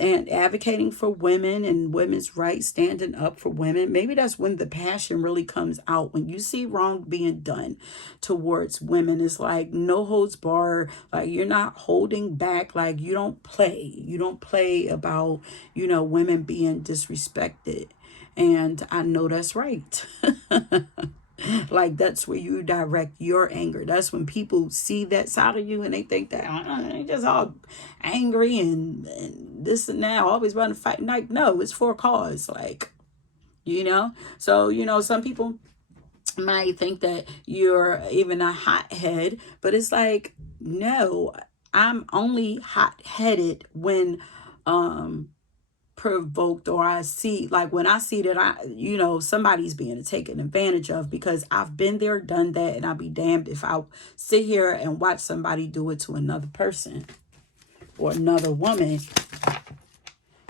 advocating for women and women's rights, standing up for women. Maybe that's when the passion really comes out. When you see wrong being done towards women, it's like no holds barred. Like you're not holding back. Like you don't play about women being disrespected. And I know that's right. Like that's where you direct your anger. That's when people see that side of you and they think that they just all angry and this and that, always running to fight. Like no, it's for a cause. Like so some people might think that you're even a hothead, but it's like no, I'm only hot-headed when provoked, or I see like when I see that somebody's being taken advantage of, because I've been there, done that, and I'll be damned if I sit here and watch somebody do it to another person or another woman.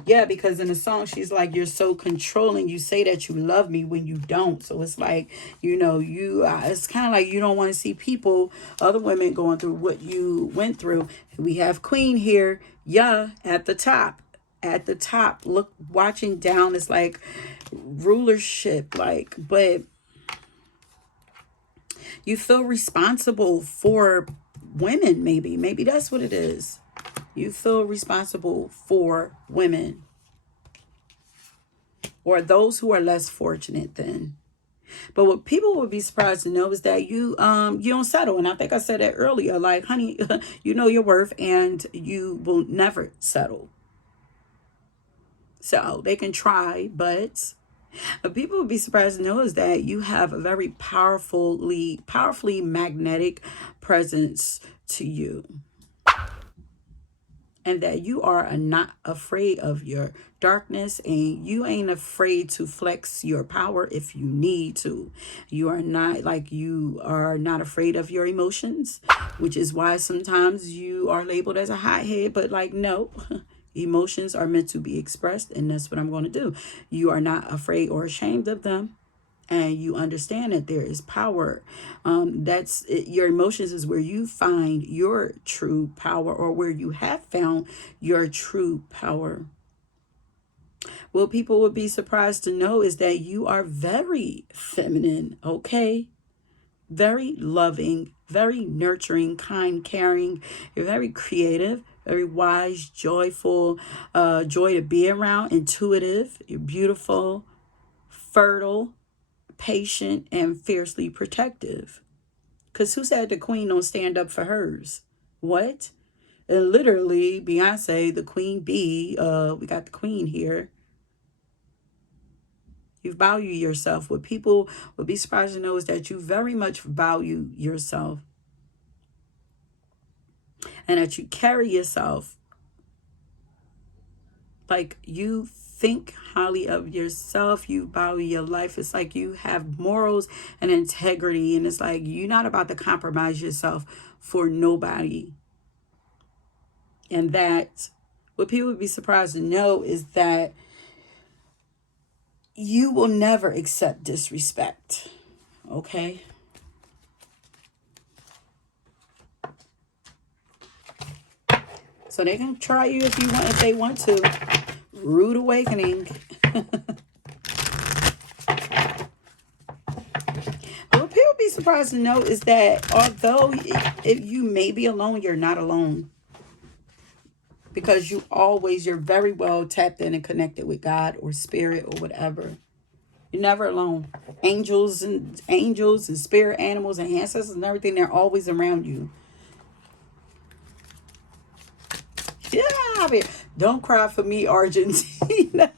Yeah, because in the song she's like, you're so controlling, you say that you love me when you don't. So it's like it's kind of like you don't want to see other women going through what you went through. We have Queen here, at the top, look, watching down is like rulership, like, but you feel responsible for women. Maybe that's what it is. You feel responsible for women or those who are less fortunate than. But what people would be surprised to know is that you don't settle. And I think I said that earlier. Like, honey, you know your worth and you will never settle. So they can try, but people would be surprised to know is that you have a very powerfully magnetic presence to you. And that you are not afraid of your darkness, and you ain't afraid to flex your power if you need to. You are not afraid of your emotions, which is why sometimes you are labeled as a hothead, but like, no. Emotions are meant to be expressed, and that's what I'm going to do. You are not afraid or ashamed of them, and you understand that there is power. That's it. Your emotions is where you find your true power, or where you have found your true power. What people would be surprised to know is that you are very feminine, okay? Very loving, very nurturing, kind, caring. You're very creative, very wise, joyful, joy to be around, intuitive. You're beautiful, fertile, patient, and fiercely protective. Because who said the queen don't stand up for hers? What? And literally, Beyonce, the queen bee, we got the queen here. You value yourself. What people would be surprised to know is that you very much value yourself. And that you carry yourself like you think highly of yourself. You value your life. It's like you have morals and integrity. And it's like you're not about to compromise yourself for nobody. And that what people would be surprised to know is that you will never accept disrespect. Okay? So they can try you if they want to. Rude awakening. What people be surprised to know is that although if you may be alone, you're not alone. Because you're very well tapped in and connected with God or spirit or whatever. You're never alone. Angels and spirit animals and ancestors and everything, they're always around you. Yeah, I mean, don't cry for me, Argentina.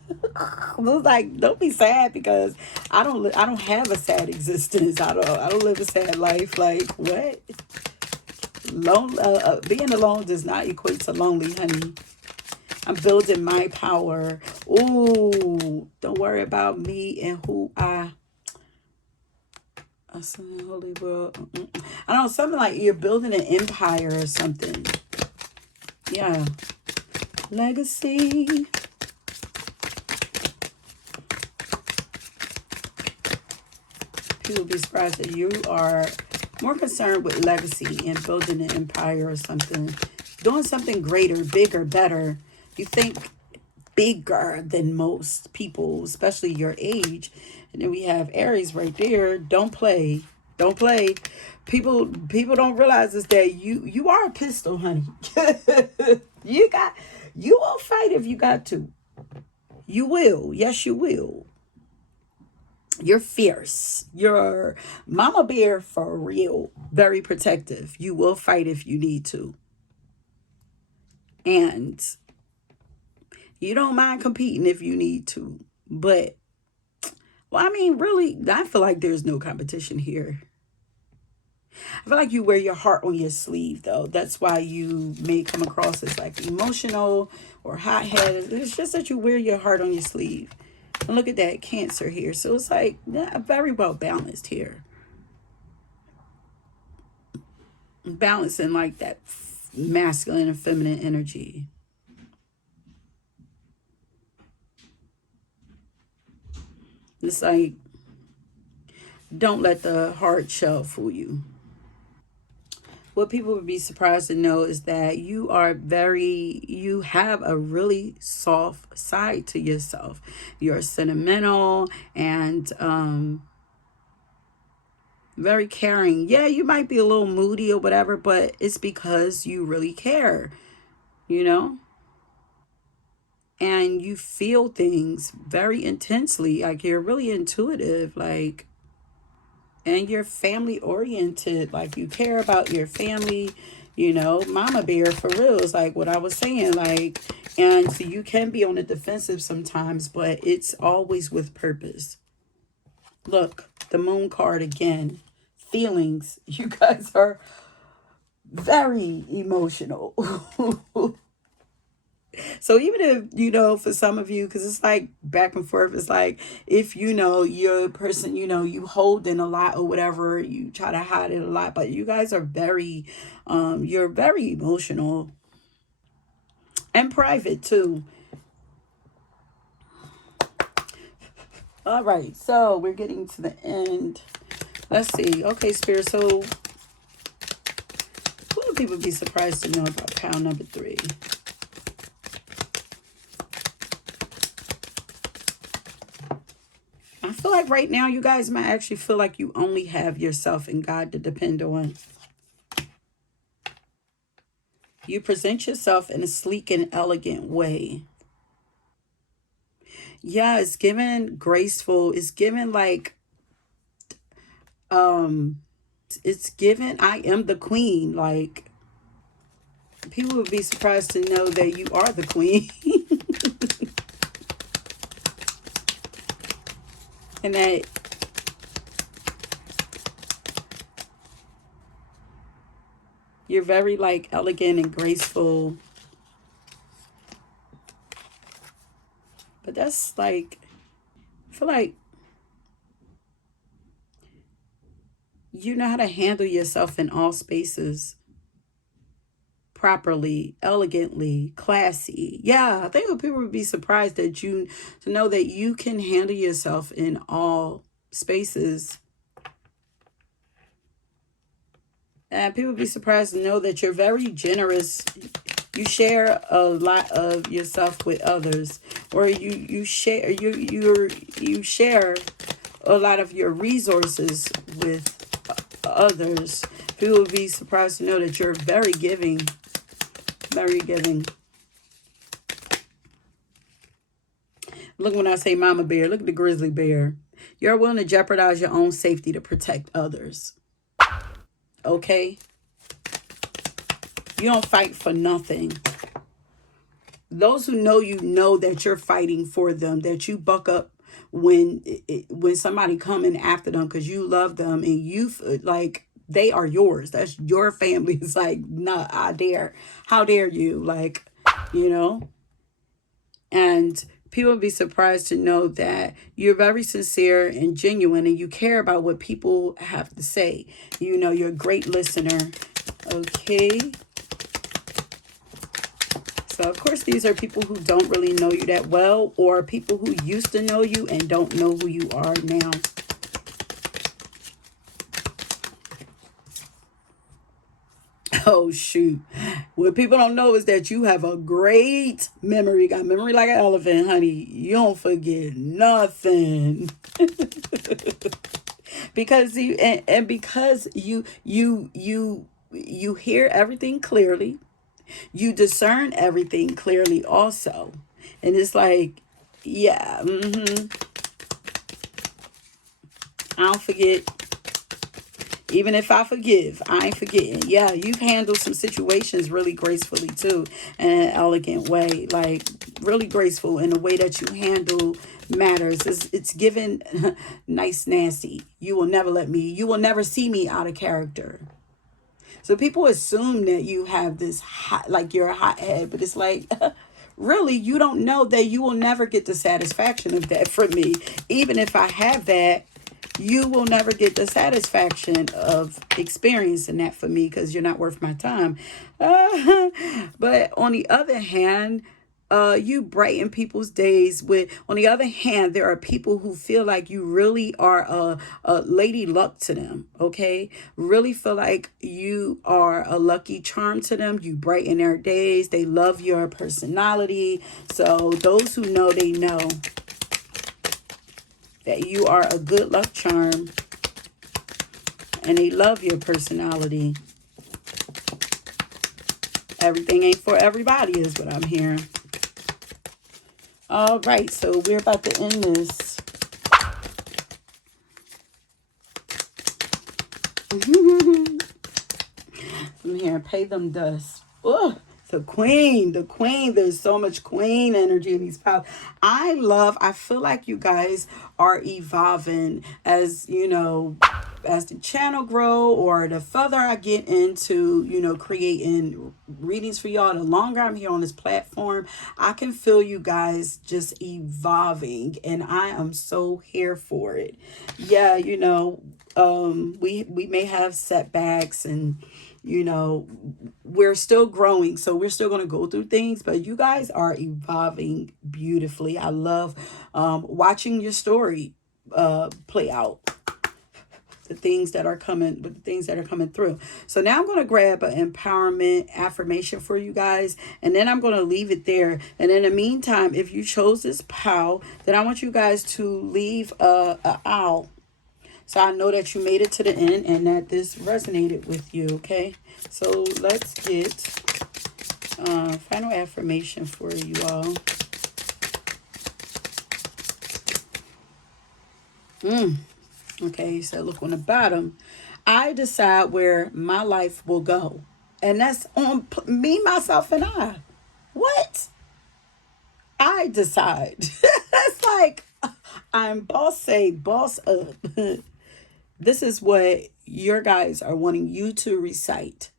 Like, don't be sad because I don't have a sad existence. I don't live a sad life. Like, what? Being alone does not equate to lonely, honey. I'm building my power. Ooh, don't worry about me and who I holy world. I don't know, something like you're building an empire or something. Yeah. Legacy. People be surprised that you are more concerned with legacy and building an empire or something. Doing something greater, bigger, better. You think bigger than most people, especially your age. And then we have Aries right there. Don't play. Don't play. People don't realize is that you are a pistol, honey. you will fight if you got to. You will. Yes, you will. You're fierce. You're mama bear for real. Very protective. You will fight if you need to. And you don't mind competing if you need to. But, well, I mean, really, I feel like there's no competition here. I feel like you wear your heart on your sleeve, though. That's why you may come across as like emotional or hot-headed. It's just that you wear your heart on your sleeve. And look at that Cancer here. So it's like very well balanced here. Balancing like that masculine and feminine energy. It's like, don't let the hard shell fool you. What people would be surprised to know is that you have a really soft side to yourself. You're sentimental and very caring. Yeah, you might be a little moody or whatever, but it's because you really care. you know, and you feel things very intensely. Like you're really intuitive, like, and you're family oriented. Like you care about your family, you know, mama bear for real is like what I was saying. Like, and so you can be on the defensive sometimes, but it's always with purpose. Look, the moon card again. Feelings. You guys are very emotional. So even if, you know, for some of you, because it's like back and forth, it's like if, you know, you're a person, you know, you hold in a lot or whatever, you try to hide it a lot, but you guys are very, you're very emotional and private too. All right, so we're getting to the end. Let's see. Okay, Spirit, so what would people be surprised to know about pile number 3? I feel like right now you guys might actually feel like you only have yourself and God to depend on. You present yourself in a sleek and elegant way. Yeah, it's given graceful. It's given like, it's given I am the queen. Like, people would be surprised to know that you are the queen. And that you're very like elegant and graceful. But that's like, I feel like you know how to handle yourself in all spaces properly, elegantly, classy. Yeah, I think people would be surprised that you to know that you can handle yourself in all spaces. And people would be surprised to know that you're very generous. You share a lot of yourself with others, or you share a lot of your resources with others. People would be surprised to know that you're very giving, very giving. Look, when I say mama bear, look at the grizzly bear. You're willing to jeopardize your own safety to protect others. Okay? You don't fight for nothing. Those who know that you're fighting for them, that you buck up when somebody coming after them because you love them and you like they are yours. That's your family. It's like, nah, how dare you? Like, you know? And people will be surprised to know that you're very sincere and genuine and you care about what people have to say. You know, you're a great listener. Okay. So, of course, these are people who don't really know you that well, or people who used to know you and don't know who you are now. Oh, shoot. What people don't know is that you have a great memory. Got memory like an elephant, honey. You don't forget nothing. Because because you hear everything clearly. You discern everything clearly also. And it's like, yeah, I don't forget. Even if I forgive, I ain't forgetting. Yeah, you've handled some situations really gracefully too, in an elegant way. Like really graceful in the way that you handle matters. It's given nice nasty. You will never see me out of character. So people assume that you have this hot, like you're a hothead, but it's like, really, you don't know that you will never get the satisfaction of that from me. Even if I have that, you will never get the satisfaction of experiencing that for me because you're not worth my time. But on the other hand, you brighten people's days with, on the other hand, there are people who feel like you really are a lady luck to them. Okay. Really feel like you are a lucky charm to them. You brighten their days. They love your personality. So those who know, they know that you are a good luck charm and they love your personality. Everything ain't for everybody is what I'm hearing. All right, so we're about to end this. I'm here, pay them dust. Oh, the queen, the queen. There's so much queen energy in these piles. I feel like you guys are evolving as, you know, as the channel grow, or the further I get into, you know, creating readings for y'all, the longer I'm here on this platform, I can feel you guys just evolving, and I am so here for it. Yeah, you know, we may have setbacks, and you know, we're still growing, so we're still going to go through things, but you guys are evolving beautifully. I love watching your story play out, the things that are coming, with the things that are coming through. So now I'm going to grab an empowerment affirmation for you guys, and then I'm going to leave it there. And in the meantime, if you chose this pile, then I want you guys to leave a owl, so I know that you made it to the end and that this resonated with you, okay? So let's get final affirmation for you all. Okay, so look on the bottom. I decide where my life will go. And that's on me, myself, and I. What? I decide. It's like, I'm boss up. This is what your guys are wanting you to recite.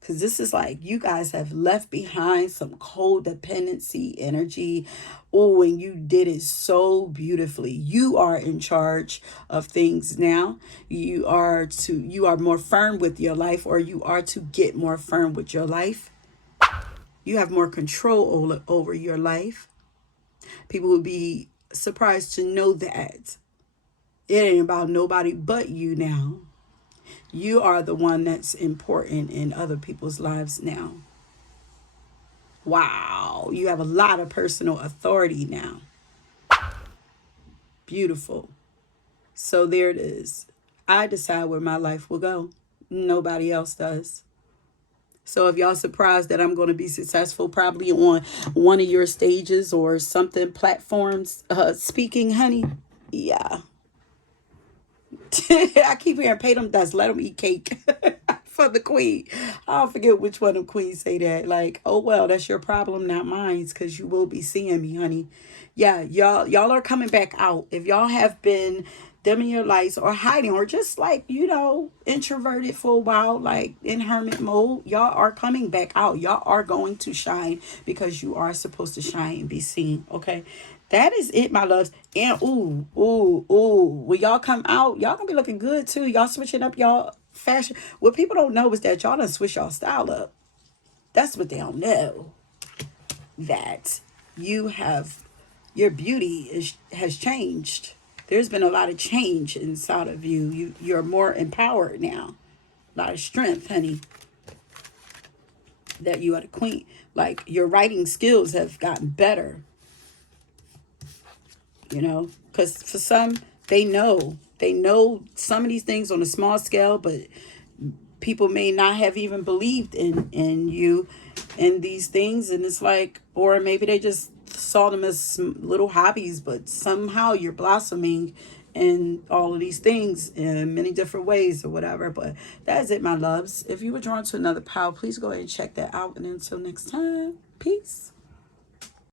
Because this is like, you guys have left behind some codependency energy. Oh, and you did it so beautifully. You are in charge of things now. You are more firm with your life, or you are to get more firm with your life. You have more control over your life. People would be surprised to know that. It ain't about nobody but you now. You are the one that's important in other people's lives now. Wow. You have a lot of personal authority now. Beautiful. So there it is. I decide where my life will go. Nobody else does. So if y'all surprised that I'm going to be successful probably on one of your stages or something, platforms, speaking, honey, yeah. I keep hearing pay them dust, let them eat cake. For the queen. I don't forget which one of the queens say that. Like, oh well, that's your problem, not mine, because you will be seeing me, honey. Yeah, y'all are coming back out. If y'all have been dimming your lights or hiding, or just like, you know, introverted for a while, like in hermit mode, y'all are coming back out. Y'all are going to shine, because you are supposed to shine and be seen. Okay. That is it, my loves. And when y'all come out, y'all gonna be looking good too. Y'all switching up y'all fashion. What people don't know is that y'all done switch y'all style up. That's what they don't know. That you have, your beauty has changed. There's been a lot of change inside of you. You're more empowered now. A lot of strength, honey. That you are the queen. Like, your writing skills have gotten better. You know, because for some, they know some of these things on a small scale, but people may not have even believed in you and these things. And it's like, or maybe they just saw them as little hobbies, but somehow you're blossoming in all of these things in many different ways or whatever. But that is it, my loves. If you were drawn to another pile, please go ahead and check that out. And until next time, peace.